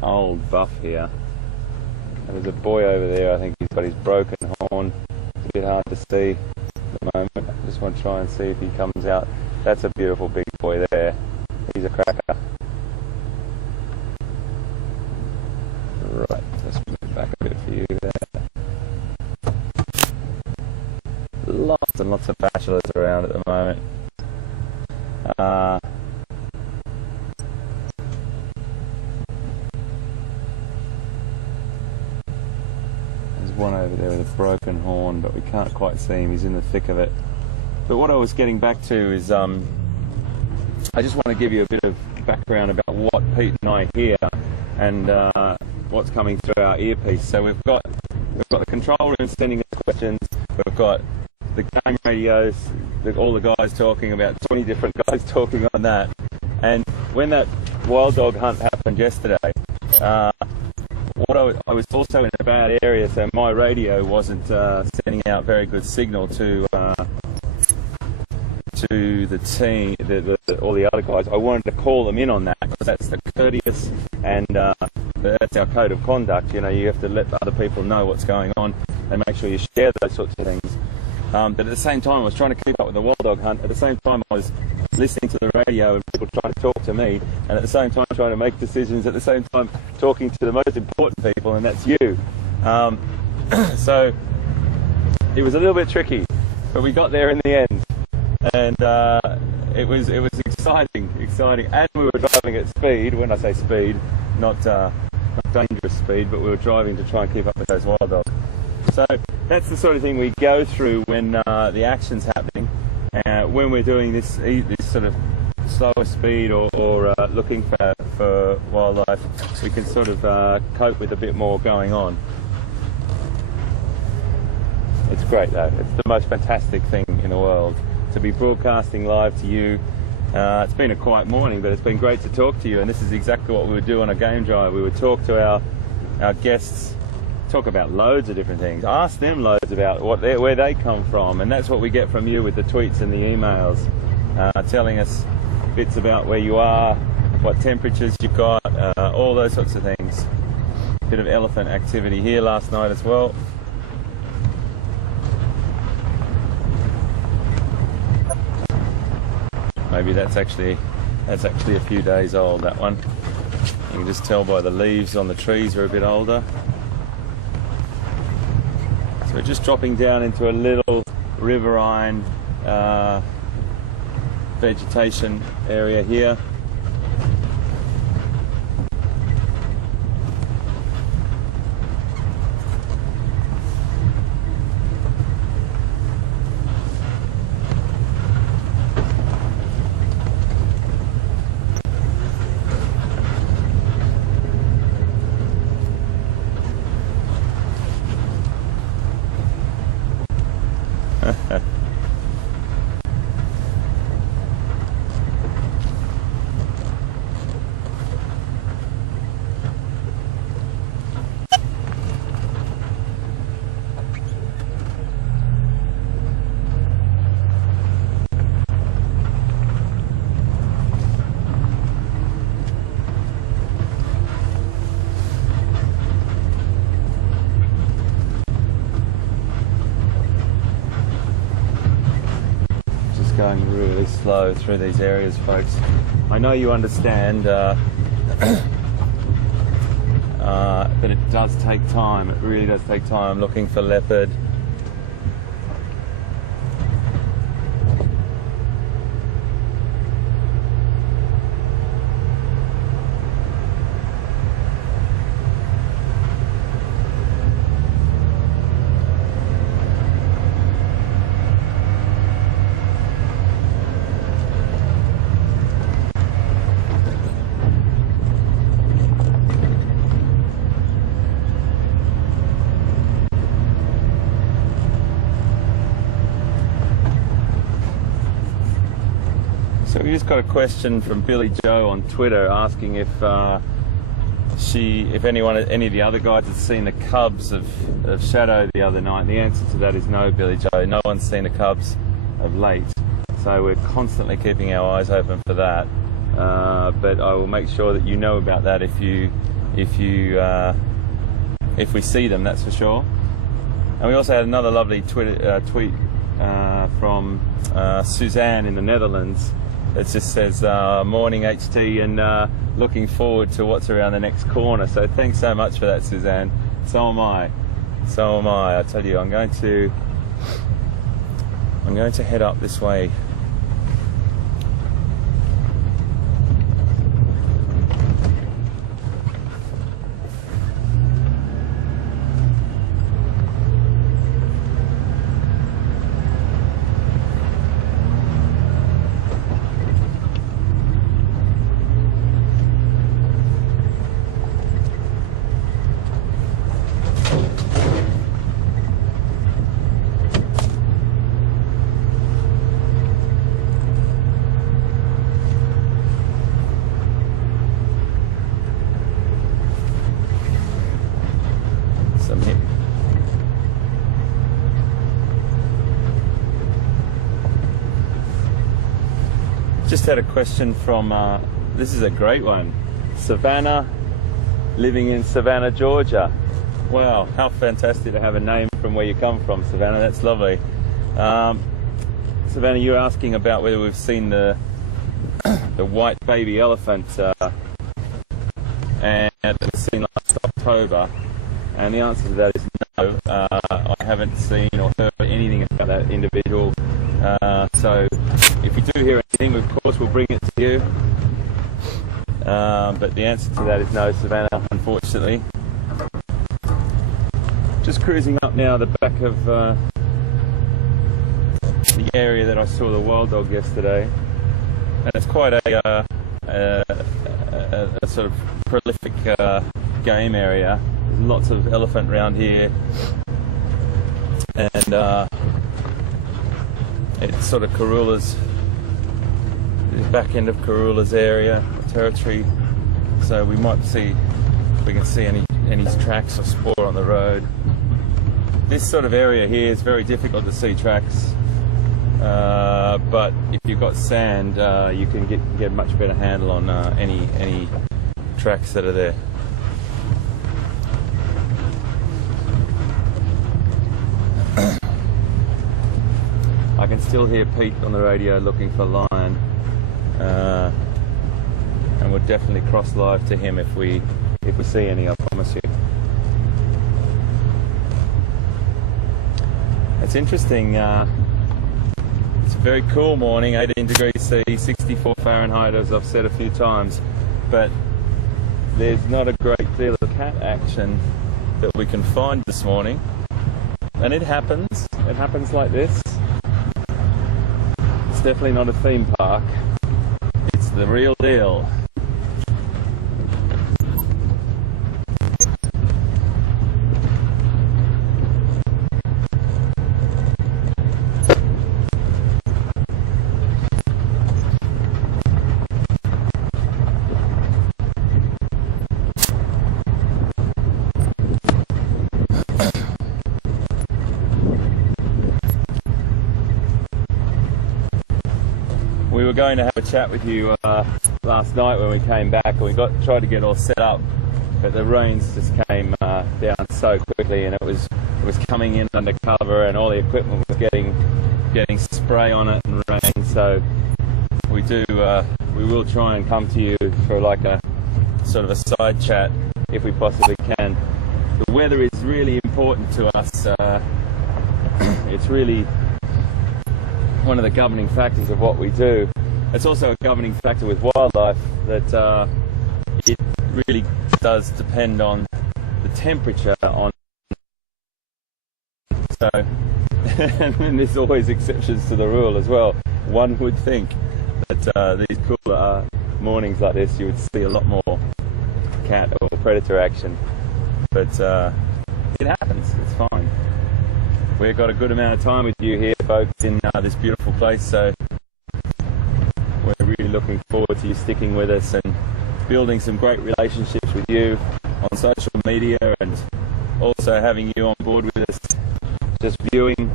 old buff here. There's a boy over there, I think he's got his broken horn. It's a bit hard to see at the moment. I just want to try and see if he comes out. That's a beautiful big boy there. He's a cracker. Right, let's move back a bit for you there. Lots and lots of bachelors around at the moment. There's one over there with a broken horn, but we can't quite see him. He's in the thick of it. But what I was getting back to is I just want to give you a bit of background about what Pete and I hear and what's coming through our earpiece. So we've got the control room sending us questions. We've got the game radios, all the guys talking, about 20 different guys talking on that. And when that wild dog hunt happened yesterday, I was also in a bad area, so my radio wasn't sending out very good signal to the team, all the other guys. I wanted to call them in on that because that's the courteous and that's our code of conduct. You know, you have to let other people know what's going on and make sure you share those sorts of things. But at the same time, I was trying to keep up with the wild dog hunt. At the same time, I was listening to the radio and people trying to talk to me, and at the same time trying to make decisions, at the same time talking to the most important people, and that's you. So it was a little bit tricky, but we got there in the end, and it was exciting, and we were driving at speed. When I say speed, not dangerous speed, but we were driving to try and keep up with those wild dogs. So that's the sort of thing we go through when the action's happening. When we're doing this sort of slower speed or looking for wildlife, we can sort of cope with a bit more going on. It's great though. It's the most fantastic thing in the world to be broadcasting live to you. It's been a quiet morning, but it's been great to talk to you, and this is exactly what we would do on a game drive. We would talk to our guests, talk about loads of different things, ask them loads about where they come from, and that's what we get from you with the tweets and the emails, telling us bits about where you are, what temperatures you've got, all those sorts of things. Bit of elephant activity here last night as well. Maybe that's actually a few days old, that one. You can just tell by the leaves on the trees are a bit older. So we're just dropping down into a little riverine vegetation area here. going really slow through these areas, folks. I know you understand, but it does take time. It really does take time. Looking for leopard. So we just got a question from Billy Joe on Twitter asking if any of the other guys had seen the cubs of Shadow the other night. And the answer to that is no, Billy Joe. No one's seen the cubs of late. So we're constantly keeping our eyes open for that. But I will make sure that you know about that if we see them. That's for sure. And we also had another lovely tweet from Suzanne in the Netherlands. It just says, morning HT, and looking forward to what's around the next corner. So thanks so much for that, Suzanne. So am I. So am I. I tell you, I'm going to head up this way. Just had a question from, this is a great one, Savannah, living in Savannah, Georgia. Wow, how fantastic to have a name from where you come from, Savannah. That's lovely. Savannah, you're asking about whether we've seen the white baby elephant and it was seen last October, and the answer to that is no. I haven't seen or heard anything about that individual. So if you do hear anything, of course we'll bring it to you. But the answer to that is no, Savannah, unfortunately. Just cruising up now the back of the area that I saw the wild dog yesterday, and it's quite a sort of prolific game area. There's lots of elephant around here, and it's sort of Karula's, the back end of Karula's area, territory. So we might see if we can see any tracks or spoor on the road. This sort of area here is very difficult to see tracks, but if you've got sand, you can get a much better handle on any tracks that are there. I can still hear Pete on the radio looking for lion, and we'll definitely cross live to him if we see any, I promise you. It's interesting, it's a very cool morning, 18 degrees C, 64 Fahrenheit, as I've said a few times, but there's not a great deal of cat action that we can find this morning, and it happens like this. It's definitely not a theme park, it's the real deal. We were going to have a chat with you last night when we came back, and we tried to get all set up, but the rains just came down so quickly, and it was coming in under cover, and all the equipment was getting getting spray on it and rain, so we will try and come to you for like a sort of a side chat if we possibly can. The weather is really important to us. It's really one of the governing factors of what we do. It's also a governing factor with wildlife that it really does depend on the temperature on. So, and there's always exceptions to the rule as well. One would think that these cooler mornings like this, you would see a lot more cat or predator action. But it happens, it's fine. We've got a good amount of time with you here, folks, in this beautiful place, so we're really looking forward to you sticking with us and building some great relationships with you on social media, and also having you on board with us, just viewing,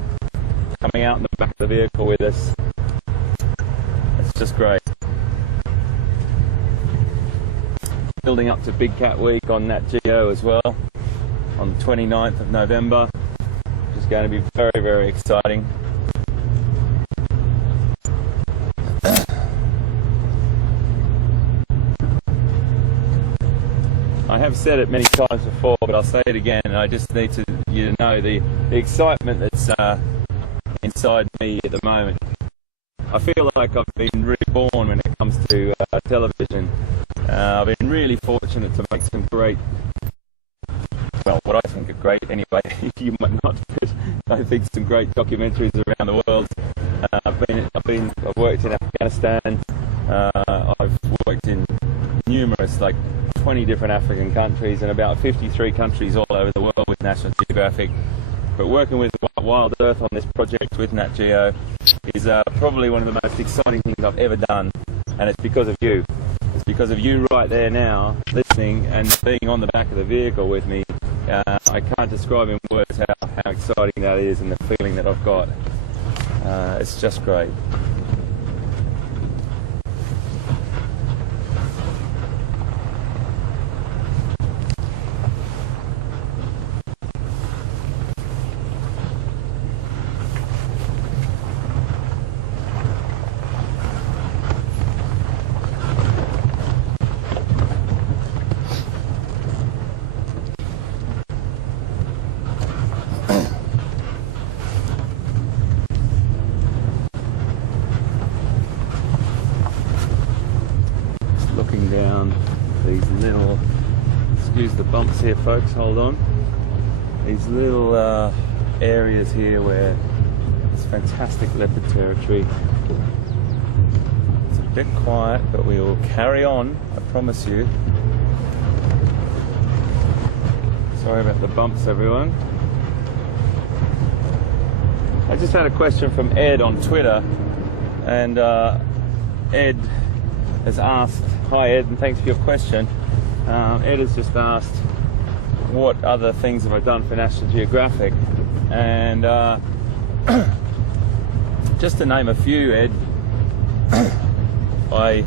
coming out in the back of the vehicle with us. It's just great. Building up to Big Cat Week on Nat Geo as well, on the 29th of November, which is going to be very, very exciting. I have said it many times before, but I'll say it again, and I just need you to know the excitement that's inside me at the moment. I feel like I've been reborn when it comes to television. I've been really fortunate to make some great, well, what I think are great anyway, you might not, but I think some great documentaries around the world. I've worked in Afghanistan, I've worked in numerous, like 20 different African countries and about 53 countries all over the world with National Geographic. But working with Wild Earth on this project with Nat Geo is probably one of the most exciting things I've ever done, and it's because of you. It's because of you right there now, listening and being on the back of the vehicle with me. I can't describe in words how exciting that is and the feeling that I've got. It's just great. Looking down these little, excuse the bumps here folks, hold on, these little areas here where it's fantastic leopard territory. It's a bit quiet, but we will carry on, I promise you. Sorry about the bumps, everyone. I just had a question from Ed on Twitter, and Ed has asked, hi Ed, and thanks for your question. Ed has just asked, what other things have I done for National Geographic? And just to name a few, Ed, I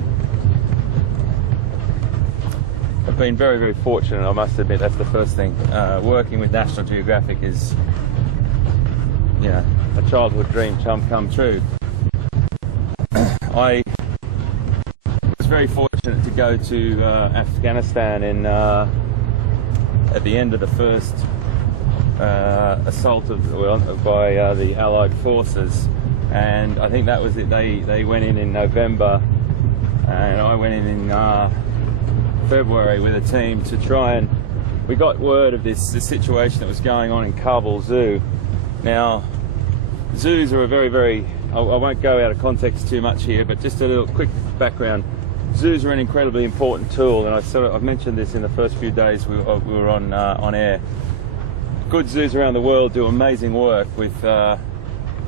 have been very, very fortunate, I must admit, that's the first thing. Working with National Geographic is, you know, a childhood dream come true. I was very fortunate to go to Afghanistan in at the end of the first assault by the Allied forces, and I think that was it. They went in November, and I went in February with a team to try, and we got word of this situation that was going on in Kabul Zoo. Now, zoos are a very, very, I won't go out of context too much here, but just a little quick background. Zoos are an incredibly important tool, and I've mentioned this in the first few days we were on air. Good zoos around the world do amazing work with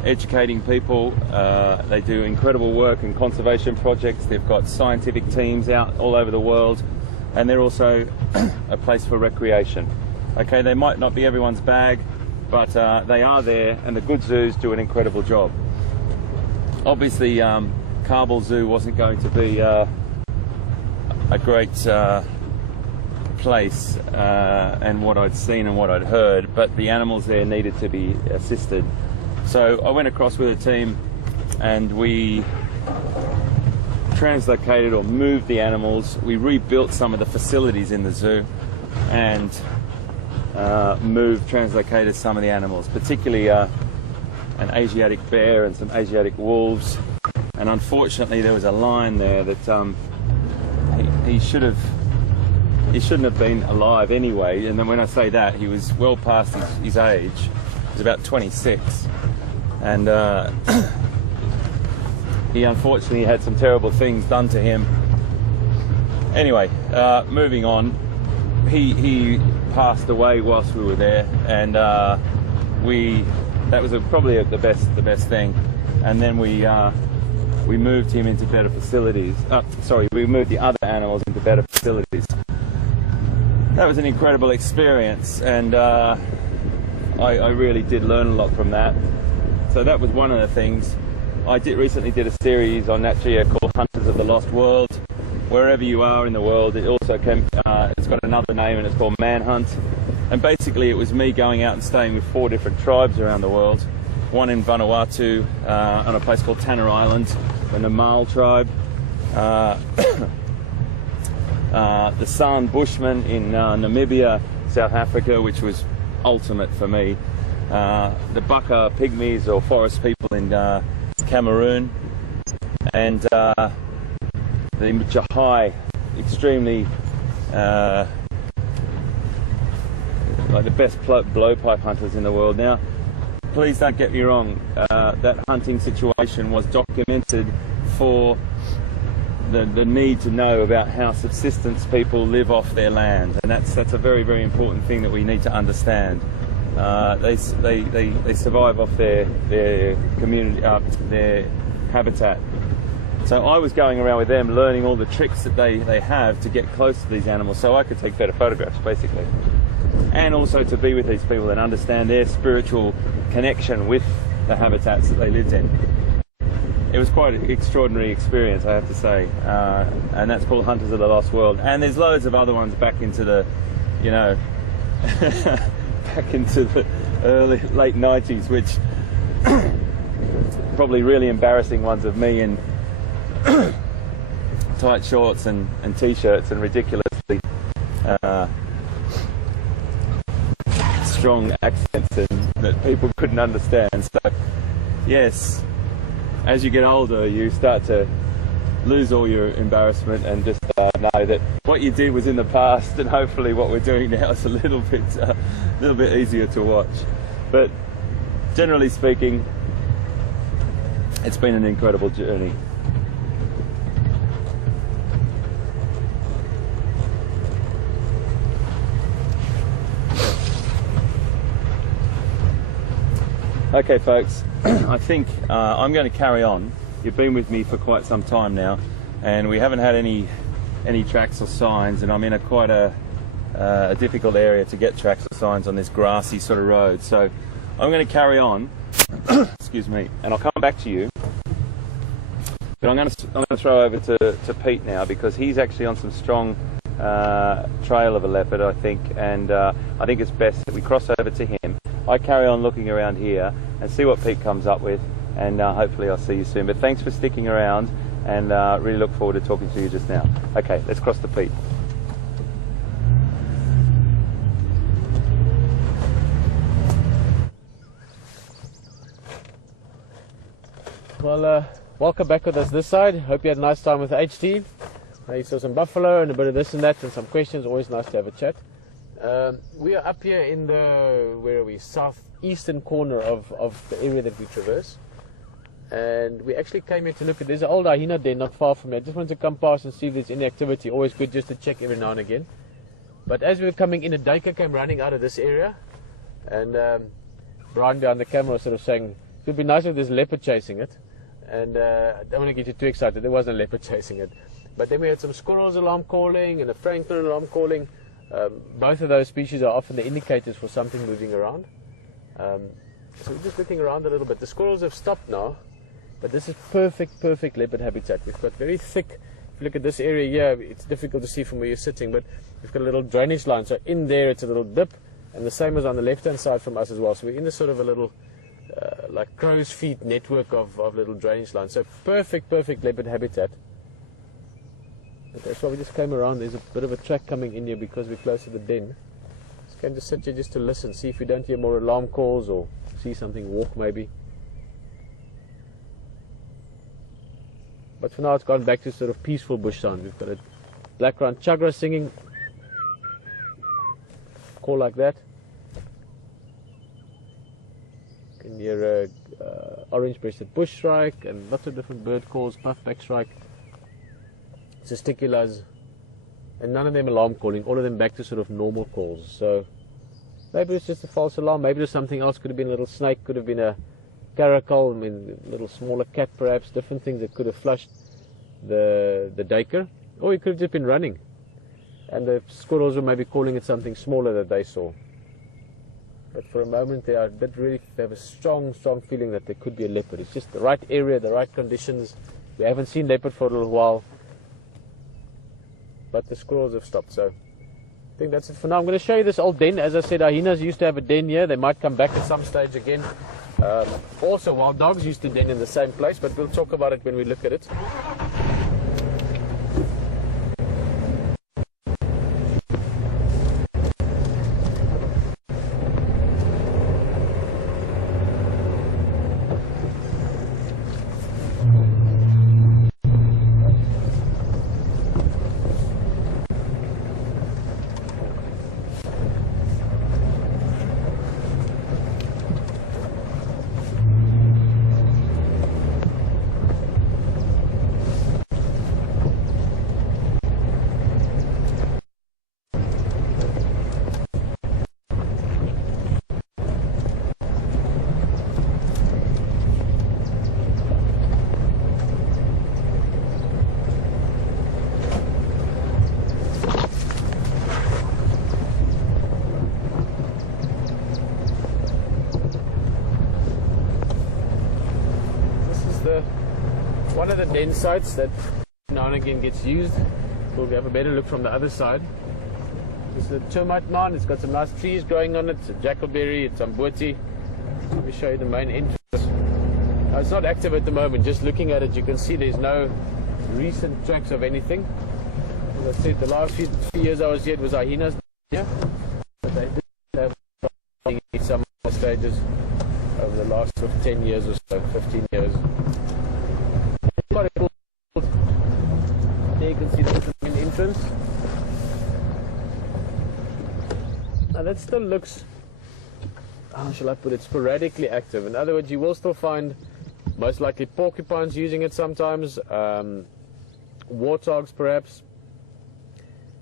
educating people. They do incredible work in conservation projects. They've got scientific teams out all over the world, and they're also a place for recreation. Okay, they might not be everyone's bag, but they are there, and the good zoos do an incredible job. Obviously, Kabul Zoo wasn't going to be a great place, and what I'd seen and what I'd heard, but the animals there needed to be assisted. So I went across with a team and we translocated or moved the animals. We rebuilt some of the facilities in the zoo and translocated some of the animals, particularly an Asiatic bear and some Asiatic wolves. And unfortunately there was a lion there that he shouldn't have been alive anyway. And then when I say that, he was well past his age. He was about 26. And he unfortunately had some terrible things done to him. Anyway, moving on, he passed away whilst we were there, and that was probably the best thing. And then we moved him into better facilities. We moved the other animals into better facilities. That was an incredible experience, and I really did learn a lot from that. So that was one of the things. I recently did a series on Nat Geo called Hunters of the Lost World. Wherever you are in the world, it also it's got another name, and it's called Manhunt. And basically it was me going out and staying with 4 different tribes around the world. One in Vanuatu, on a place called Tanner Island, the Namal tribe. The San Bushmen in Namibia, South Africa, which was ultimate for me. The Baka Pygmies, or forest people, in Cameroon, and the Jahai, extremely like the best blowpipe hunters in the world. Now, please don't get me wrong, that hunting situation was documented for the need to know about how subsistence people live off their land, and that's a very, very important thing that we need to understand. They survive off their community, their habitat. So I was going around with them, learning all the tricks that they have to get close to these animals, so I could take better photographs, basically, and also to be with these people and understand their spiritual connection with the habitats that they lived in. It was quite an extraordinary experience, I have to say, and that's called Hunters of the Lost World. And there's loads of other ones back into the, back into the late 90s, which probably really embarrassing ones of me in tight shorts and t-shirts and ridiculously strong accents that people couldn't understand. So yes, as you get older, you start to lose all your embarrassment and just know that what you did was in the past, and hopefully what we're doing now is a little bit easier to watch. But generally speaking, it's been an incredible journey. Okay, folks, I think I'm going to carry on. You've been with me for quite some time now, and we haven't had any tracks or signs, and I'm in quite a difficult area to get tracks or signs on this grassy sort of road. So I'm going to carry on, excuse me, and I'll come back to you. But I'm going to throw over to Pete now, because he's actually on some strong trail of a leopard, I think, and I think it's best that we cross over to him. I carry on looking around here and see what Pete comes up with, and hopefully I'll see you soon. But thanks for sticking around, and really look forward to talking to you just now. Okay, let's cross to Pete. Well, welcome back with us this side. Hope you had a nice time with HT. You saw some buffalo and a bit of this and that and some questions. Always nice to have a chat. We are up here in the, southeastern corner of the area that we traverse. And we actually came here to look at, there's an old hyena den not far from here. I just wanted to come past and see if there's any activity. Always good just to check every now and again. But as we were coming in, a duiker came running out of this area. And Brian behind the camera was sort of saying, it would be nice if there's a leopard chasing it. And I don't want to get you too excited, there wasn't a leopard chasing it. But then we had some squirrels alarm calling and a francolin alarm calling. Both of those species are often the indicators for something moving around. So we're just looking around a little bit. The squirrels have stopped now, but this is perfect leopard habitat. We've got very thick, if you look at this area here, it's difficult to see from where you're sitting, but we've got a little drainage line. So in there it's a little dip, and the same as on the left hand side from us as well. So we're in this sort of a little like crow's feet network of little drainage lines. So perfect leopard habitat. Okay, so we just came around. There's a bit of a track coming in here because we're close to the den. Just going to sit here just to listen, see if we don't hear more alarm calls or see something walk maybe. But for now it's gone back to sort of peaceful bush sound. We've got a black-crowned chagra singing, call like that. You can hear a orange-breasted bush shrike and lots of different bird calls, puffback shrike, testiculars, and none of them alarm calling, all of them back to sort of normal calls. So maybe it's just a false alarm, maybe there's something else. Could have been a little snake, could have been a caracal, I mean a little smaller cat perhaps, different things that could have flushed the duiker, or he could have just been running and the squirrels were maybe calling it something smaller that they saw. But for a moment they have a strong feeling that there could be a leopard. It's just the right area, the right conditions. We haven't seen leopard for a little while, but the squirrels have stopped. So I think that's it for now. I'm going to show you this old den. As I said, hyenas used to have a den here. They might come back at some stage again. Also wild dogs used to den in the same place, but we'll talk about it when we look at it. One of the den sites that now and again gets used. We'll have a better look from the other side. This is a termite mound. It's got some nice trees growing on it. It's a jackalberry, it's amboti. Let me show you the main entrance. Now, it's not active at the moment. Just looking at it, you can see there's no recent tracks of anything. As I said, the last few years I was here, it was hyenas here. But they did have some stages over the last sort of 10 years or so, 15 years. There you can see the main entrance. Now that still looks, how shall I put it, sporadically active. In other words, you will still find most likely porcupines using it sometimes, warthogs perhaps.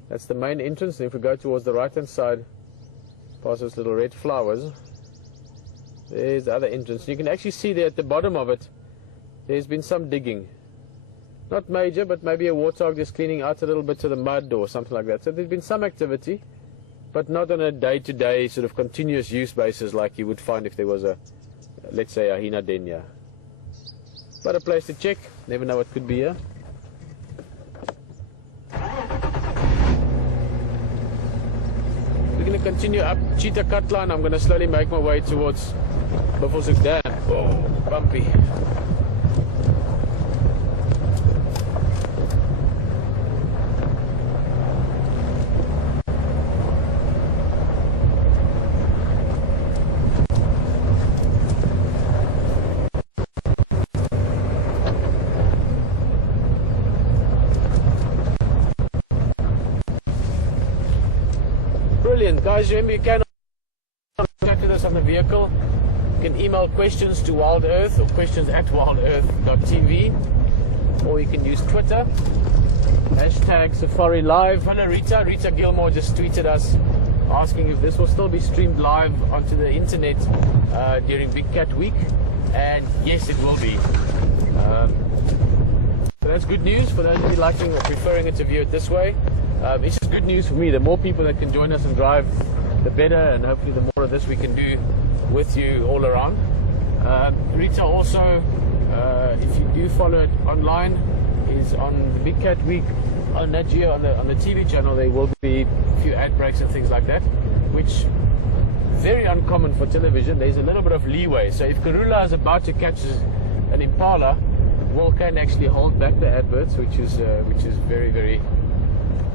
That's the main entrance. And if we go towards the right hand side, past those little red flowers, there's the other entrance. You can actually see there at the bottom of it, there's been some digging. Not major, but maybe a warthog just cleaning out a little bit of the mud or something like that. So there's been some activity, but not on a day-to-day sort of continuous use basis like you would find if there was a, let's say, a hyena den here. But a place to check. Never know what could be here. We're going to continue up Cheetah Cut Line. I'm going to slowly make my way towards Buffelshoek Dam. Oh, bumpy. Brilliant, guys. Remember, you can contact us on the vehicle. You can email questions to Wild Earth or questions@wildearth.tv, or you can use Twitter, #Safari Live. Hello, Rita. Rita Gilmore just tweeted us asking if this will still be streamed live onto the internet during Big Cat Week, and yes, it will be. So that's good news for those of you liking or preferring it to view it this way. It's just good news for me. The more people that can join us and drive, the better, and hopefully the more of this we can do with you all around. Rita also, if you do follow it online, is on the Big Cat Week on Nat Geo on the TV channel. There will be a few ad breaks and things like that, which very uncommon for television. There's a little bit of leeway. So if Karula is about to catch an impala, Will can actually hold back the adverts, which is very, very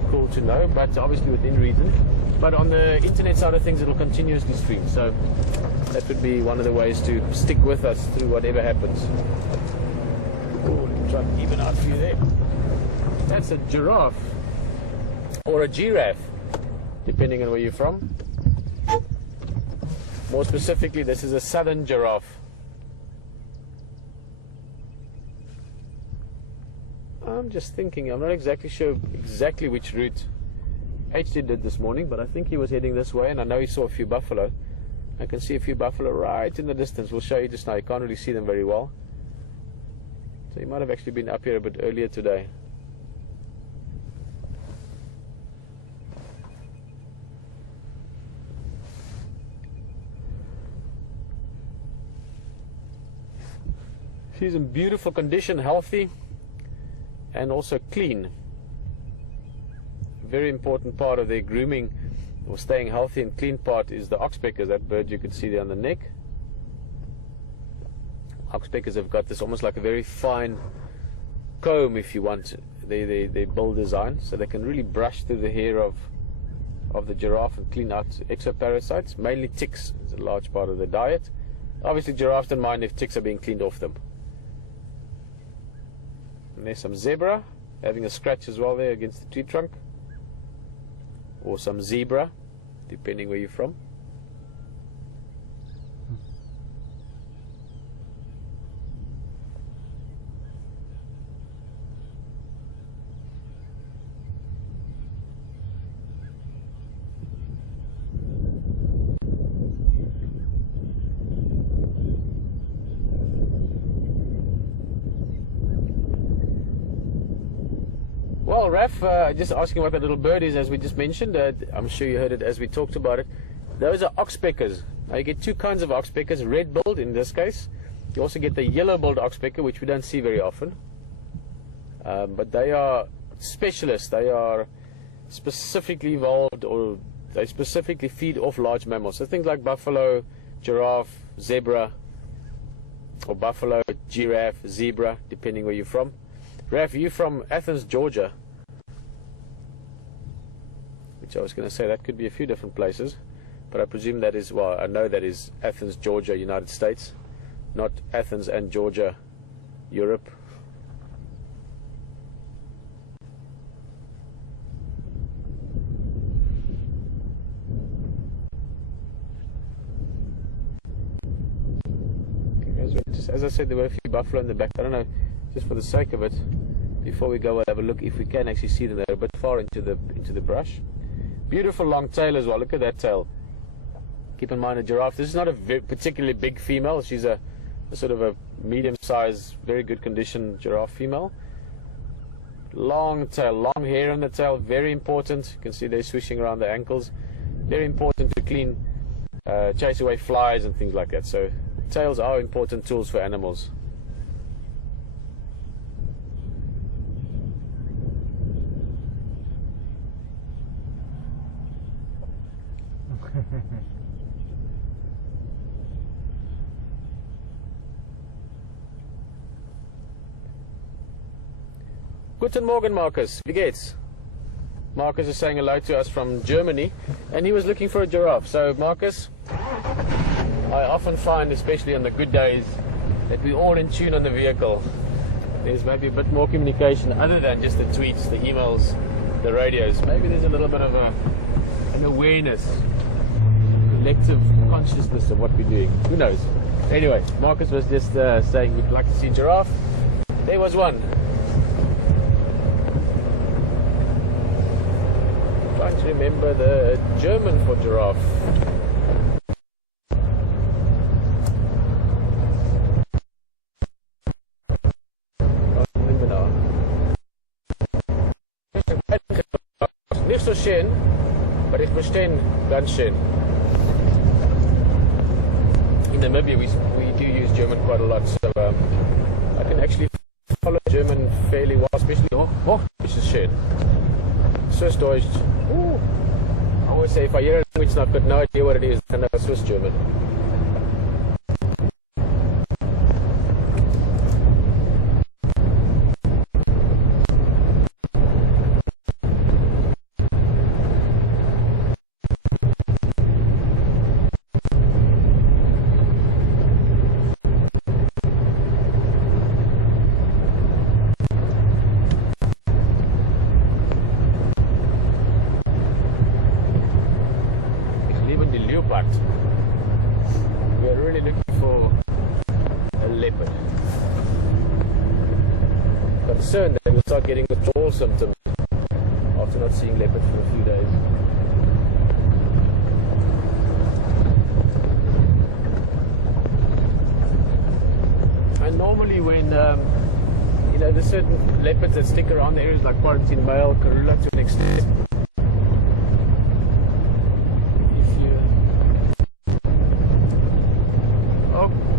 cool to know, but obviously within reason. But on the internet side of things, it'll continuously stream, so that would be one of the ways to stick with us through whatever happens. Ooh, let me try and even out for you there. That's a giraffe or a giraffe, depending on where you're from. More specifically, this is a southern giraffe. I'm just thinking, I'm not exactly sure exactly which route HD did this morning, but I think he was heading this way, and I know he saw a few buffalo. I can see a few buffalo right in the distance. We'll show you just now. You can't really see them very well. So he might have actually been up here a bit earlier today. She's in beautiful condition, healthy, and also clean. Very important part of their grooming or staying healthy and clean part is the oxpeckers. That bird you can see there on the neck. Oxpeckers have got this almost like a very fine comb, if you want, their bill design, so they can really brush through the hair of the giraffe and clean out exoparasites. Mainly ticks is a large part of their diet. Obviously giraffes don't mind if ticks are being cleaned off them. And there's some zebra having a scratch as well there against the tree trunk, or some zebra, depending where you're from. Well, Raf, just asking what that little bird is, as we just mentioned. I'm sure you heard it as we talked about it. Those are oxpeckers. Now you get two kinds of oxpeckers, red-billed in this case. You also get the yellow-billed oxpecker, which we don't see very often. But they are specialists. They are specifically evolved, or they specifically feed off large mammals. So things like buffalo, giraffe, zebra, or buffalo, giraffe, zebra, depending where you're from. Raf, you're from Athens, Georgia. Which I was going to say, that could be a few different places. But I presume that is, well, I know that is Athens, Georgia, United States. Not Athens and Georgia, Europe. As I said, there were a few buffalo in the back. I don't know, just for the sake of it, before we go, we'll have a look if we can actually see them. They're a bit far into the brush. Beautiful long tail as well. Look at that tail. Keep in mind, a giraffe, this is not a particularly big female. She's a sort of a medium-sized, very good condition giraffe female. Long tail, long hair on the tail, very important. You can see they're swishing around the ankles. Very important to clean, chase away flies and things like that. So tails are important tools for animals. Guten Morgen, Marcus. Wie geht's? Marcus is saying hello to us from Germany, and he was looking for a giraffe. So, Marcus, I often find, especially on the good days, that we're all in tune on the vehicle. There's maybe a bit more communication other than just the tweets, the emails, the radios. Maybe there's a little bit of an awareness, collective consciousness of what we're doing. Who knows? Anyway, Marcus was just saying we'd like to see a giraffe. There was one. Trying to remember the German for giraffe. Nicht so schön, but ich verstehe ganz schön. In Namibia we do use German quite a lot, so I can actually follow German fairly well, especially which is schön. Swiss Deutsch. I always say if I hear a language streets and I've got no idea what it is. I know Swiss German. We are really looking for a leopard. Concerned that we'll start getting withdrawal symptoms after not seeing leopard for a few days. And normally when there's certain leopards that stick around areas like quarantine male, Karula to an extent.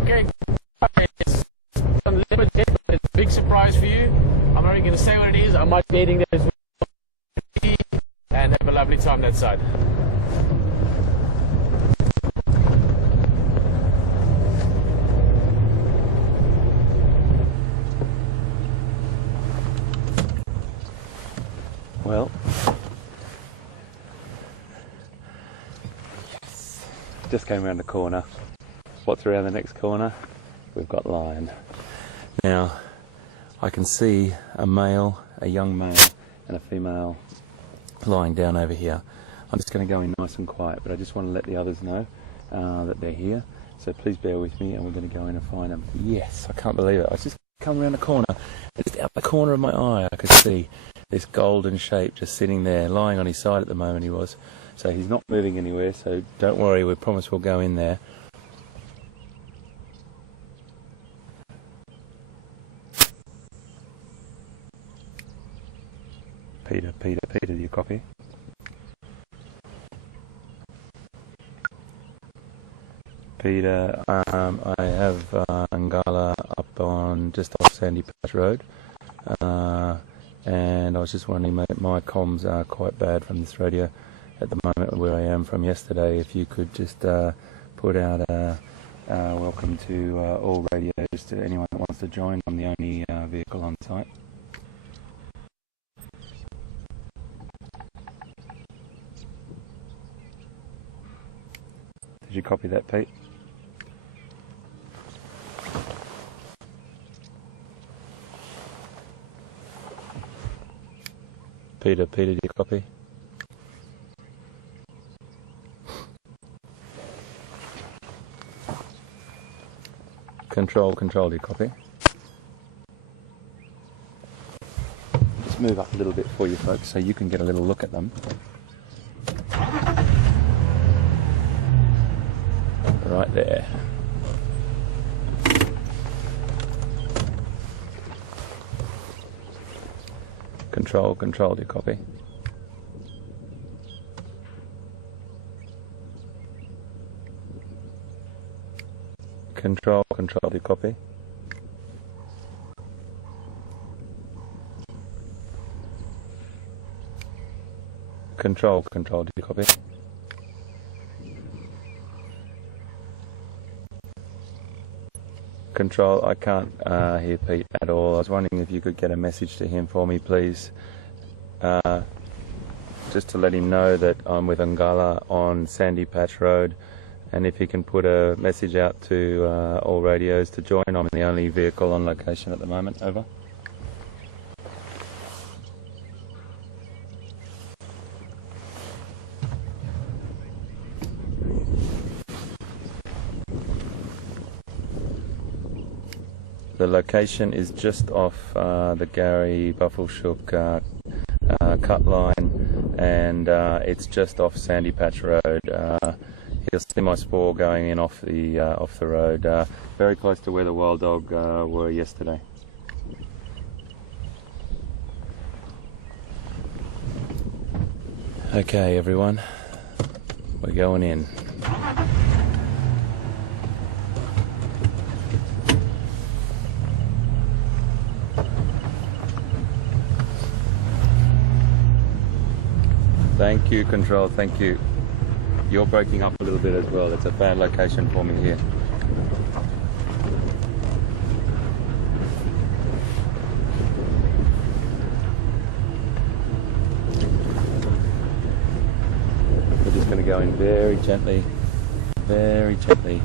Okay, it's a leopard head, but it's a big surprise for you. I'm not even going to say what it is. I might be eating those and have a lovely time that side. Well, yes, just came around the corner. What's around the next corner? We've got lion. Now, I can see a male, a young male, and a female lying down over here. I'm just going to go in nice and quiet, but I just want to let the others know that they're here. So please bear with me, and we're going to go in and find them. Yes, I can't believe it. I just come around the corner, and just out the corner of my eye, I could see this golden shape just sitting there, lying on his side at the moment he was. So he's not moving anywhere, so don't worry, we promise we'll go in there. Peter, do you copy? Peter, I have Ngala up on just off Sandy Patch Road, and I was just wondering, mate, my comms are quite bad from this radio at the moment where I am from yesterday. If you could just put out a welcome to all radios to anyone that wants to join. I'm the only vehicle on site. Did you copy that, Pete? Peter, did you copy? Control, do you copy? Just move up a little bit for you folks so you can get a little look at them. Right there. Control, do you copy? Control, do you copy? Control, do you copy? Control, I can't hear Pete at all. I was wondering if you could get a message to him for me, please. Just to let him know that I'm with Ngala on Sandy Patch Road, and if he can put a message out to all radios to join. I'm the only vehicle on location at the moment. Over. The location is just off the Gary Buffelshoek cut line, and it's just off Sandy Patch Road. You'll see my spore going in off the road, very close to where the wild dog were yesterday. Okay, everyone, we're going in. Thank you, Control, thank you. You're breaking up a little bit as well. It's a bad location for me here. We're just going to go in very gently, very gently.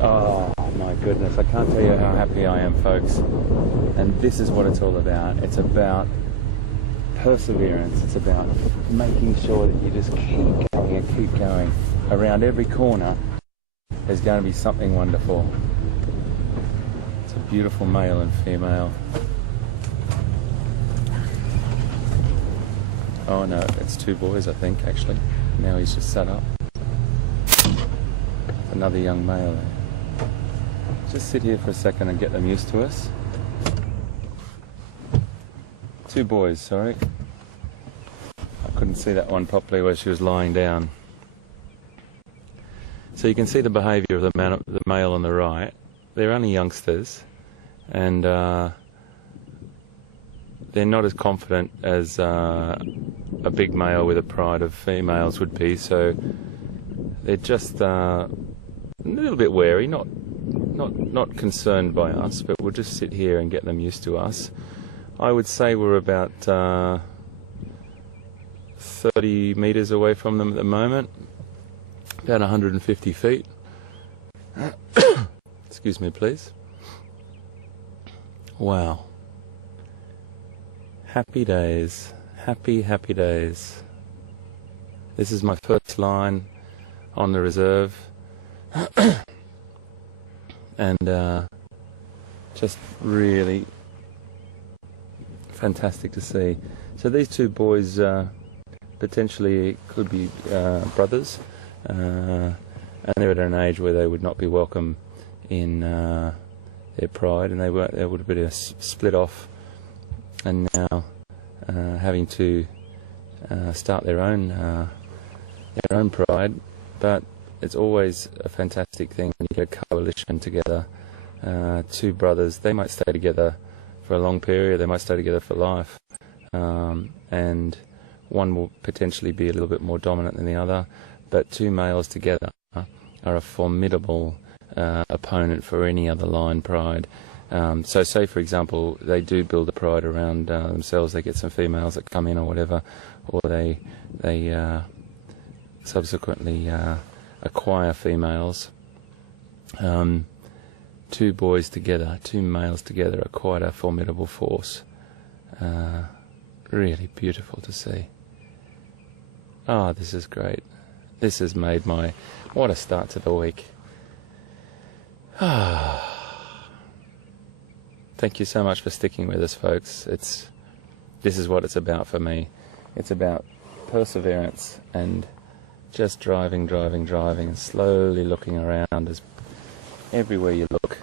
Oh my goodness, I can't tell you how happy I am, folks. And this is what it's all about. It's about perseverance. It's about making sure that you just keep going and keep going. Around every corner, there's going to be something wonderful. It's a beautiful male and female. Oh no, it's two boys, I think, actually. Now he's just sat up. Another young male there. Just sit here for a second and get them used to us. Two boys, sorry. I couldn't see that one properly where she was lying down. So you can see the behaviour of the male on the right. They're only youngsters, and they're not as confident as a big male with a pride of females would be. So they're just a little bit wary, not concerned by us, but we'll just sit here and get them used to us. I would say we're about 30 metres away from them at the moment, about 150 feet. Excuse me, please. Wow. Happy days. Happy, happy days. This is my first line on the reserve. And just really fantastic to see. So these two boys potentially could be brothers, and they're at an age where they would not be welcome in their pride, and they would have been split off, and now having to start their own pride. But it's always a fantastic thing when you get a coalition together. Two brothers, they might stay together for a long period, they might stay together for life, and one will potentially be a little bit more dominant than the other, but two males together are a formidable opponent for any other line pride. So say, for example, they do build a pride around themselves, they get some females that come in or whatever, or they subsequently acquire females. Two boys together, two males together are quite a formidable force. Really beautiful to see. Oh, this is great. This has made what a start to the week. Thank you so much for sticking with us, folks. This is what it's about for me. It's about perseverance and just driving and slowly looking around as everywhere you look.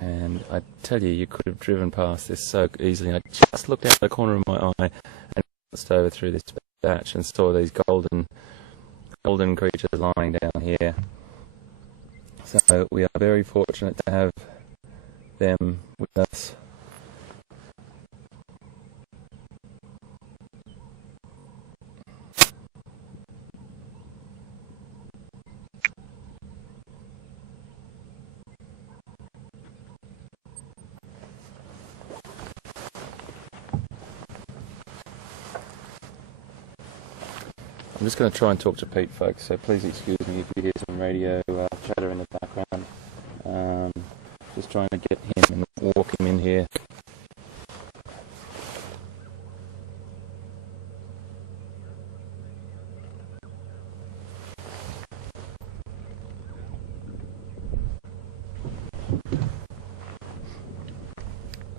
And I tell you, you could have driven past this so easily. I just looked out the corner of my eye and glanced over through this patch and saw these golden creatures lying down here. So we are very fortunate to have them with us. I'm just going to try and talk to Pete, folks, so please excuse me if you hear some radio chatter in the background. Just trying to get him and walk him in here.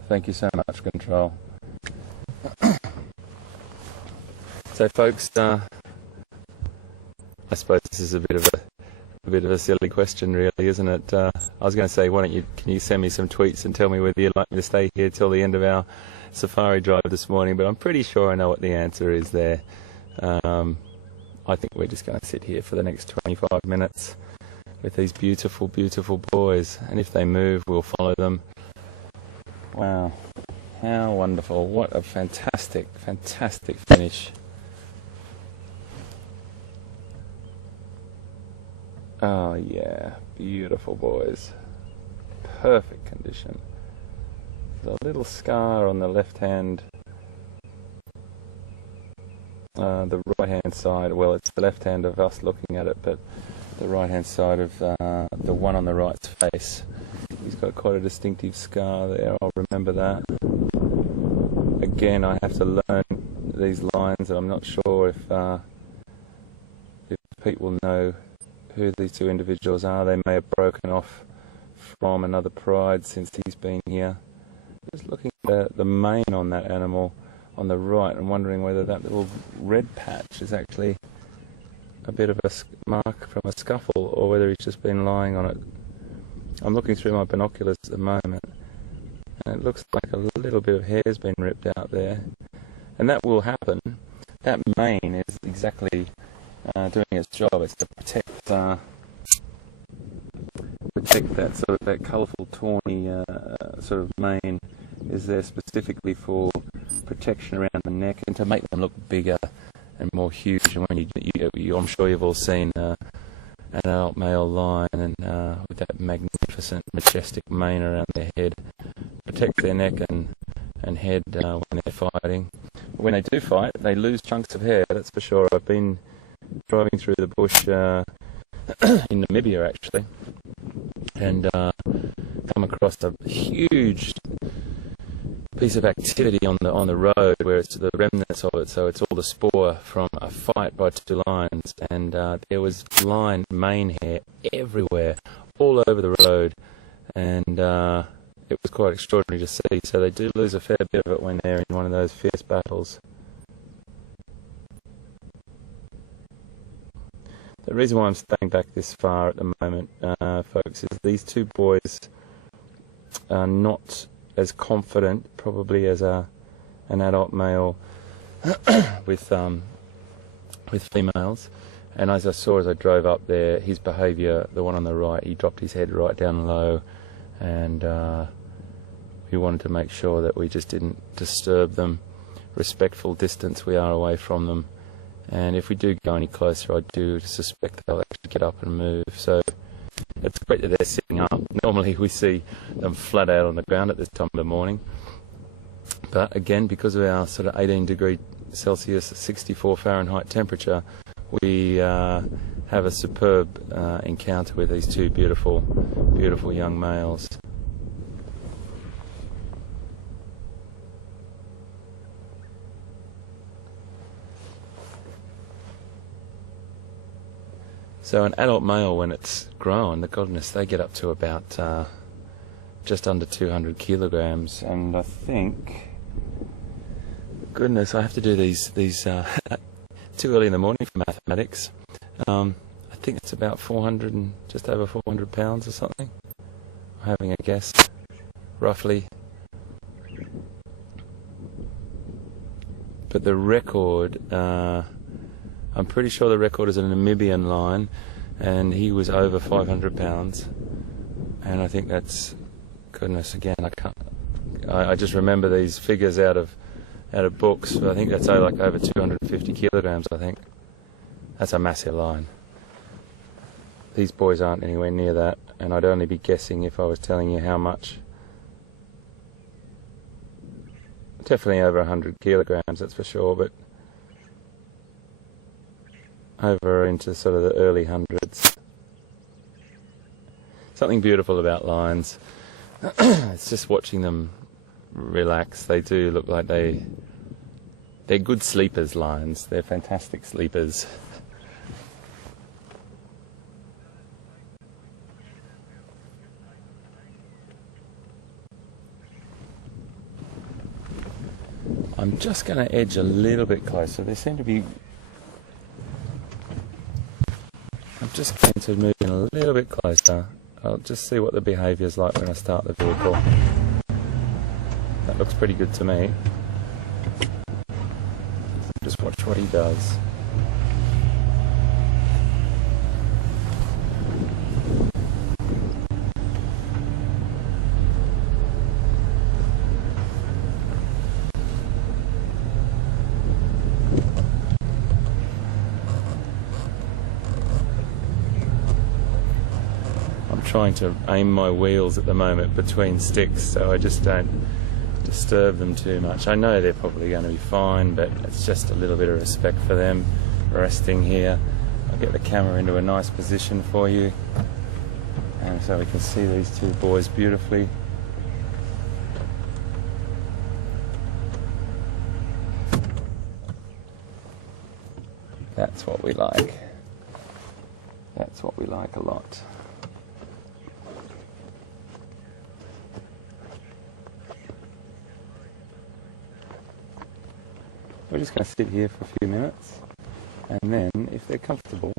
Thank you so much, Control. So, folks, I suppose this is a bit of a silly question, really, isn't it? I was going to say, can you send me some tweets and tell me whether you'd like me to stay here till the end of our safari drive this morning? But I'm pretty sure I know what the answer is there. I think we're just going to sit here for the next 25 minutes with these beautiful, beautiful boys, and if they move, we'll follow them. Wow. How wonderful. What a fantastic, fantastic finish. Oh yeah, beautiful boys. Perfect condition. There's a little scar on the left hand, the right hand side. Well, it's the left hand of us looking at it, but the right hand side of the one on the right's face. He's got quite a distinctive scar there, I'll remember that. Again, I have to learn these lines, and I'm not sure if Pete will know who these two individuals are. They may have broken off from another pride since he's been here. Just looking at the mane on that animal on the right and wondering whether that little red patch is actually a bit of a mark from a scuffle or whether he's just been lying on it. I'm looking through my binoculars at the moment, and it looks like a little bit of hair's been ripped out there, and that will happen. That mane is exactly doing its job. It's to protect that sort of that colourful tawny sort of mane is there specifically for protection around the neck and to make them look bigger and more huge. And when you I'm sure you've all seen an adult male lion and with that magnificent, majestic mane around their head, protect their neck and head when they're fighting. When they do fight, they lose chunks of hair, that's for sure. I've been driving through the bush in Namibia actually, and come across a huge piece of activity on the road where it's the remnants of it, so it's all the spoor from a fight by two lions, and there was lion mane hair everywhere, all over the road, and it was quite extraordinary to see. So they do lose a fair bit of it when they're in one of those fierce battles. The reason why I'm staying back this far at the moment, folks, is these two boys are not as confident, probably, as an adult male with females. And as I saw as I drove up there, his behaviour, the one on the right, he dropped his head right down low, and we wanted to make sure that we just didn't disturb them. Respectful distance we are away from them. And if we do go any closer, I do suspect they'll actually get up and move. So it's great that they're sitting up. Normally we see them flat out on the ground at this time of the morning. But again, because of our sort of 18 degree Celsius, 64 Fahrenheit temperature, we have a superb encounter with these two beautiful, beautiful young males. So an adult male, when it's grown, the goodness, they get up to about just under 200 kilograms, and I think, goodness, I have to do these too early in the morning for mathematics. I think it's about 400 and just over 400 pounds or something. I'm having a guess, roughly. But the record, I'm pretty sure the record is a Namibian lion, and he was over 500 pounds. And I think that's, goodness, again, I just remember these figures out of books. I think that's like over 250 kilograms, I think. That's a massive lion. These boys aren't anywhere near that, and I'd only be guessing if I was telling you how much. Definitely over 100 kilograms, that's for sure, but over into sort of the early hundreds. Something beautiful about lions. It's just watching them relax. They do look like they're good sleepers, lions. They're fantastic sleepers. I'm just going to edge a little bit closer. They seem to be... I'm just going to move in a little bit closer. I'll just see what the behaviour is like when I start the vehicle. That looks pretty good to me. Just watch what he does. trying to aim my wheels at the moment between sticks, so I just don't disturb them too much. I know they're probably going to be fine, but it's just a little bit of respect for them resting here. I'll get the camera into a nice position for you, and so we can see these two boys beautifully. That's what we like. That's what we like a lot. We're just going to sit here for a few minutes, and then if they're comfortable,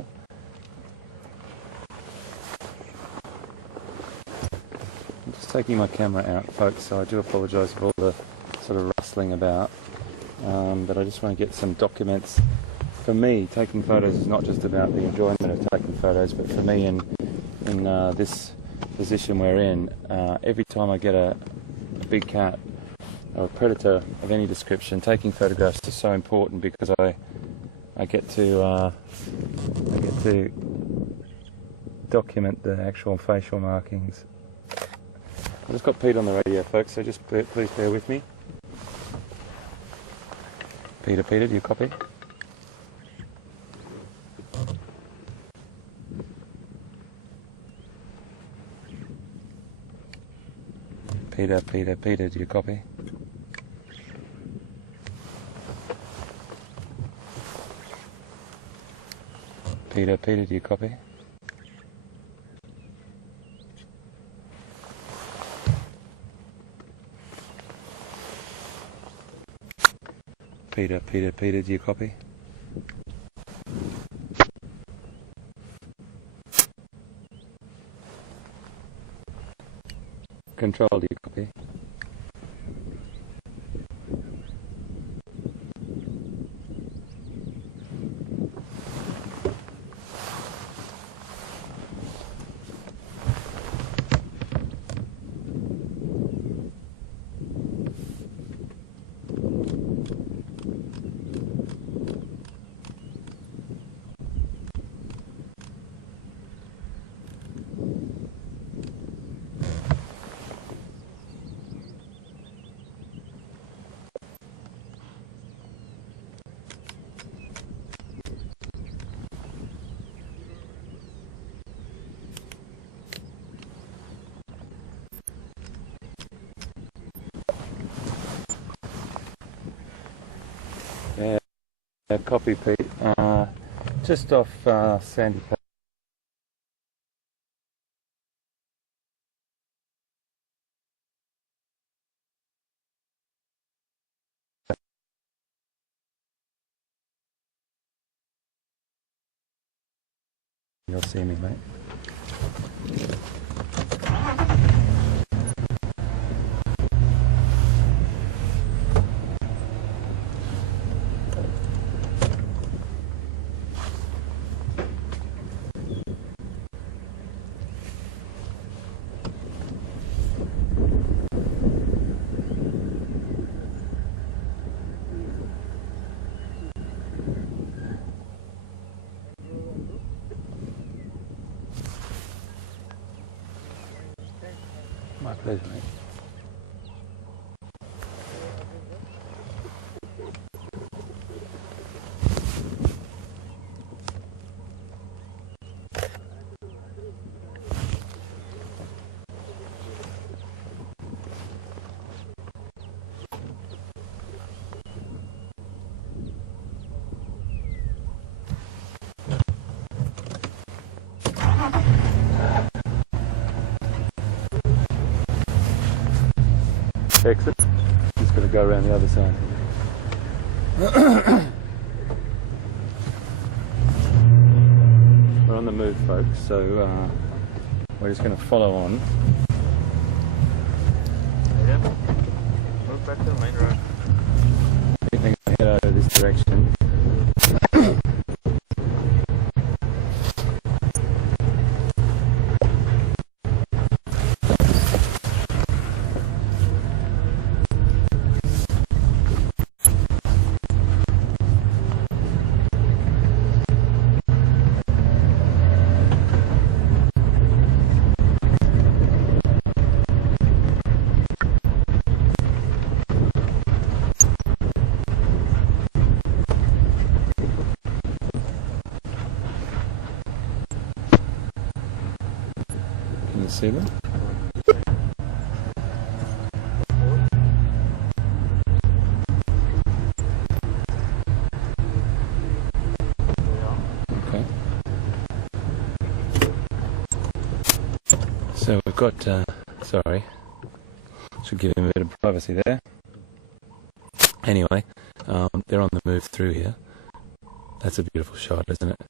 I'm just taking my camera out, folks, so I do apologise for all the sort of rustling about, but I just want to get some documents. For me, taking photos is not just about the enjoyment of taking photos, but for me in this position we're in, every time I get a big cat or a predator of any description, taking photographs is so important, because I get to document the actual facial markings. I just got Pete on the radio, folks, so just please bear with me. Peter, do you copy? Peter, do you copy? Peter, do you copy? Peter, do you copy? Control, do you copy? Yeah, copy, Pete. Just off Sandy Coast. You'll see me, mate. My pleasure, mate. Exit. Just going to go around the other side. We're on the move, folks, so we're just going to follow on. Yeah. Move back to the main road. I think I head over this direction. see them? Okay. So we've got, sorry, should give him a bit of privacy there. Anyway, they're on the move through here. That's a beautiful shot, isn't it?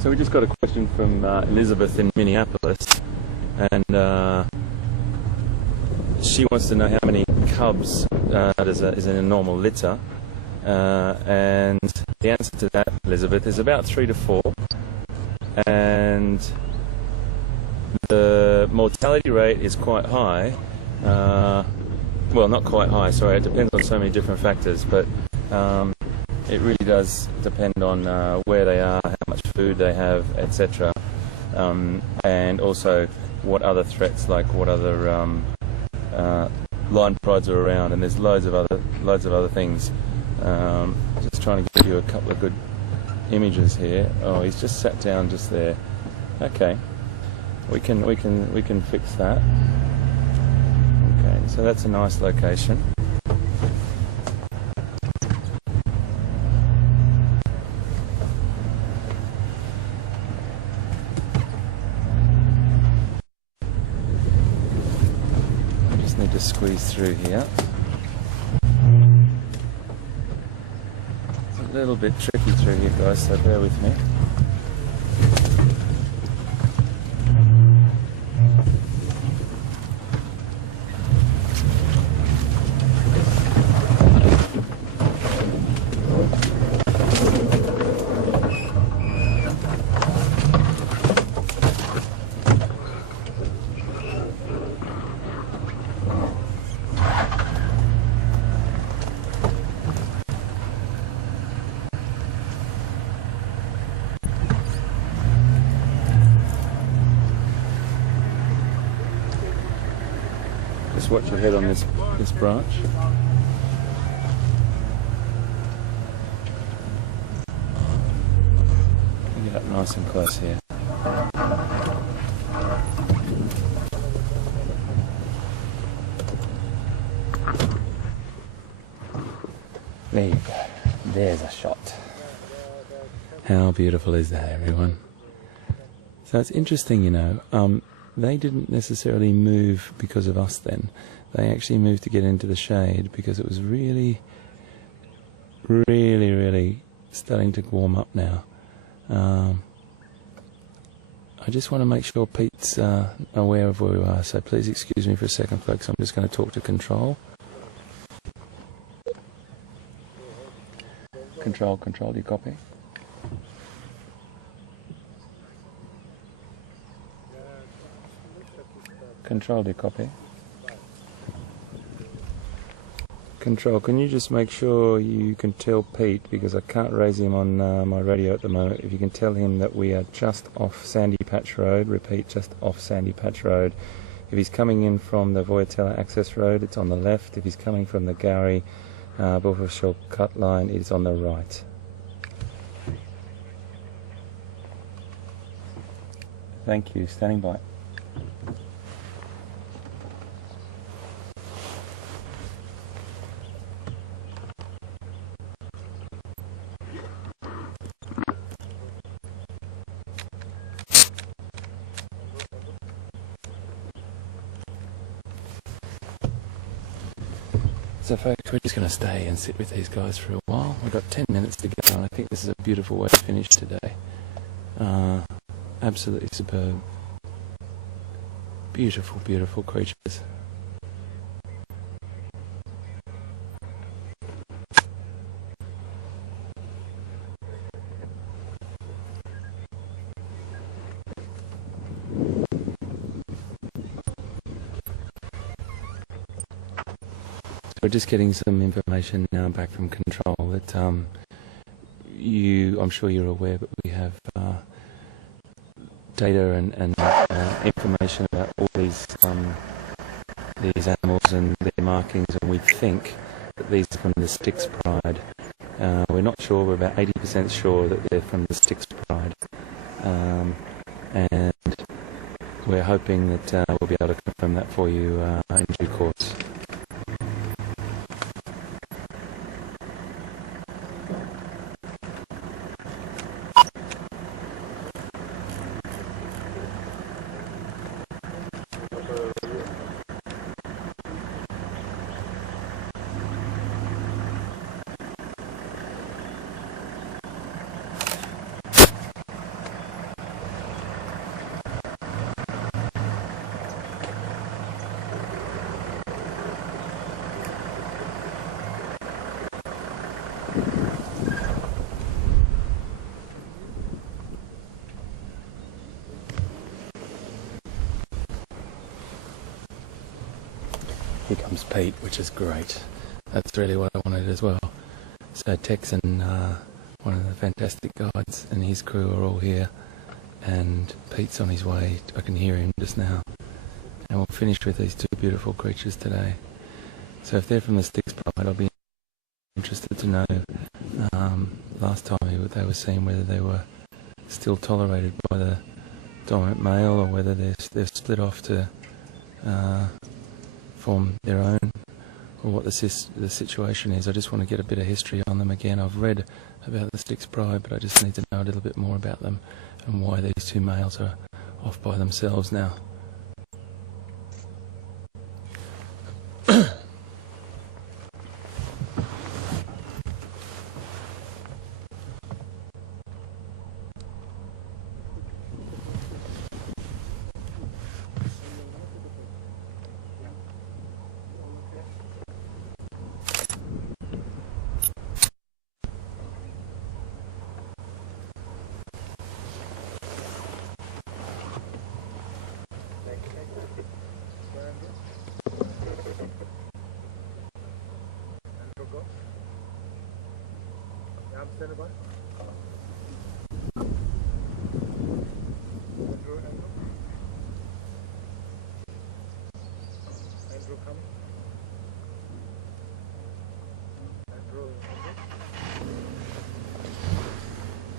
So we just got a question from Elizabeth in Minneapolis, and she wants to know how many cubs is in a normal litter, and the answer to that, Elizabeth, is about 3 to 4, and the mortality rate is quite high. Well, not quite high, sorry, it depends on so many different factors, but it really does depend on where they are, how much food they have, etc. And also what other threats, like what other line prods are around, and there's loads of other things. Just trying to give you a couple of good images here. Oh, he's just sat down just there. Okay, we can fix that. Okay, so that's a nice location. Need to squeeze through here. It's a little bit tricky through here, guys, so bear with me. Just watch your head on this branch. Get up nice and close here. There you go. There's a shot. How beautiful is that, everyone? So it's interesting, you know. They didn't necessarily move because of us then. They actually moved to get into the shade because it was really starting to warm up now. I just want to make sure Pete's aware of where we are, so please excuse me for a second, folks. I'm just going to talk to Control. Control, do you copy? Control, do you copy? Control, can you just make sure you can tell Pete, because I can't raise him on my radio at the moment, if you can tell him that we are just off Sandy Patch Road, repeat, just off Sandy Patch Road. If he's coming in from the Voyatella Access Road, it's on the left. If he's coming from the Gowrie Buffalo Cut Line, it's on the right. Thank you, standing by. So folks, we're just going to stay and sit with these guys for a while. We've got 10 minutes to go, and I think this is a beautiful way to finish today. Absolutely superb. Beautiful, beautiful creatures. we're just getting some information now back from control that I'm sure you're aware, but we have data and information about all these animals and their markings, and we think that these are from the Styx Pride. We're not sure, we're about 80% sure that they're from the Styx Pride. And we're hoping that we'll be able to confirm that for you in due course. Here comes Pete, which is great. That's really what I wanted as well. So Tex and one of the fantastic guides and his crew are all here, and Pete's on his way. I can hear him just now. And we'll finish with these two beautiful creatures today. So if they're from the Styx Pride, I'll be interested to know last time they were seen whether they were still tolerated by the dominant male or whether they've split off to form their own, or what the situation is. I just want to get a bit of history on them again. I've read about the Styx Pride, but I just need to know a little bit more about them and why these two males are off by themselves now.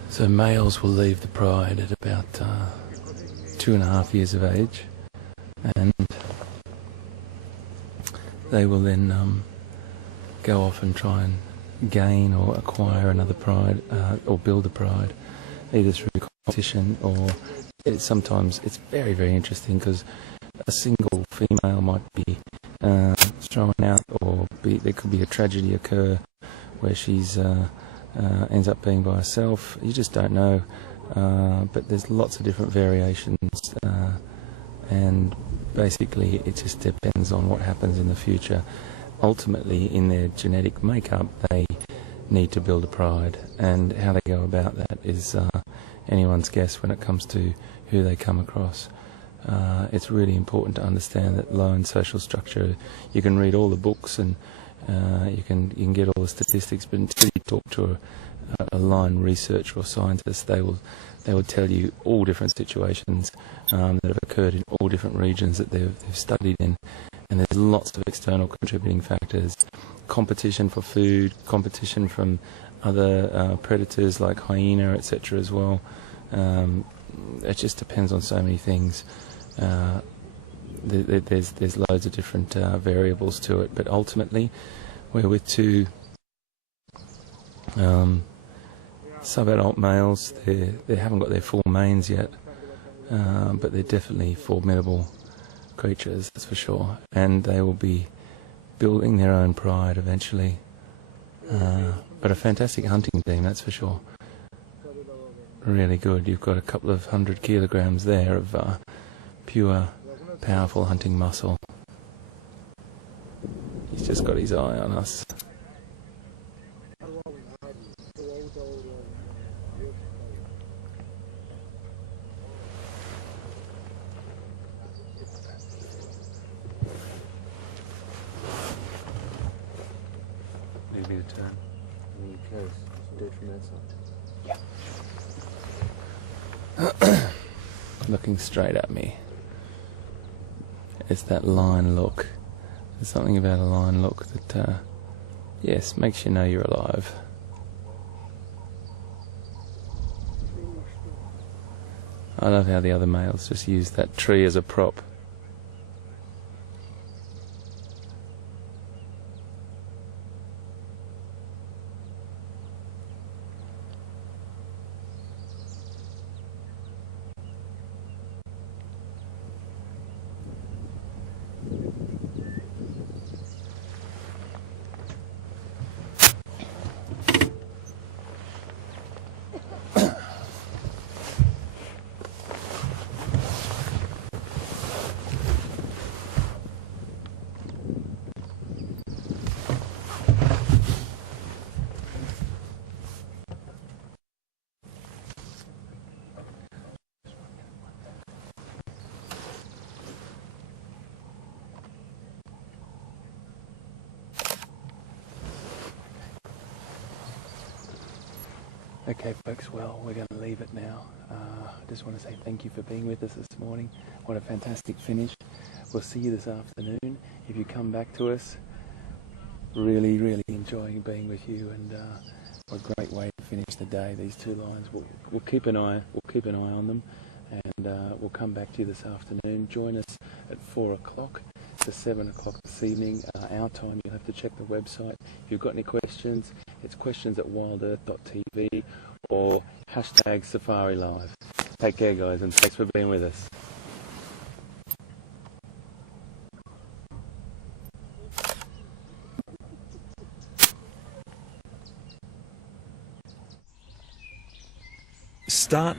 So males will leave the pride at about 2.5 years of age, and they will then go off and try and gain or acquire another pride, or build a pride, either through competition or sometimes it's very, very interesting because a single female might be thrown out, or there could be a tragedy occur where she's ends up being by herself. You just don't know, but there's lots of different variations, and basically it just depends on what happens in the future. Ultimately, in their genetic makeup, they need to build a pride, and how they go about that is anyone's guess when it comes to who they come across. It's really important to understand that lone social structure. You can read all the books and you can get all the statistics, but until you talk to a line researcher or scientist, they will tell you all different situations that have occurred in all different regions that they've studied in, and there's lots of external contributing factors: competition for food, competition from other predators like hyena, etc. as well. It just depends on so many things. There's loads of different variables to it, but ultimately we're with two sub-adult males. They haven't got their full manes yet, but they're definitely formidable creatures, that's for sure, and they will be building their own pride eventually. But a fantastic hunting team, that's for sure. Really good. You've got a couple of 100 kilograms there of pure, powerful hunting muscle. He's just got his eye on us. me to turn. Close. Do it from that side. Looking straight at me. It's that line look. There's something about a line look that, yes, makes you know you're alive. I love how the other males just use that tree as a prop. Okay folks, well we're going to leave it now. I just want to say thank you for being with us this morning. What a fantastic finish. We'll see you this afternoon. If you come back to us, really enjoying being with you, and what a great way to finish the day. These two lions, we'll keep an eye on them, and we'll come back to you this afternoon. Join us at 4 o'clock to 7 o'clock this evening, our time. You'll have to check the website. If you've got any questions, it's questions@wildearth.tv or #SafariLive. Take care guys, and thanks for being with us. Start